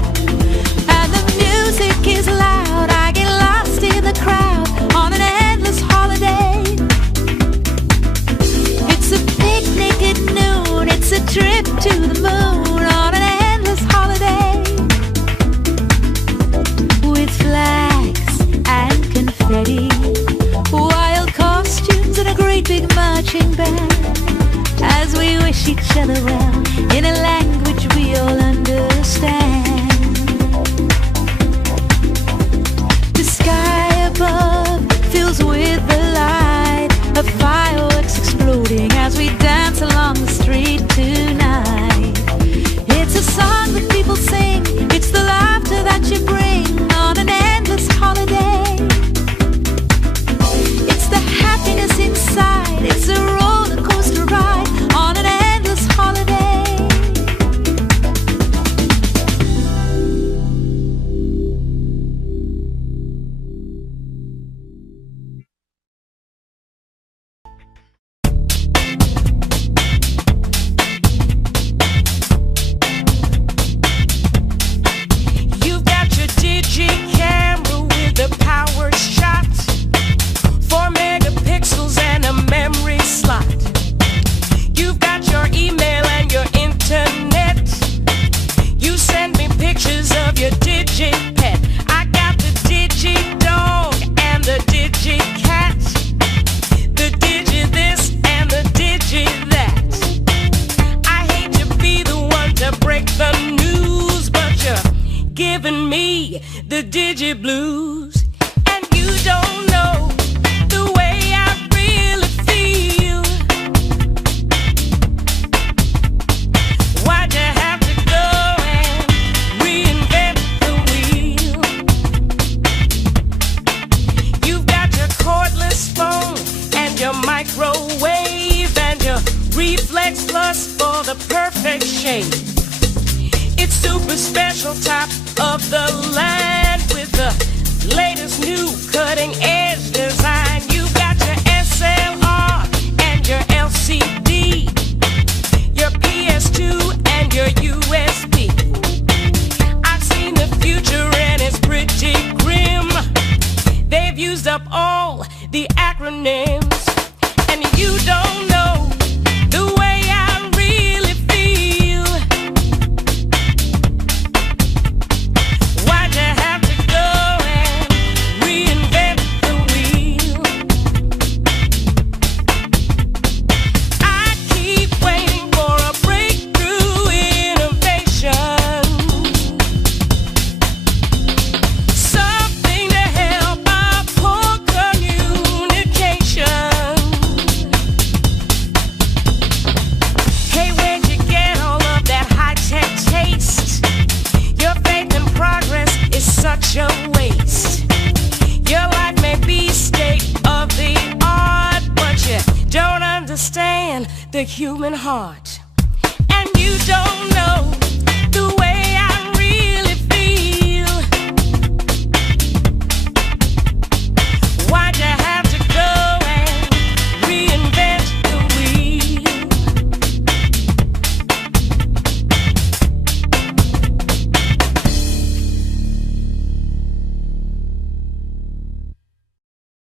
And the music is loud, I get lost in the crowd on an endless holiday. It's a picnic at noon, it's a trip to the moon on an endless holiday. With flags and confetti, wild costumes and a great big marching band, as we wish each other well in a language we all understand. The sky above fills with the light of fireworks exploding as we dance along the street tonight. It's a song that people sing, it's the laughter that you bring on an endless holiday. It's the happiness inside, it's a roller coaster ride on an endless holiday. You've got your digi camera with a power shot, 4 megapixels and a memory slot. You've got your email and your internet. You send me pictures of your digi pet. I got the digi dog and the digi cat, the digi this and the digi that. I hate to be the one to break the news, but you're giving me the digi blues. And you don't know the way I really feel. Why'd you have to go and reinvent the wheel? You've got your cordless phone and your microwave and your Reflex Plus for the perfect shape. It's super special, top of the line with the latest new cutting edge design. You got your SLR and your LCD, your PS2 and your USB. I've seen the future and it's pretty grim. They've used up all the acronyms, and you don't know the way I really feel. Why'd you have to go and reinvent the wheel? I keep waiting for a breakthrough innovation, something to help our poor communication. Hey, where'd you get all of that high-tech taste? Your faith in progress is such a waste. Your life may be state of the art, but you don't understand the human heart. And you don't know